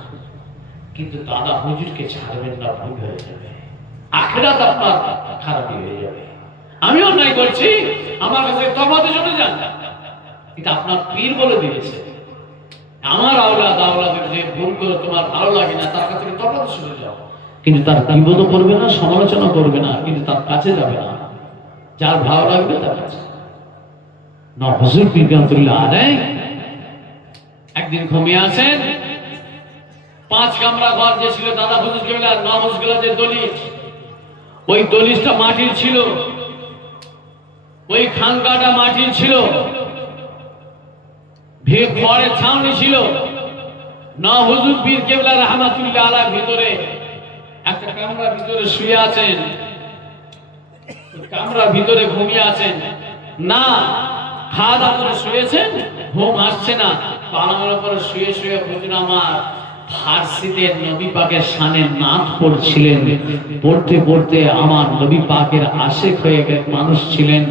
কিন্তু দাদা হুজুরকে ছাড়বেন না, ভুল হয়ে যাবে, আখিরাত আপনার খারাপ হয়ে যাবে। আমি অন্যায় করছি, আমার কাছে তওবাতে চলে যান, এটা আপনার পীর বলে দিয়েছে। আমার আওলাদের যে ভুল করে তোমার ভালো লাগে না, তার কাছে তওবাতে চলে যাও, কিন্তু তার বিপদ করবে না, সমালোচনা করবে না, কিন্তু তার কাছে যাবে না, যার ভালো লাগবে তার কাছে। নওহুজুর পীর রহমাতুল্লাহ আলাইহি একদিন ঘুমিয়ে আছেন, 5 কামরা ঘর যে ছিল দাদা হুজুর কেবলা নওহুজুর কেবলা যে দলিল, ওই দলিলটা মাটির ছিল, ওই খানকাটা মাটির ছিল, খড়ের ছাউনি ছিল। নওহুজুর পীর কেবলা রাহমাতুল্লাহ আলাইহি ভিতরে একটা কামরার ভিতরে শুয়ে আছেন, কামরার ভিতরে ঘুমিয়ে আছেন, না খাওয়া দাওয়া করে শুয়েছেন, ঘুম আসছে না, পালঙের উপরে শুয়ে শুয়ে হুজুর আমার ফার্সিতে নবী পাকের শানে নাত পড়ছিলেন। পড়তে পড়তে আমার নবী পাকের আশিক হয়ে গেছে মানুষ ছিলেন।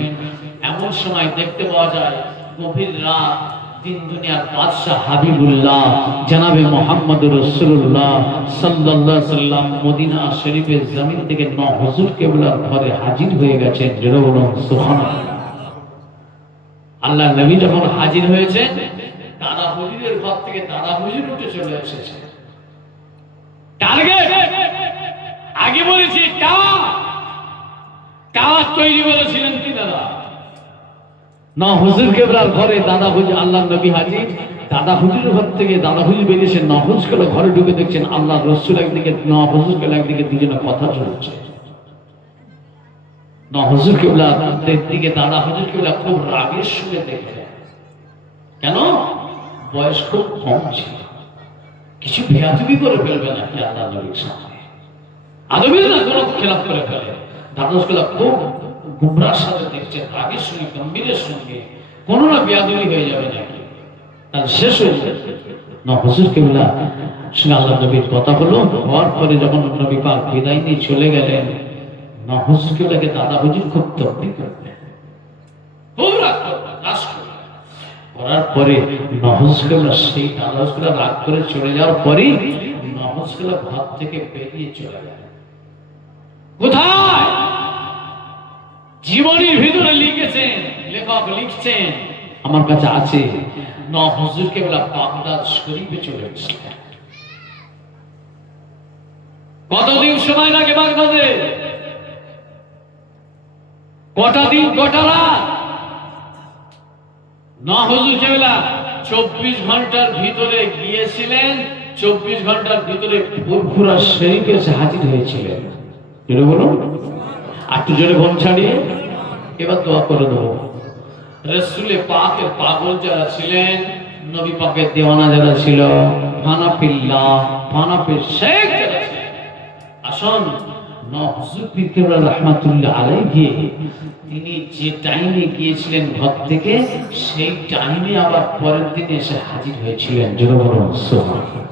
এমন সময় দেখতে পাওয়া যায় গভীর রাত, দিন দুনিয়ার বাদশা হাবিবুল্লাহ জনাবে মুহাম্মদুর রাসূলুল্লাহ সাল্লাল্লাহু আলাইহি সাল্লাম মদিনা শরীফের জমিন থেকে নওহুজুর কেবলার ঘরে হাজির হয়ে গেছেন। জোরে বলুন সুবহানাল্লাহ। আল্লাহ নবী যখন হাজির হয়েছেন, দাদা হুজুরের ঘর থেকে দাদা হুজুর উঠে চলে এসেছে। টার্গেট আগে বলেছি, টাওয়ার তৈরি করেছিলেন তিনারা। না হুজুর কেবলার ঘরে দাদা হুজুর, আল্লাহ নবী হাজির। দাদা হুজুরের ঘর থেকে দাদা হুজুর বেরিয়েছেন, না হুজুর কেবল ঘরে ঢুকে দেখছেন আল্লাহ রসুল একদিকে, না হুজুর কেবল একদিকে, দুজনে কথা চলছে। না হুজুর কেবলার দিকে দাদা হুজুর কেবলা খুব রাগের সুরে দেখলেন। কেন? বয়স খুব কম ছিল, কিছু বেয়াদবি করে ফেলবে নাকি আল্লাহ নবীর সামনে, আদবের না কোনো খেলাপ করে ফেলে। দাদা হুজুর খুব গুমরার সাথে দেখছেন, রাগের সঙ্গে গম্ভীরের সঙ্গে, কোনো না বেয়াদবি হয়ে যাবে নাকি। তার শেষ হয়ে যাবে না হুজুর কেবলা সঙ্গে আল্লাহ নবীর কথা হলো। হওয়ার পরে যখন নবী পাক বিদায় নিয়ে চলে গেলেন, না হুজুর কেবলাকে দাদা হুজুর খুব তকলিফ করলেন, খুব রাগ করলেন, করার পরে নহজ কেবলা সেই দাদা হুজুর কেবলা রাগ করে চলে যাওয়ার পরেই নহজ কেবলা ঘর থেকে বেরিয়ে চলে গেলেন। কোথায়? জীবনীর ভিতরে লিখেছেন, লেখক লিখছেন, আমার কাছে আছে, হুজুর কেবলা বাগদাদ শরীফে চলে এসেছিলেন। কতদিন সময় লাগে বাগদাদে? কটা দিন, কটা রাত? হুজুর কেবলা 24 ঘন্টার ভিতরে গিয়েছিলেন, 24 ঘন্টার ভিতরে ফুরফুরা শরীফে এসে হাজির হয়েছিলেন। জোরে বলুন, একটু জোরে ঘুম ছাড়িয়ে এবার দোয়া করে দেবো। রসুলে পাকের পাগল যারা ছিলেন, নবী পাকের দেওয়ানা যারা ছিল, ফানাফির শেখ যারা ছিলেন, আসুন হুজুর পীর কেবলা রাহমাতুল্লাহ আলাইহি তিনি যে টাইমে গিয়েছিলেন ঘর থেকে, সেই টাইমে আবার পরের দিনে এসে হাজির হয়েছিলেন। জোরে বলুন সুবহানাল্লাহ।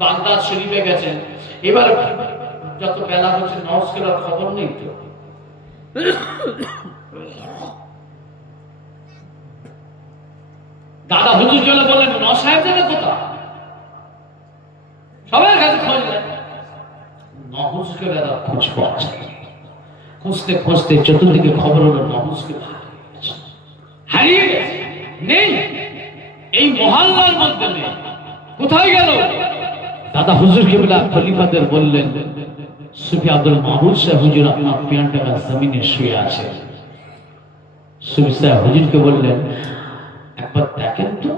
বাগদাদ শরীফে গেছেন, এবার যত বেলা হচ্ছে নওয়াজের খবর নেই তো। দাদা হুজুর চলে বললেন, সাহেব জানে কোথায়? সবার কাছে খোঁজ নেন, হুজুরকে দাদা খোঁজ পাচ্ছে। খুঁজতে খুঁজতে চতুর্দিকে খবর হলো হুজুরকে হারিয়ে গেছে, নেই, এই মহল্লার মধ্যে নেই। কোথায় গেল? দাদা হুজুর কেবলা খলিফাদের বললেন, সুফি আব্দুল মাহমুদ সাহেব হুজুর আপনার পিয়ানটাকা জমিনে শুয়ে আছে। সুফি সাহেব হুজুরকে বললেন, একবার দেখেন তো,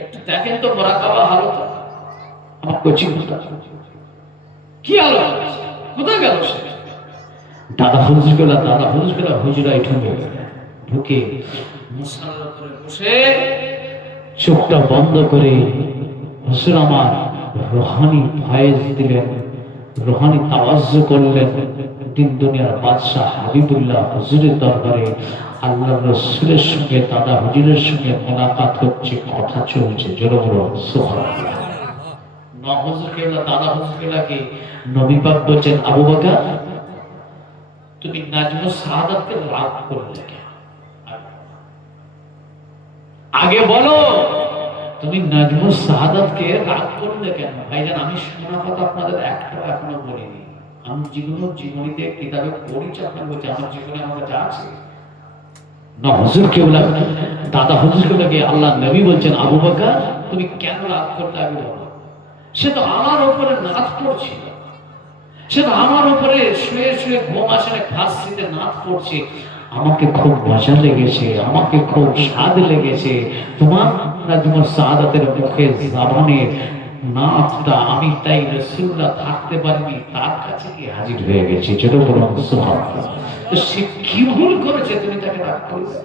একটু দেখেন তো মোরাকাবা হালত আমার কোচিং কি আলো, কোথায় গেল সে? দাদা হুজুর কেবলা হুজুরাই ঢুকে মুসাল্লার উপরে বসে চোখটা বন্ধ করে হুজুর আমার রুহানি ফায়েজ দিলেন, রুহানি তাওয়াজ্জু করলেন। দিন দুনিয়ার বাদশাহ হাবিবুল্লাহ হুজুরের দরবারে আল্লাহর রাসূলের সঙ্গে দাদা হুজুরের সঙ্গে মোলাকাত হচ্ছে, কথা চলছে। জোরে বলুন সুবহানাল্লাহ। হুজুর কেবলা দাদা হুজুর কেবলাকে নবী পাক বলছেন, আবু বকর তুমি নাজমুস সাআদাতকে রাগ করলে কেন? আগে বলো, তুমি নাজমুস সাআদাতকে রাগ করলে কেন? ভাইজান আমি শোনা কথা আপনাদের একটা এখনো বলিনি, আমি জীবনীতে কিতাবে পড়েছি, আপনার বলছি আমার জীবনে আমার কাছে আছে। না হুজুর কেবলা দাদা হুজুর কেবলাকে আল্লাহ নবী বলছেন, আবু বকর তুমি কেন রাগ করতে? আগে বলো। সে তো আমার উপরে নাচ পড়ছিল, সে তো আমার উপরে শুয়ে শুয়ে ঘুম আসে না, ফাঁসিতে নাচ পড়ছে। আমাকে খুব মজা লেগেছে, আমাকে খুব স্বাদ লেগেছে। তোমার নাজমুস সাআদাতের মুখে জাবানে নাচটা আমি তাই রাসূলুল্লাহ থাকতে পারিনি, তার কাছে কি হাজির হয়ে গেছি। যেটা বলুন সুবহানাল্লাহ। তো সে কি ভুল করেছে তুমি তাকে রাগ করলে?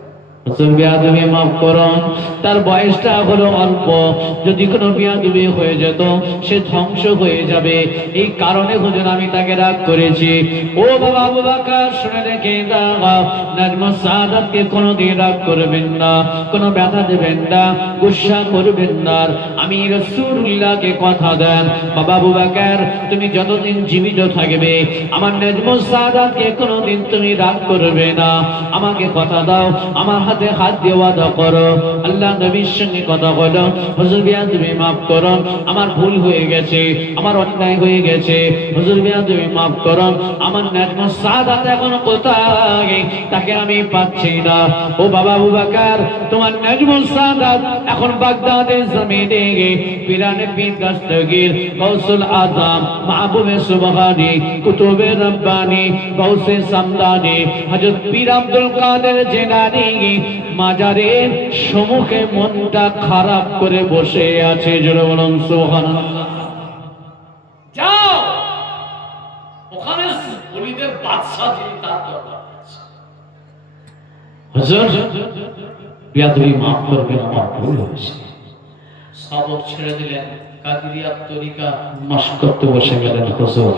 বেয়াদবি মাফ করুন, তার বয়সটা হলো অল্প, যদি কোনো বেয়াদবি হয়ে যেত সে ধ্বংস হয়ে যাবে, এই কারণে হুজুর আমি তাকে রাগ করেছি। ও বাবা আবু বকর শুনে রেখে দাও, নাজমুস সাআদাতকে কোনোদিন রাগ করবেন না, কোনো ব্যথা দেবেন না, গুসা করবেন না। আমি রাসূলুল্লাহকে কথা দেন বাবা আবু বকর তুমি যতদিন জীবিত থাকবে আমার নাজমুস সাআদাতকে কোনোদিন তুমি রাগ করবে না। আমাকে কথা দাও, আমার হাতে হাত দিয়ে ওয়াদা করো, আল্লাহ নবীর সঙ্গে কথা বলো, হুজুর বিয়ান তুমি মাফ করো, আমার ভুল হয়ে গেছে, আমার অন্যায় হয়ে গেছে, হুজুর বিয়ান তুমি মাফ করো, আমার নেজমুল সাদাত এখন কোথায়, তাকে আমি পাচ্ছি না। ও বাবা আবু বকর, তোমার নেজমুল সাদাত এখন বাগদাদের জমিনে পিরানে পীর দস্তগীর গৌসুল আজম মাহবুবে সুবহানী কুতুবে রব্বানী গৌসে সামদানী হযরত পীর আব্দুল কাদের জিলানী মাজারের সম্মুখে মনটা খারাপ করে বসে আছে। জোরে বলুন সুবহানাল্লাহ। যাও ওখানে ওলিদের বাদশা যিনি তার দরবার আছে। হুজুর বিয়াদবি মাফ করবেন, আমার ভুল হয়েছে। সবক ছেড়ে দিলেন, কাদিরিয়াত তরিকা মশক করতে বসে গেলেন। হুজুর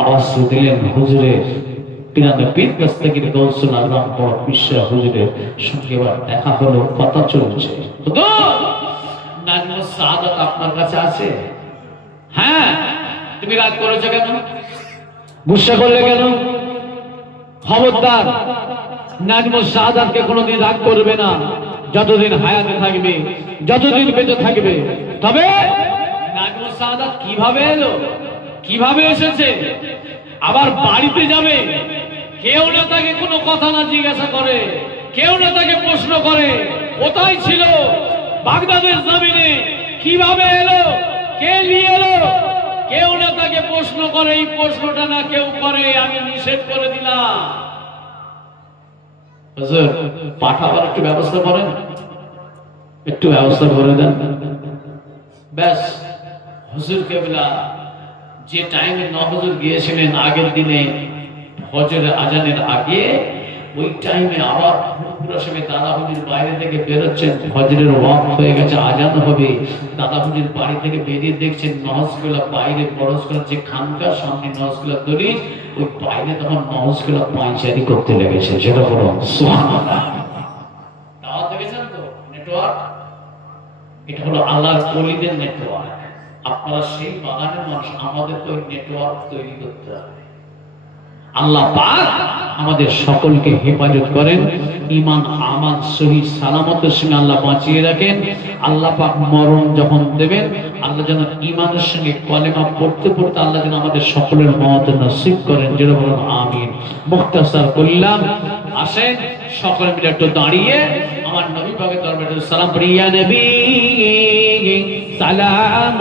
আওয়াজ দিলেন, হুজুরের পিরানে পীর দস্তগীর গৌসুল আজম বড় বিশ্বা হুজুরের সঙ্গে এবার দেখা হলো, কথা চলছে। হুজুর নাজমুল সাদাত আপনার কাছে আছে? হ্যাঁ। তুমি রাগ করেছো কেন? গুসা করলে কেন? খবরদার নাজমুল সাদাতকে কোনোদিন রাগ করবে না, যতদিন হায়াতে থাকবে, যতদিন বেঁচে থাকবে। তবে নাজমুল সাদাত কিভাবে এলো, কিভাবে এসেছে, আবার বাড়িতে যাবে, কেউ না তাকে কোনো কথা না জিজ্ঞাসা করে, কেউ না তাকে প্রশ্ন করে কোথায় ছিল, বাগদাদের জমিনে কিভাবে এলো, কে নিয়ে এলো, কেউ না তাকে প্রশ্ন করে। এই প্রশ্নটা না কেউ করে, আমি নিষেধ করে দিলাম। হুজুর পাঠাবার একটু ব্যবস্থা করেন, একটু ব্যবস্থা করে দেন। ব্যাস হুজুর কেবলা যে টাইমে হুজুর গিয়েছিলেন আগের দিনে ফজরের আজানের আগে, ওই টাইমে আবার পুরো সময় দাদা হুজুর বাইরে থেকে বেরোচ্ছেন, ফজরের ওয়াক্ত হয়ে গেছে, আজান হবে। দাদা হুজুর বাড়ি থেকে বেরিয়ে দেখছেন নহজগুলা বাইরে, পরস্পর যে খানকার সামনে নহজগুলা দলিল, ওই বাইরে তখন নহজগুলা পায়চারি করতে লেগেছে। যেটা বলো সুবহানাল্লাহ। দাওয়াত দেখেছেন তো নেটওয়ার্ক, এটা হলো আল্লাহর ওলিদের নেটওয়ার্ক। আপনারা সেই বাগানের মানুষ, আমাদের তো নেটওয়ার্ক তৈরি করতে হবে। আল্লাহ পাক আমাদের সকলকে হেফাজত করেন, ঈমান আমাল সহি সালামতের সঙ্গে আল্লাহ বাঁচিয়ে রাখেন। আল্লাহ পাক মরণ যখন দেবেন, আল্লাহ যেন ঈমানের সঙ্গে কলেমা পড়তে পড়তে আল্লাহ যেন আমাদের সকলের মওত নসিব করেন। যেন বলুন আমিন। মুখতাসার করলাম, আসেন সকলে মিলে একটু দাঁড়িয়ে আমার নবী পাকের দরবারে সালাম পড়ি। ইয়া নবী সালাম